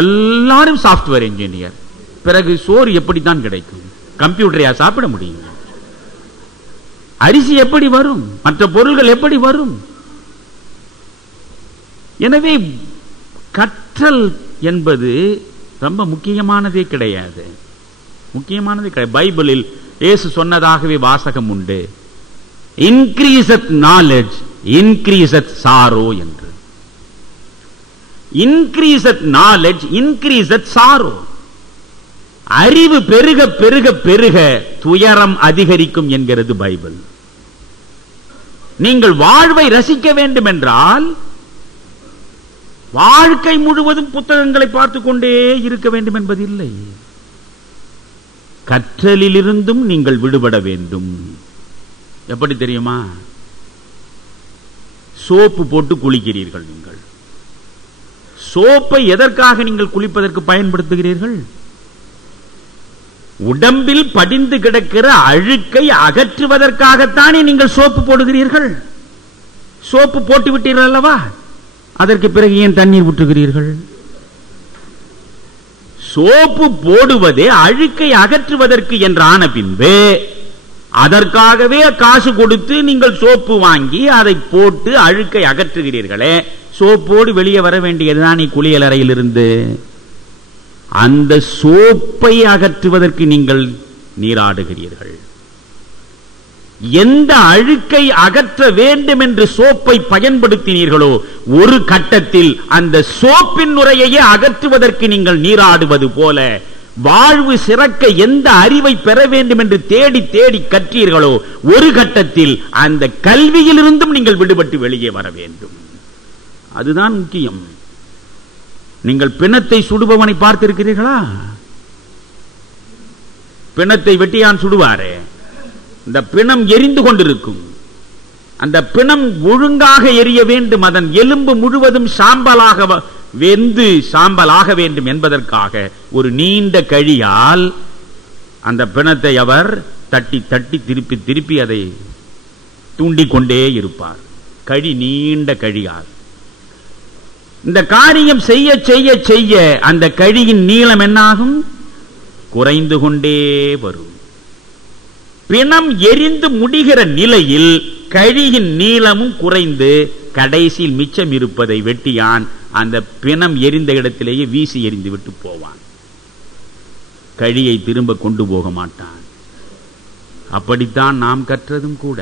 எல்லாரும் சாப்ட்வேர் இன்ஜினியர். பிறகு சோறு எப்படித்தான் கிடைக்கும்? கம்ப்யூட்டரையா சாப்பிட முடியும்? அரிசி எப்படி வரும்? மற்ற பொருள்கள் எப்படி வரும்? எனவே கற்றல் என்பது ரொம்ப முக்கியமானதே கிடையாது. முக்கியமானதே கிடையாது. பைபிளில் இயேசு சொன்னதாகவே வாசகம் உண்டு, இன்கிரீசத் நாலேஜ் இன்கிரீசத் சாரோ என்று. இன்கிரீசத் நாலேஜ் இன்கிரீசத் சாரோ. அறிவு பெருக பெருக பெருக துயரம் அதிகரிக்கும் என்கிறது பைபிள். நீங்கள் வாழ்வை ரசிக்க வேண்டும் என்றால் வாழ்க்கை முழுவதும் புத்தகங்களை பார்த்துக் கொண்டே இருக்க வேண்டும் என்பது இல்லை. கற்றலிலிருந்தும் நீங்கள் விடுபட வேண்டும். எப்படி தெரியுமா? சோப்பு போட்டு குளிக்கிறீர்கள். நீங்கள் சோப்பை எதற்காக நீங்கள் குளிப்பதற்கு பயன்படுத்துகிறீர்கள்? உடம்பில் படிந்து கிடக்கிற அழுக்கை அகற்றுவதற்காகத்தானே நீங்கள் சோப்பு போடுகிறீர்கள். சோப்பு போட்டு விட்டீர்கள் அல்லவா? அதற்கு பிறகு ஏன் தண்ணீர் ஊற்றுகிறீர்கள்? சோப்பு போடுவதே அழுக்கை அகற்றுவதற்கு என்றான பின்பு அதற்காகவே காசு கொடுத்து நீங்கள் சோப்பு வாங்கி அதை போட்டு அழுக்கை அகற்றுகிறீர்களே, சோப்போடு வெளியே வர வேண்டியதுதான் நீ குளியலறையில் இருந்து. அந்த சோப்பை அகற்றுவதற்கு நீங்கள் நீராடுகிறீர்கள். எந்த அழுக்கை அகற்ற வேண்டும் என்று சோப்பை பயன்படுத்தினீர்களோ ஒரு கட்டத்தில் அந்த சோப்பின் நுரையையே அகற்றுவதற்கு நீங்கள் நீராடுவது போல, வாழ்வு சிறக்க எந்த அறிவை பெற வேண்டும் என்று தேடி தேடி கற்றீர்களோ ஒரு கட்டத்தில் அந்த கல்வியிலிருந்தும் நீங்கள் விடுபட்டு வெளியே வர வேண்டும். அதுதான் முக்கியம். நீங்கள் பிணத்தை சுடுபவனை பார்த்திருக்கிறீர்களா? பிணத்தை வெட்டியான் சுடுவாரே, இந்த பிணம் எரிந்து கொண்டிருக்கும். அந்த பிணம் ஒழுங்காக எரிய வேண்டும், அதன் எலும்பு முழுவதும் சாம்பலாக வெந்து சாம்பலாக வேண்டும் என்பதற்காக ஒரு நீண்ட கழியால் அந்த பிணத்தை அவர் தட்டி தட்டி திருப்பி திருப்பி அதை தூண்டிக்கொண்டே இருப்பார். கழி, நீண்ட கழியால். இந்த காரியம் செய்ய செய்ய செய்ய அந்த கழியின் நீளம் என்னாகும்? குறைந்து கொண்டே வரும். பிணம் எரிந்து முடிகிற நிலையில் கழியின் நீளமும் குறைந்து கடைசியில் மிச்சம் இருப்பதை வெட்டியான் அந்த பிணம் எரிந்த இடத்திலேயே வீசி எரிந்து விட்டு போவான். கழியை திரும்ப கொண்டு போக மாட்டான். அப்படித்தான் நாம் கற்றதும் கூட.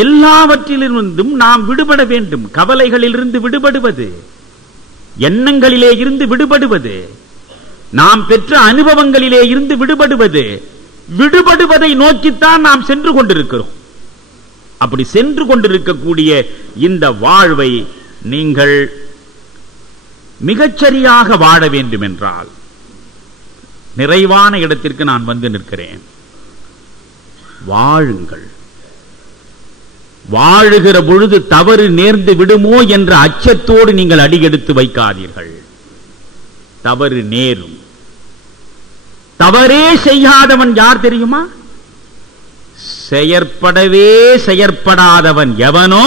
எல்லாவற்றிலிருந்தும் நாம் விடுபட வேண்டும். கவலைகளிலிருந்து விடுபடுவது, எண்ணங்களிலே இருந்து விடுபடுவது, நாம் பெற்ற அனுபவங்களிலே இருந்து விடுபடுவது, விடுபடுவதை நோக்கித்தான் நாம் சென்று கொண்டிருக்கிறோம். அப்படி சென்று கொண்டிருக்கக்கூடிய இந்த வாழ்வை நீங்கள் மிகச்சரியாக வாழ வேண்டும் என்றால், நிறைவான இடத்திற்கு நான் வந்து நிற்கிறேன். வாழுங்கள். வாழுகிற பொழுது தவறு நேர்ந்து விடுமோ என்ற அச்சத்தோடு நீங்கள் அடியெடுத்து வைக்காதீர்கள். தவறு நேரும். தவறே செய்யாதவன் யார் தெரியுமா? செயற்படவே செயற்படாதவன் எவனோ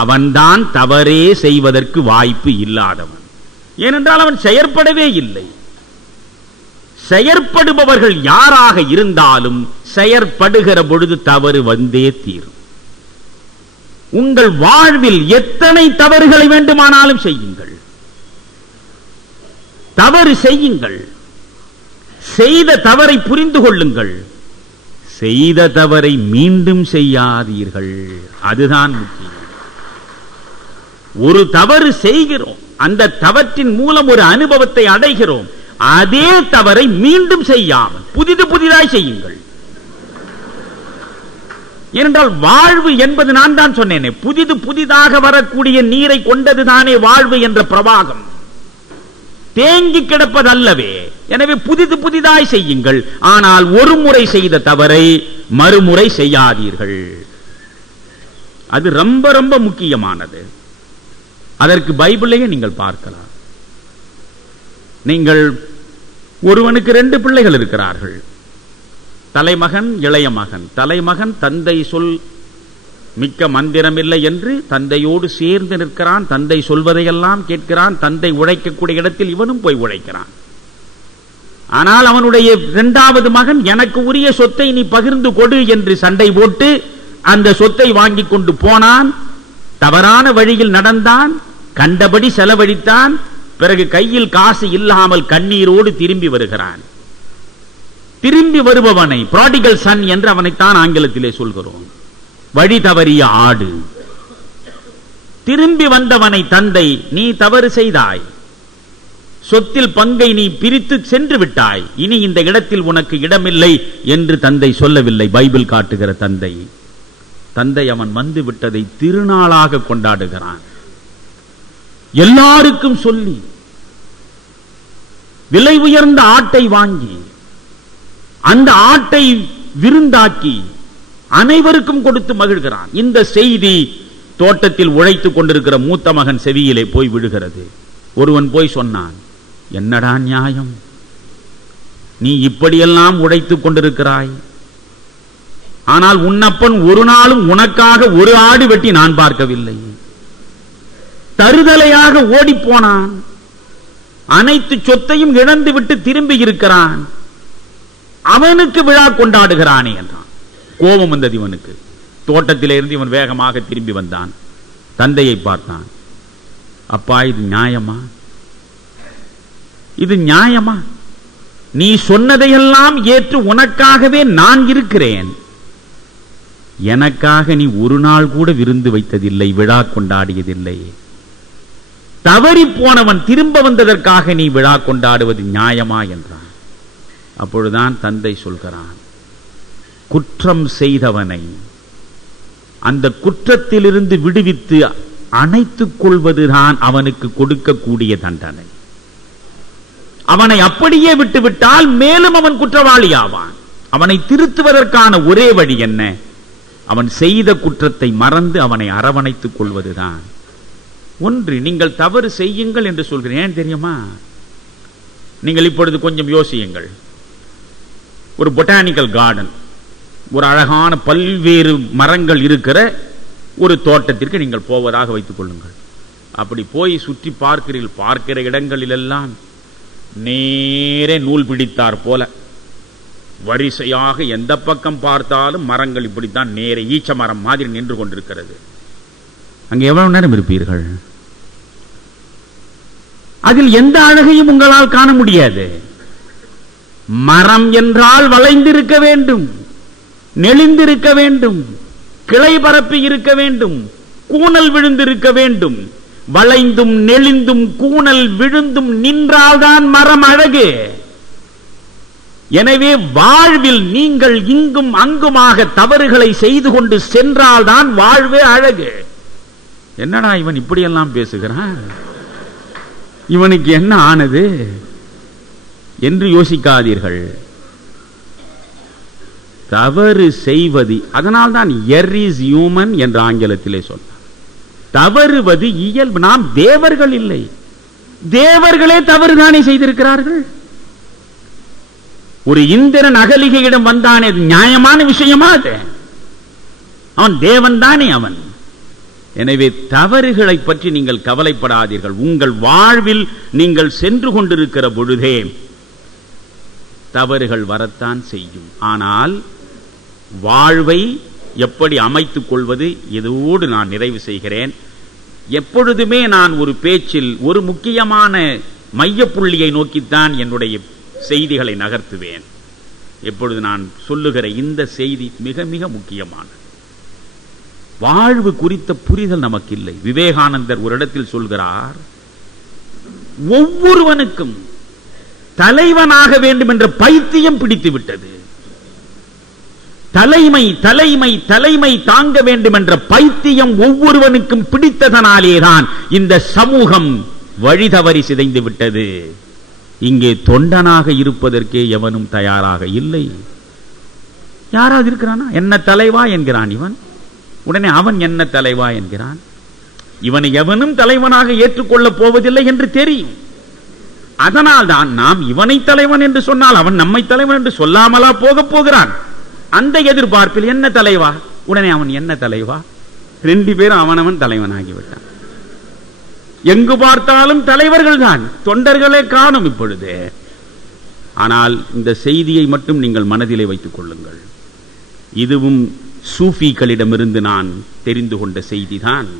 அவன்தான் தவறே செய்வதற்கு வாய்ப்பு இல்லாதவன். ஏனென்றால் அவன் செயற்படவே இல்லை. செயற்படுபவர்கள் யாராக இருந்தாலும் செயற்படுகிற பொழுது தவறு வந்தே தீரும். உங்கள் வாழ்வில் எத்தனை தவறுகளை வேண்டுமானாலும் செய்யுங்கள். தவறு செய்யுங்கள். செய்த தவறை புரிந்து கொள்ளுங்கள். செய்த தவறை மீண்டும் செய்யாதீர்கள். அதுதான் முக்கியம். ஒரு தவறு செய்கிறோம், அந்த தவற்றின் மூலம் ஒரு அனுபவத்தை அடைகிறோம். அதே தவறை மீண்டும் செய்யாமல் புதிது புதிதாய் செய்யுங்கள். ஏனென்றால் வாழ்வு என்பது, நான் தான் சொன்னேனே, புதிது புதிதாக வரக்கூடிய நீரை கொண்டதுதானே வாழ்வு என்ற பிரவாகம். தேங்கி கிடப்பதல்லவே. எனவே புதிது புதிதாய் செய்யுங்கள். ஆனால் ஒரு முறை செய்த தவறை மறுமுறை செய்யாதீர்கள். அது ரொம்ப ரொம்ப முக்கியமானது. அதற்கு பைபிளையே நீங்கள் பார்க்கலாம். நீங்கள் ஒருவனுக்கு 2 பிள்ளைகள் இருக்கிறார்கள். தலைமகன், இளைய மகன். தலைமகன் தந்தை சொல் மிக்க மந்திரமில்லை என்று தந்தையோடு சேர்ந்து நிற்கிறான். தந்தை சொல்வதையெல்லாம் கேட்கிறான். தந்தை உழைக்கக்கூடிய இடத்தில் இவனும் போய் உழைக்கிறான். ஆனால் அவனுடைய 2வது மகன், எனக்கு உரிய சொத்தை நீ பகிர்ந்து கொடு என்று சண்டை போட்டு அந்த சொத்தை வாங்கி கொண்டு போனான். தவறான வழியில் நடந்தான். கண்டபடி செலவழித்தான். பிறகு கையில் காசு இல்லாமல் கண்ணீரோடு திரும்பி வருகிறான். திரும்பி வருபவனை ப்ராடிகல் சன் என்று அவனைத்தான் ஆங்கிலத்திலே சொல்கிறோம். வழி தவறிய ஆடு. திரும்பி வந்தவனை தந்தை, நீ தவறு செய்தாய், சொத்தில் பங்கை நீ பிரித்து சென்று விட்டாய், இனி இந்த இடத்தில் உனக்கு இடமில்லை என்று தந்தை சொல்லவில்லை. பைபிள் காட்டுகிற தந்தை. தந்தை அவன் வந்து விட்டதை திருநாளாக கொண்டாடுகிறான். எல்லாருக்கும் சொல்லி விலை உயர்ந்த ஆட்டை வாங்கி அந்த ஆட்டை விருந்தாக்கி அனைவருக்கும் கொடுத்து மகிழ்கிறான். இந்த செய்தி தோட்டத்தில் உழைத்துக் கொண்டிருக்கிற மூத்த மகன் செவியிலே போய் விழுகிறது. ஒருவன் போய் சொன்னான், என்னடா நியாயம், நீ இப்படியெல்லாம் உழைத்துக் கொண்டிருக்கிறாய், ஆனால் உன்னப்பன் ஒரு நாளும் உனக்காக ஒரு ஆடு வெட்டி நான் பார்க்கவில்லை. தருதலையாக ஓடி போனான், அனைத்து சொத்தையும் இழந்து விட்டு திரும்பி இருக்கிறான், அவனுக்கு விழா கொண்டாடுகிறானே என்றான். கோபம் வந்தது இவனுக்கு. தோட்டத்திலே இருந்து இவன் வேகமாக திரும்பி வந்தான். தந்தையை பார்த்தான். அப்பா, இது நியாயமா? இது நியாயமா? நீ சொன்னதையெல்லாம் ஏற்று உனக்காகவே நான் இருக்கிறேன், எனக்காக நீ ஒரு நாள் கூட விருந்து வைத்ததில்லை, விழா கொண்டாடியதில்லை. தவறி போனவன் திரும்ப வந்ததற்காக நீ விழா கொண்டாடுவது நியாயமா என்றான். அப்பொழுதுதான் தந்தை சொல்கிறான், குற்றம் செய்தவனை அந்த குற்றத்திலிருந்து விடுவித்து அணைத்துக் கொள்வதுதான் அவனுக்கு கொடுக்கக்கூடிய தண்டனை. அவனை அப்படியே விட்டுவிட்டால் மேலும் அவன் குற்றவாளி ஆவான். அவனை திருத்துவதற்கான ஒரே வழி என்ன? அவன் செய்த குற்றத்தை மறந்து அவனை அரவணைத்துக் கொள்வதுதான். ஒன்று, நீங்கள் தவறு செய்யுங்கள் என்று சொல்கிறேன். ஏன் தெரியுமா? நீங்கள் இப்பொழுது கொஞ்சம் யோசியுங்கள். ஒரு பொட்டானிக்கல் கார்டன், ஒரு அழகான பல்வேறு மரங்கள் இருக்கிற ஒரு தோட்டத்திற்கு நீங்கள் போவதாக வைத்துக் கொள்ளுங்கள். அப்படி போய் சுற்றி பார்க்கிறீர்கள். பார்க்கிற இடங்களிலெல்லாம் நேரே நூல் பிடித்தார் போல வரிசையாக எந்த பக்கம் பார்த்தாலும் மரங்கள் இப்படித்தான் நேரே ஈச்ச மரம் மாதிரி நின்று கொண்டிருக்கிறது. அங்கே எவ்வளவு நேரம் இருப்பீர்கள்? அதில் எந்த அழகையும் உங்களால் காண முடியாது. மரம் என்றால் வளைந்திருக்க வேண்டும், நெளிந்திருக்க வேண்டும், கிளை பரப்பி இருக்க வேண்டும், கூணல் விழுந்திருக்க வேண்டும். வளைந்தும் நெளிந்தும் கூணல் விழுந்தும் நின்றால்தான் மரம் அழகு. எனவே வாழ்வில் நீங்கள் இங்கும் அங்குமாக தவறுகளை செய்து கொண்டு சென்றால்தான் வாழ்வே அழகு. என்னடா இவன் இப்படியெல்லாம் பேசுகிறான், இவனுக்கு என்ன ஆனது என்று யோசிக்காதீர்கள். தவறு செய்வது, அதனால்தான் எர் இஸ் ஹியூமன் என்ற ஆங்கிலத்திலே சொன்னார். தவறுவது இயல்பு. நாம் தேவர்கள் இல்லை, தேவர்களே தவறுதானே செய்திருக்கிறார்கள். ஒரு இந்திரன் அகலிகையிடம் வந்தானே, நியாயமான விஷயமா? அது அவன் தேவன் தானே அவன். எனவே தவறுகளை பற்றி நீங்கள் கவலைப்படாதீர்கள். உங்கள் வாழ்வில் நீங்கள் சென்று கொண்டிருக்கிற பொழுதே தவறுகள் வரத்தான் செய்யும். ஆனால் வாழ்வை எப்படி அமைத்துக் கொள்வது, இதோடு நான் நிறைவு செய்கிறேன். எப்பொழுதுமே நான் ஒரு பேச்சில் ஒரு முக்கியமான மையப்புள்ளியை நோக்கித்தான் என்னுடைய செய்திகளை நகர்த்துவேன். எப்பொழுது நான் சொல்லுகிற இந்த செய்தி மிக மிக முக்கியமானது. வாழ்வு குறித்த புரிதல் நமக்கு இல்லை. விவேகானந்தர் ஒரு இடத்தில் சொல்கிறார், ஒவ்வொருவனுக்கும் தலைவனாக வேண்டும் என்ற பைத்தியம் பிடித்து விட்டது. தலைமை தலைமை தலைமை தாங்க வேண்டும் என்ற பைத்தியம் ஒவ்வொருவனுக்கும் பிடித்ததனாலேதான் இந்த சமூகம் வழி தவறி சிதைந்து விட்டது. இங்கே தொண்டனாக இருப்பதற்கே எவனும் தயாராக இல்லை. யாராவது இருக்கிறானா? என்ன தலைவா என்கிறான் இவன். உடனே அவன் என்ன தலைவா என்கிறான். இவனை எவனும் தலைவனாக ஏற்றுக்கொள்ளப் போவதில்லை என்று தெரியும். அதனால்தான் நாம் இவனை தலைவன் என்று சொன்னால் அவன் நம்மை தலைவன் என்று சொல்லாமலா போக போகிறான். அந்த எதிர்பார்ப்பில் என்ன தலைவா, உடனே அவன் என்ன தலைவா, ரெண்டு பேரும் அவனவன் தலைவனாகிவிட்டான். எங்கு பார்த்தாலும் தலைவர்கள் தான், தொண்டர்களே காணும் இப்பொழுது. ஆனால் இந்த செய்தியை மட்டும் நீங்கள் மனதிலே வைத்துக் கொள்ளுங்கள். இதுவும் சூஃபிகளிடமிருந்து நான் தெரிந்து கொண்ட செய்திதான்.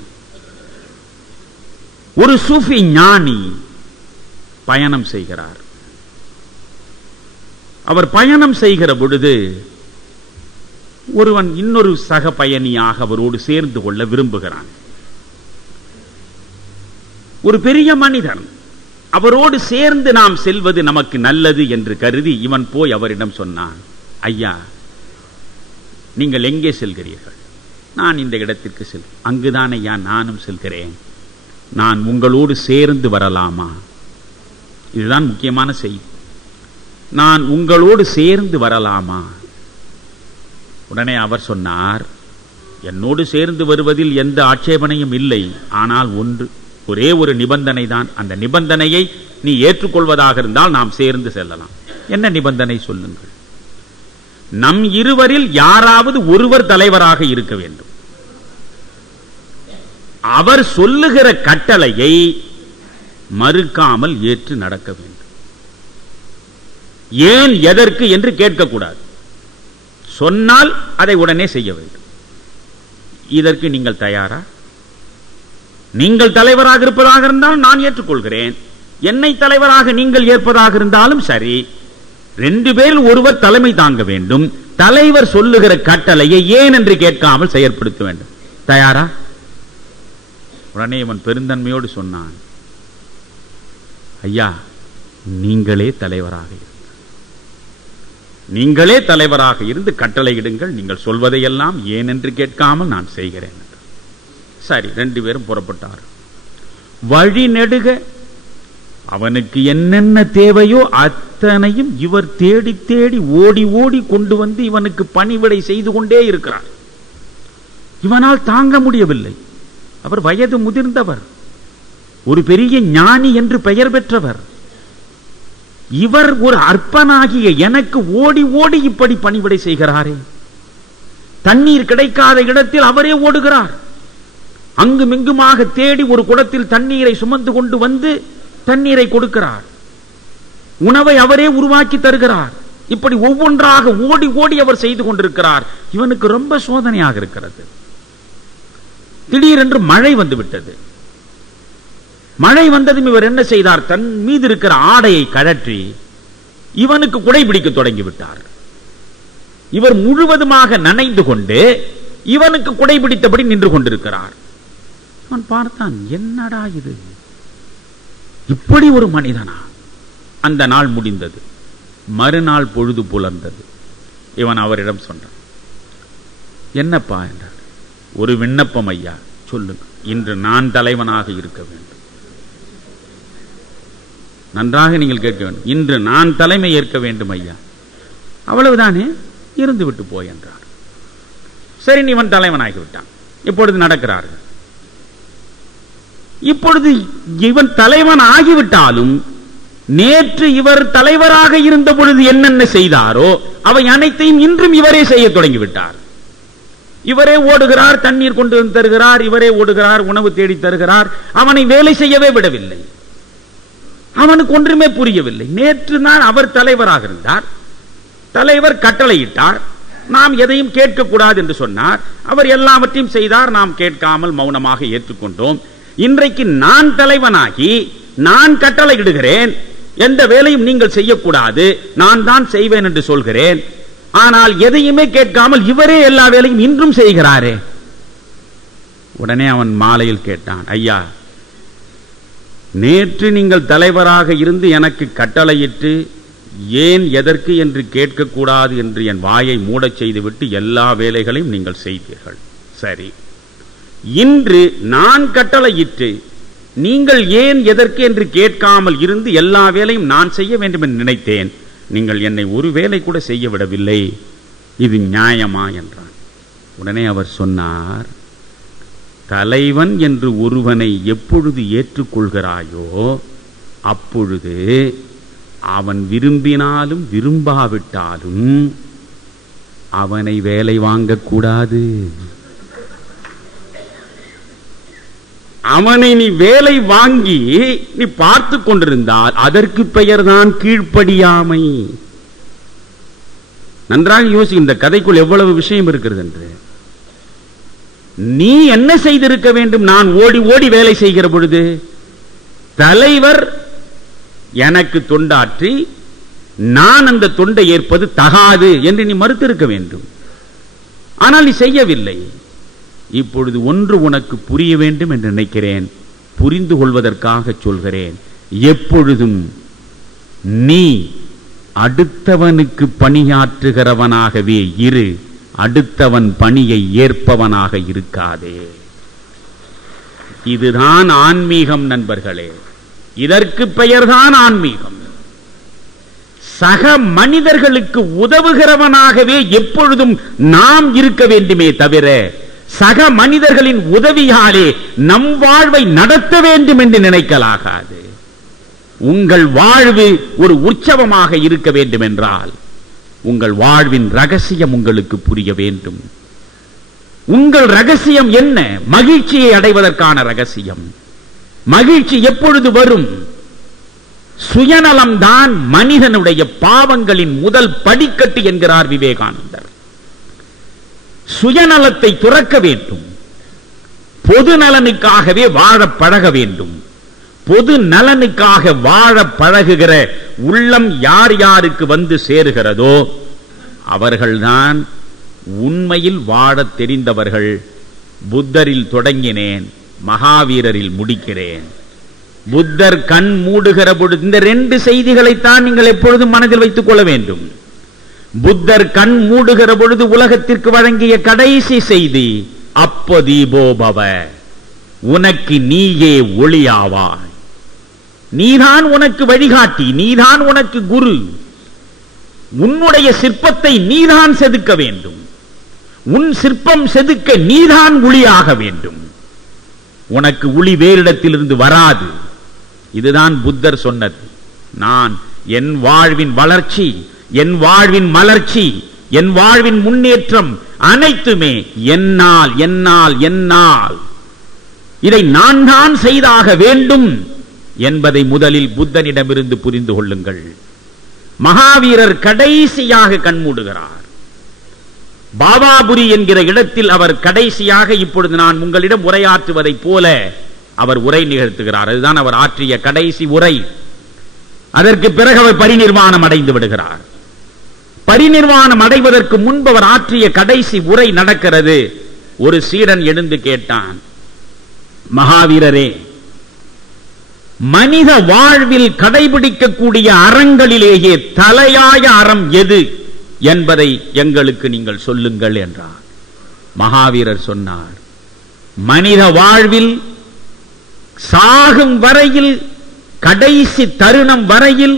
ஒரு சூஃபி ஞானி பயணம் செய்கிறார். அவர் பயணம் செய்கிற பொழுது ஒருவன் இன்னொரு சக பயணியாக அவரோடு சேர்ந்து கொள்ள விரும்புகிறான். ஒரு பெரிய மனிதன், அவரோடு சேர்ந்து நாம் செல்வது நமக்கு நல்லது என்று கருதி இவன் போய் அவரிடம் சொன்னான், ஐயா, நீங்கள் எங்கே செல்கிறீர்கள்? நான் இந்த இடத்திற்கு அங்குதான் ஐயா நானும் செல்கிறேன். நான் உங்களோடு சேர்ந்து வரலாமா? இதுதான் முக்கியமான செய்தி. நான் உங்களோடு சேர்ந்து வரலாமா? உடனே அவர் சொன்னார், என்னோடு சேர்ந்து வருவதில் எந்த ஆட்சேபனையும் இல்லை. ஆனால் ஒரே ஒரு நிபந்தனை தான். அந்த நிபந்தனையை நீ ஏற்றுக்கொள்வதாக இருந்தால் நாம் சேர்ந்து செல்லலாம். என்ன நிபந்தனை சொல்லுங்கள்? நம் இருவரில் யாராவது ஒருவர் தலைவராக இருக்க வேண்டும். அவர் சொல்லுகிற கட்டளையை மறுக்காமல் ஏற்று நடக்க வேண்டும். ஏன் எதற்கு என்று கேட்கக்கூடாது. சொன்னால் அதை உடனே செய்ய வேண்டும். இதற்கு நீங்கள் தயாரா? நீங்கள் தலைவராக இருப்பதாக இருந்தால் நான் ஏற்றுக்கொள்கிறேன். என்னை தலைவராக நீங்கள் ஏற்பதாக இருந்தாலும் சரி. 2 பேரில் ஒருவர் தலைமை தாங்க வேண்டும். தலைவர் சொல்லுகிற கட்டளையை ஏன் என்று கேட்காமல் செயற்படுத்த வேண்டும். தயாரா? உடனே இவன் பெருந்தன்மையோடு சொன்னான், ஐயா, நீங்களே தலைவராக நீங்களே தலைவராக இருந்து கட்டளையிடுங்கள். நீங்கள் சொல்வதையெல்லாம் ஏன் என்று கேட்காமல் நான் செய்கிறேன். சரி, 2 பேரும் புறப்பட்டார். வழி நெடுக அவனுக்கு என்னென்ன தேவையோ அத்தனையும் இவர் தேடி தேடி ஓடி ஓடி கொண்டு வந்து இவனுக்கு பணிவிடை செய்து கொண்டே இருக்கிறார். இவனால் தாங்க முடியவில்லை. அவர் வயது முதிர்ந்தவர், ஒரு பெரிய ஞானி என்று பெயர் பெற்றவர். இவர் ஒரு அற்பனாகிய எனக்கு ஓடி ஓடி இப்படி பணிவிடை செய்கிறாரே. தண்ணீர் கிடைக்காத இடத்தில் அவரே ஓடுகிறார். அங்குமிங்குமாக தேடி ஒரு குடத்தில் தண்ணீரை சுமந்து கொண்டு வந்து தண்ணீரை கொடுக்கிறார். உணவை அவரே உருவாக்கி தருகிறார். இப்படி ஒவ்வொன்றாக ஓடி ஓடி அவர் செய்து கொண்டிருக்கிறார். இவனுக்கு ரொம்ப சோதனையாக இருக்கிறது. திடீரென்று மழை வந்துவிட்டது. மழை வந்ததும் இவர் என்ன செய்தார்? தன் மீது இருக்கிற ஆடையை கழற்றி இவனுக்கு குடை பிடிக்க தொடங்கிவிட்டார். இவர் முழுவதுமாக நனைந்து கொண்டு இவனுக்கு குடை பிடித்தபடி நின்று கொண்டிருக்கிறார். அவன் பார்த்தான், என்னடா இது, இப்படி ஒரு மனிதனா? அந்த நாள் முடிந்தது. மறுநாள் பொழுது புலர்ந்தது. இவன் அவரிடம் சொன்னான், என்னப்பா என்றார். ஒரு விண்ணப்பம் ஐயா, சொல்லுங்க. இன்று நான் தலைவனாக இருக்க வேண்டும். நன்றாக நீங்கள் கேட்க வேண்டும். இன்று நான் தலைமை ஏற்க வேண்டும் ஐயா. அவ்வளவுதானே, இருந்து விட்டு போய் என்றார். சரி, இவன் தலைவனாகிவிட்டான். இப்பொழுது நடக்கிறார்கள். இப்பொழுது இவன் தலைவன் ஆகிவிட்டாலும் நேற்று இவர் தலைவராக இருந்த பொழுது என்னென்ன செய்தாரோ அவை அனைத்தையும் இன்றும் இவரே செய்ய தொடங்கிவிட்டார். இவரே ஓடுகிறார், தண்ணீர் கொண்டு வந்து தருகிறார், இவரே ஓடுகிறார், உணவு தேடி தருகிறார். அவனை வேலை செய்யவே விடவில்லை. அவனுக்கு ஒன்றுமே புரியவில்லை. நேற்று தான் அவர் தலைவராக இருந்தார். தலைவர் கட்டளையிட்டார், நாம் எதையும் கேட்கக்கூடாது என்று சொன்னார். அவர் எல்லாவற்றையும் செய்தார், நாம் கேட்காமல் மௌனமாக ஏற்றுக்கொண்டோம். இன்றைக்கு நான் தலைவனாகி நான் கட்டளையிடுகிறேன், எந்த வேலையும் நீங்கள் செய்யக்கூடாது, நான் தான் செய்வேன் என்று சொல்கிறேன். ஆனால் எதையுமே கேட்காமல் இவரே எல்லா வேலையும் இன்றும் செய்கிறாரே. உடனே அவன் மாலையில் கேட்டான், ஐயா, நேற்று நீங்கள் தலைவராக இருந்து எனக்கு கட்டளையிட்டு ஏன் எதற்கு என்று கேட்கக்கூடாது என்று என் வாயை மூடச் செய்துவிட்டு எல்லா வேலைகளையும் நீங்கள் செய்தீர்கள். சரி, இன்று நான் கட்டளையிட்டு நீங்கள் ஏன் எதற்கு என்று கேட்காமல் இருந்து எல்லா வேலையும் நான் செய்ய வேண்டும் என்று நினைத்தேன். நீங்கள் என்னை ஒரு வேலை கூட செய்ய விடவில்லை. இது நியாயமா என்றான். உடனே அவர் சொன்னார், தலைவன் என்று ஒருவனை எப்பொழுது ஏற்றுக்கொள்கிறாயோ அப்பொழுது அவன் விரும்பினாலும் விரும்பாவிட்டாலும் அவனை வேலை வாங்கக்கூடாது. அவனை நீ வேலை வாங்கி நீ பார்த்து கொண்டிருந்தால் அதற்கு பெயர்தான் கீழ்ப்படியாமை. நன்றாக யோசி, இந்த கதைக்குள் எவ்வளவு விஷயம் இருக்கிறது என்று. நீ என்ன செய்திருக்க வேண்டும்? நான் ஓடி ஓடி வேலை செய்கிற பொழுது தலைவர் எனக்கு தொண்டாற்றி நான் அந்த தொண்டை ஏற்பது தகாது என்று நீ மறுத்திருக்க வேண்டும். ஆனால் நீ செய்யவில்லை. இப்பொழுது ஒன்று உனக்கு புரிய வேண்டும் என்று நினைக்கிறேன், புரிந்து கொள்வதற்காக சொல்கிறேன். எப்பொழுதும் நீ அடுத்தவனுக்கு பணியாற்றுகிறவனாகவே இரு, அடுத்தவன் பணியை ஏற்பவனாக இருக்காதே. இதுதான் ஆன்மீகம் நண்பர்களே. இதற்கு பெயர்தான் ஆன்மீகம். சக மனிதர்களுக்கு உதவுகிறவனாகவே எப்பொழுதும் நாம் இருக்க வேண்டுமே தவிர சக மனிதர்களின் உதவியாலே நம் வாழ்வை நடத்த வேண்டும் என்று நினைக்கலாகாது. உங்கள் வாழ்வு ஒரு உற்சவமாக இருக்க வேண்டும் என்றால் உங்கள் வாழ்வின் ரகசியம் உங்களுக்கு புரிய வேண்டும். உங்கள் ரகசியம் என்ன? மகிழ்ச்சியை அடைவதற்கான ரகசியம். மகிழ்ச்சி எப்பொழுது வரும்? சுயநலம்தான் மனிதனுடைய பாவங்களின் முதல் படிக்கட்டு என்கிறார் விவேகானந்தர். சுயநலத்தை துறக்க வேண்டும். பொது நலனுக்காகவே வாழ பழக வேண்டும். பொது நலனுக்காக வாழ பழகுகிற உள்ளம் யார் யாருக்கு வந்து சேருகிறதோ அவர்கள்தான் உண்மையில் வாழத் தெரிந்தவர்கள். புத்தரில் தொடங்கினேன், மகாவீரரில் முடிக்கிறேன். புத்தர் கண் மூடுகிற பொழுது இந்த 2 செய்திகளைத்தான் நீங்கள் எப்பொழுதும் மனதில் வைத்துக் கொள்ள வேண்டும். புத்தர் கண் மூடுகிற பொழுது உலகத்திற்கு வழங்கிய கடைசி செய்தி அப்பதீபோபவ, உனக்கு நீயே ஒளியாவாய். நீதான் உனக்கு வழிகாட்டி, நீதான் உனக்கு குரு. உன்னுடைய சிற்பத்தை நீதான் செதுக்க வேண்டும். உன் சிற்பம் செதுக்க நீதான் ஒளியாக வேண்டும். உனக்கு ஒளி வேறிடத்திலிருந்து வராது. இதுதான் புத்தர் சொன்னது. நான் என் வாழ்வின் வளர்ச்சி, என் வாழ்வின் மலர்ச்சி, என் வாழ்வின் முன்னேற்றம் அனைத்துமே என்னால் என்னால் என்னால், இதை நான் தான் செய்தாக வேண்டும் என்பதை முதலில் புத்தனிடமிருந்து புரிந்து கொள்ளுங்கள். மகாவீரர் கடைசியாக கண்மூடுகிறார். பாபாபுரி என்கிற இடத்தில் அவர் கடைசியாக இப்பொழுது நான் உங்களிடம் உரையாற்றுவதைப் போல அவர் உரை நிகழ்த்துகிறார். அதுதான் அவர் ஆற்றிய கடைசி உரை. அதற்கு பிறகு அவர் பரிநிர்வாணம் அடைந்து விடுகிறார். பரிநிர்வாணம் அடைவதற்கு முன்பு அவர் ஆற்றிய கடைசி உரை நடக்கிறது. ஒரு சீடன் எழுந்து கேட்டான், மகாவீரரே, மனித வாழ்வில் கடைபிடிக்கக்கூடிய அறங்களிலேயே தலையாய அறம் எது என்பதை எங்களுக்கு நீங்கள் சொல்லுங்கள் என்றார். மகாவீரர் சொன்னார், மனித வாழ்வில் சாகும் வரையில், கடைசி தருணம் வரையில்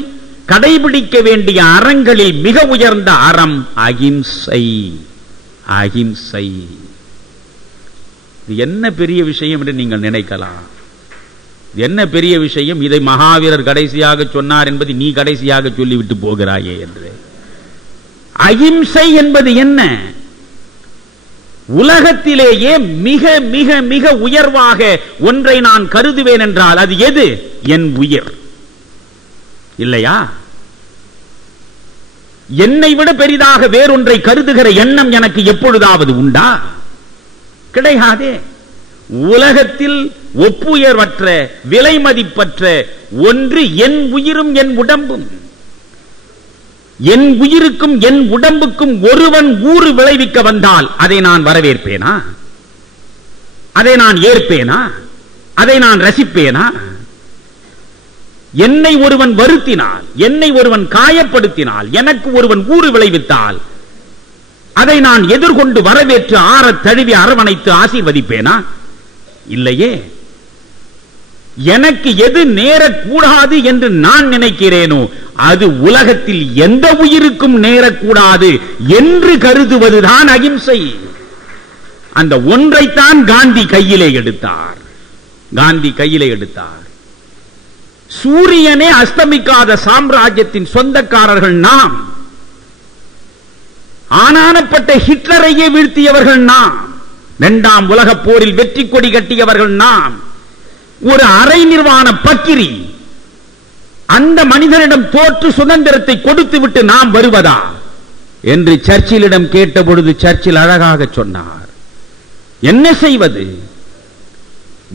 கடைபிடிக்க வேண்டிய அறங்களில் மிக உயர்ந்த அறம் அகிம்சை. அகிம்சை என்ன பெரிய விஷயம் என்று நீங்கள் நினைக்கலாம். என்ன பெரிய விஷயம்? இதை மகாவீரர் கடைசியாக சொன்னார் என்பதை நீ கடைசியாக சொல்லிவிட்டு போகிறாயே என்று. அகிம்சை என்பது என்ன? உலகத்திலேயே மிக மிக மிக உயர்வாக ஒன்றை நான் கருதுவேன் என்றால் அது எது? என் உயிர். இல்லையா? என்னை விட பெரிதாக வேறொன்றை கருதுகிற எண்ணம் எனக்கு எப்பொழுதாவது உண்டா? கிடையாதே. உலகத்தில் ஒப்புயர்வற்ற, விலை மதிப்பற்ற ஒன்று என் உயிரும் என் உடம்பும். என் உயிருக்கும் என் உடம்புக்கும் ஒருவன் ஊறு விளைவிக்க வந்தால் அதை நான் வரவேற்பேனா? அதை நான் ஏற்பேனா? அதை நான் ரசிப்பேனா? என்னை ஒருவன் வருத்தினால், என்னை ஒருவன் காயப்படுத்தினால், எனக்கு ஒருவன் ஊறு விளைவித்தால் அதை நான் எதிர்கொண்டு வரவேற்று ஆற தழுவி அரவணைத்து ஆசீர்வதிப்பேனா? இல்லையே. எனக்கு எது நேரக்கூடாது என்று நான் நினைக்கிறேனோ அது உலகத்தில் எந்த உயிருக்கும் நேரக்கூடாது என்று கருதுவதுதான் அகிம்சை. அந்த ஒன்றைத்தான் காந்தி கையிலே எடுத்தார். காந்தி கையிலே எடுத்தார். சூரியனே அஸ்தமிக்காத சாம்ராஜ்யத்தின் சொந்தக்காரர்கள் நாம். ஆனானப்பட்ட ஹிட்லரையே வீழ்த்தியவர்கள் நாம். 2ஆம் உலகப் போரில் வெற்றி கொடி கட்டியவர்கள் நாம். ஒரு அரை நிர்வாண பக்கிரி அந்த மனிதனிடம் தோற்று சுதந்திரத்தை கொடுத்து விட்டு நாம் வருவதா என்று சர்ச்சிலிடம் கேட்டபொழுது சர்ச்சில் அழகாக சொன்னார், என்ன செய்வது?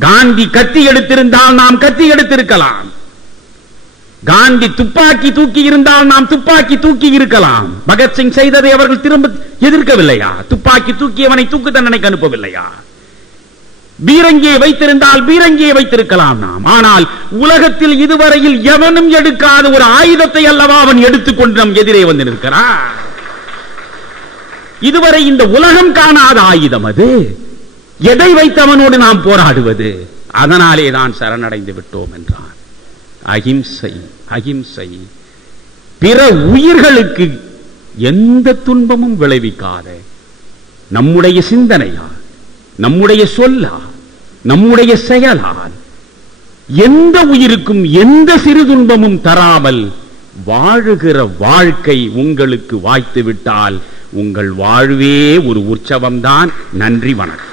காந்தி கத்தி எடுத்திருந்தால் நாம் கத்தி எடுத்திருக்கலாம். காந்தி துப்பாக்கி தூக்கி இருந்தால் நாம் துப்பாக்கி தூக்கி இருக்கலாம். பகத்சிங் செய்ததை அவர்கள் திரும்ப எதிர்க்கவில்லையா? துப்பாக்கி தூக்கியவனை தூக்கு தண்டனைக்கு அனுப்பவில்லையா? பீரங்கியை வைத்திருந்தால் பீரங்கியை வைத்திருக்கலாம் நாம். ஆனால் உலகத்தில் இதுவரையில் எவனும் எடுக்காத ஒரு ஆயுதத்தை அல்லவா அவன் எடுத்துக்கொண்டு நம் எதிரே வந்து நிற்கிறான். இதுவரை இந்த உலகம் காணாத ஆயுதம் அது. எதை வைத்தவனோடு நாம் போராடுவது? அதனாலே தான் சரணடைந்து விட்டோம் என்றான். அகிம்சை. அகிம்சை பிற உயிர்களுக்கு எந்த துன்பமும் விளைவிக்காத நம்முடைய சிந்தனையால், நம்முடைய சொல்லால், நம்முடைய செயலால் எந்த உயிருக்கும் எந்த சிறு துன்பமும் தராமல் வாழுகிற வாழ்க்கை உங்களுக்கு வாய்த்துவிட்டால் உங்கள் வாழ்வே ஒரு உற்சவம்தான். நன்றி, வணக்கம்.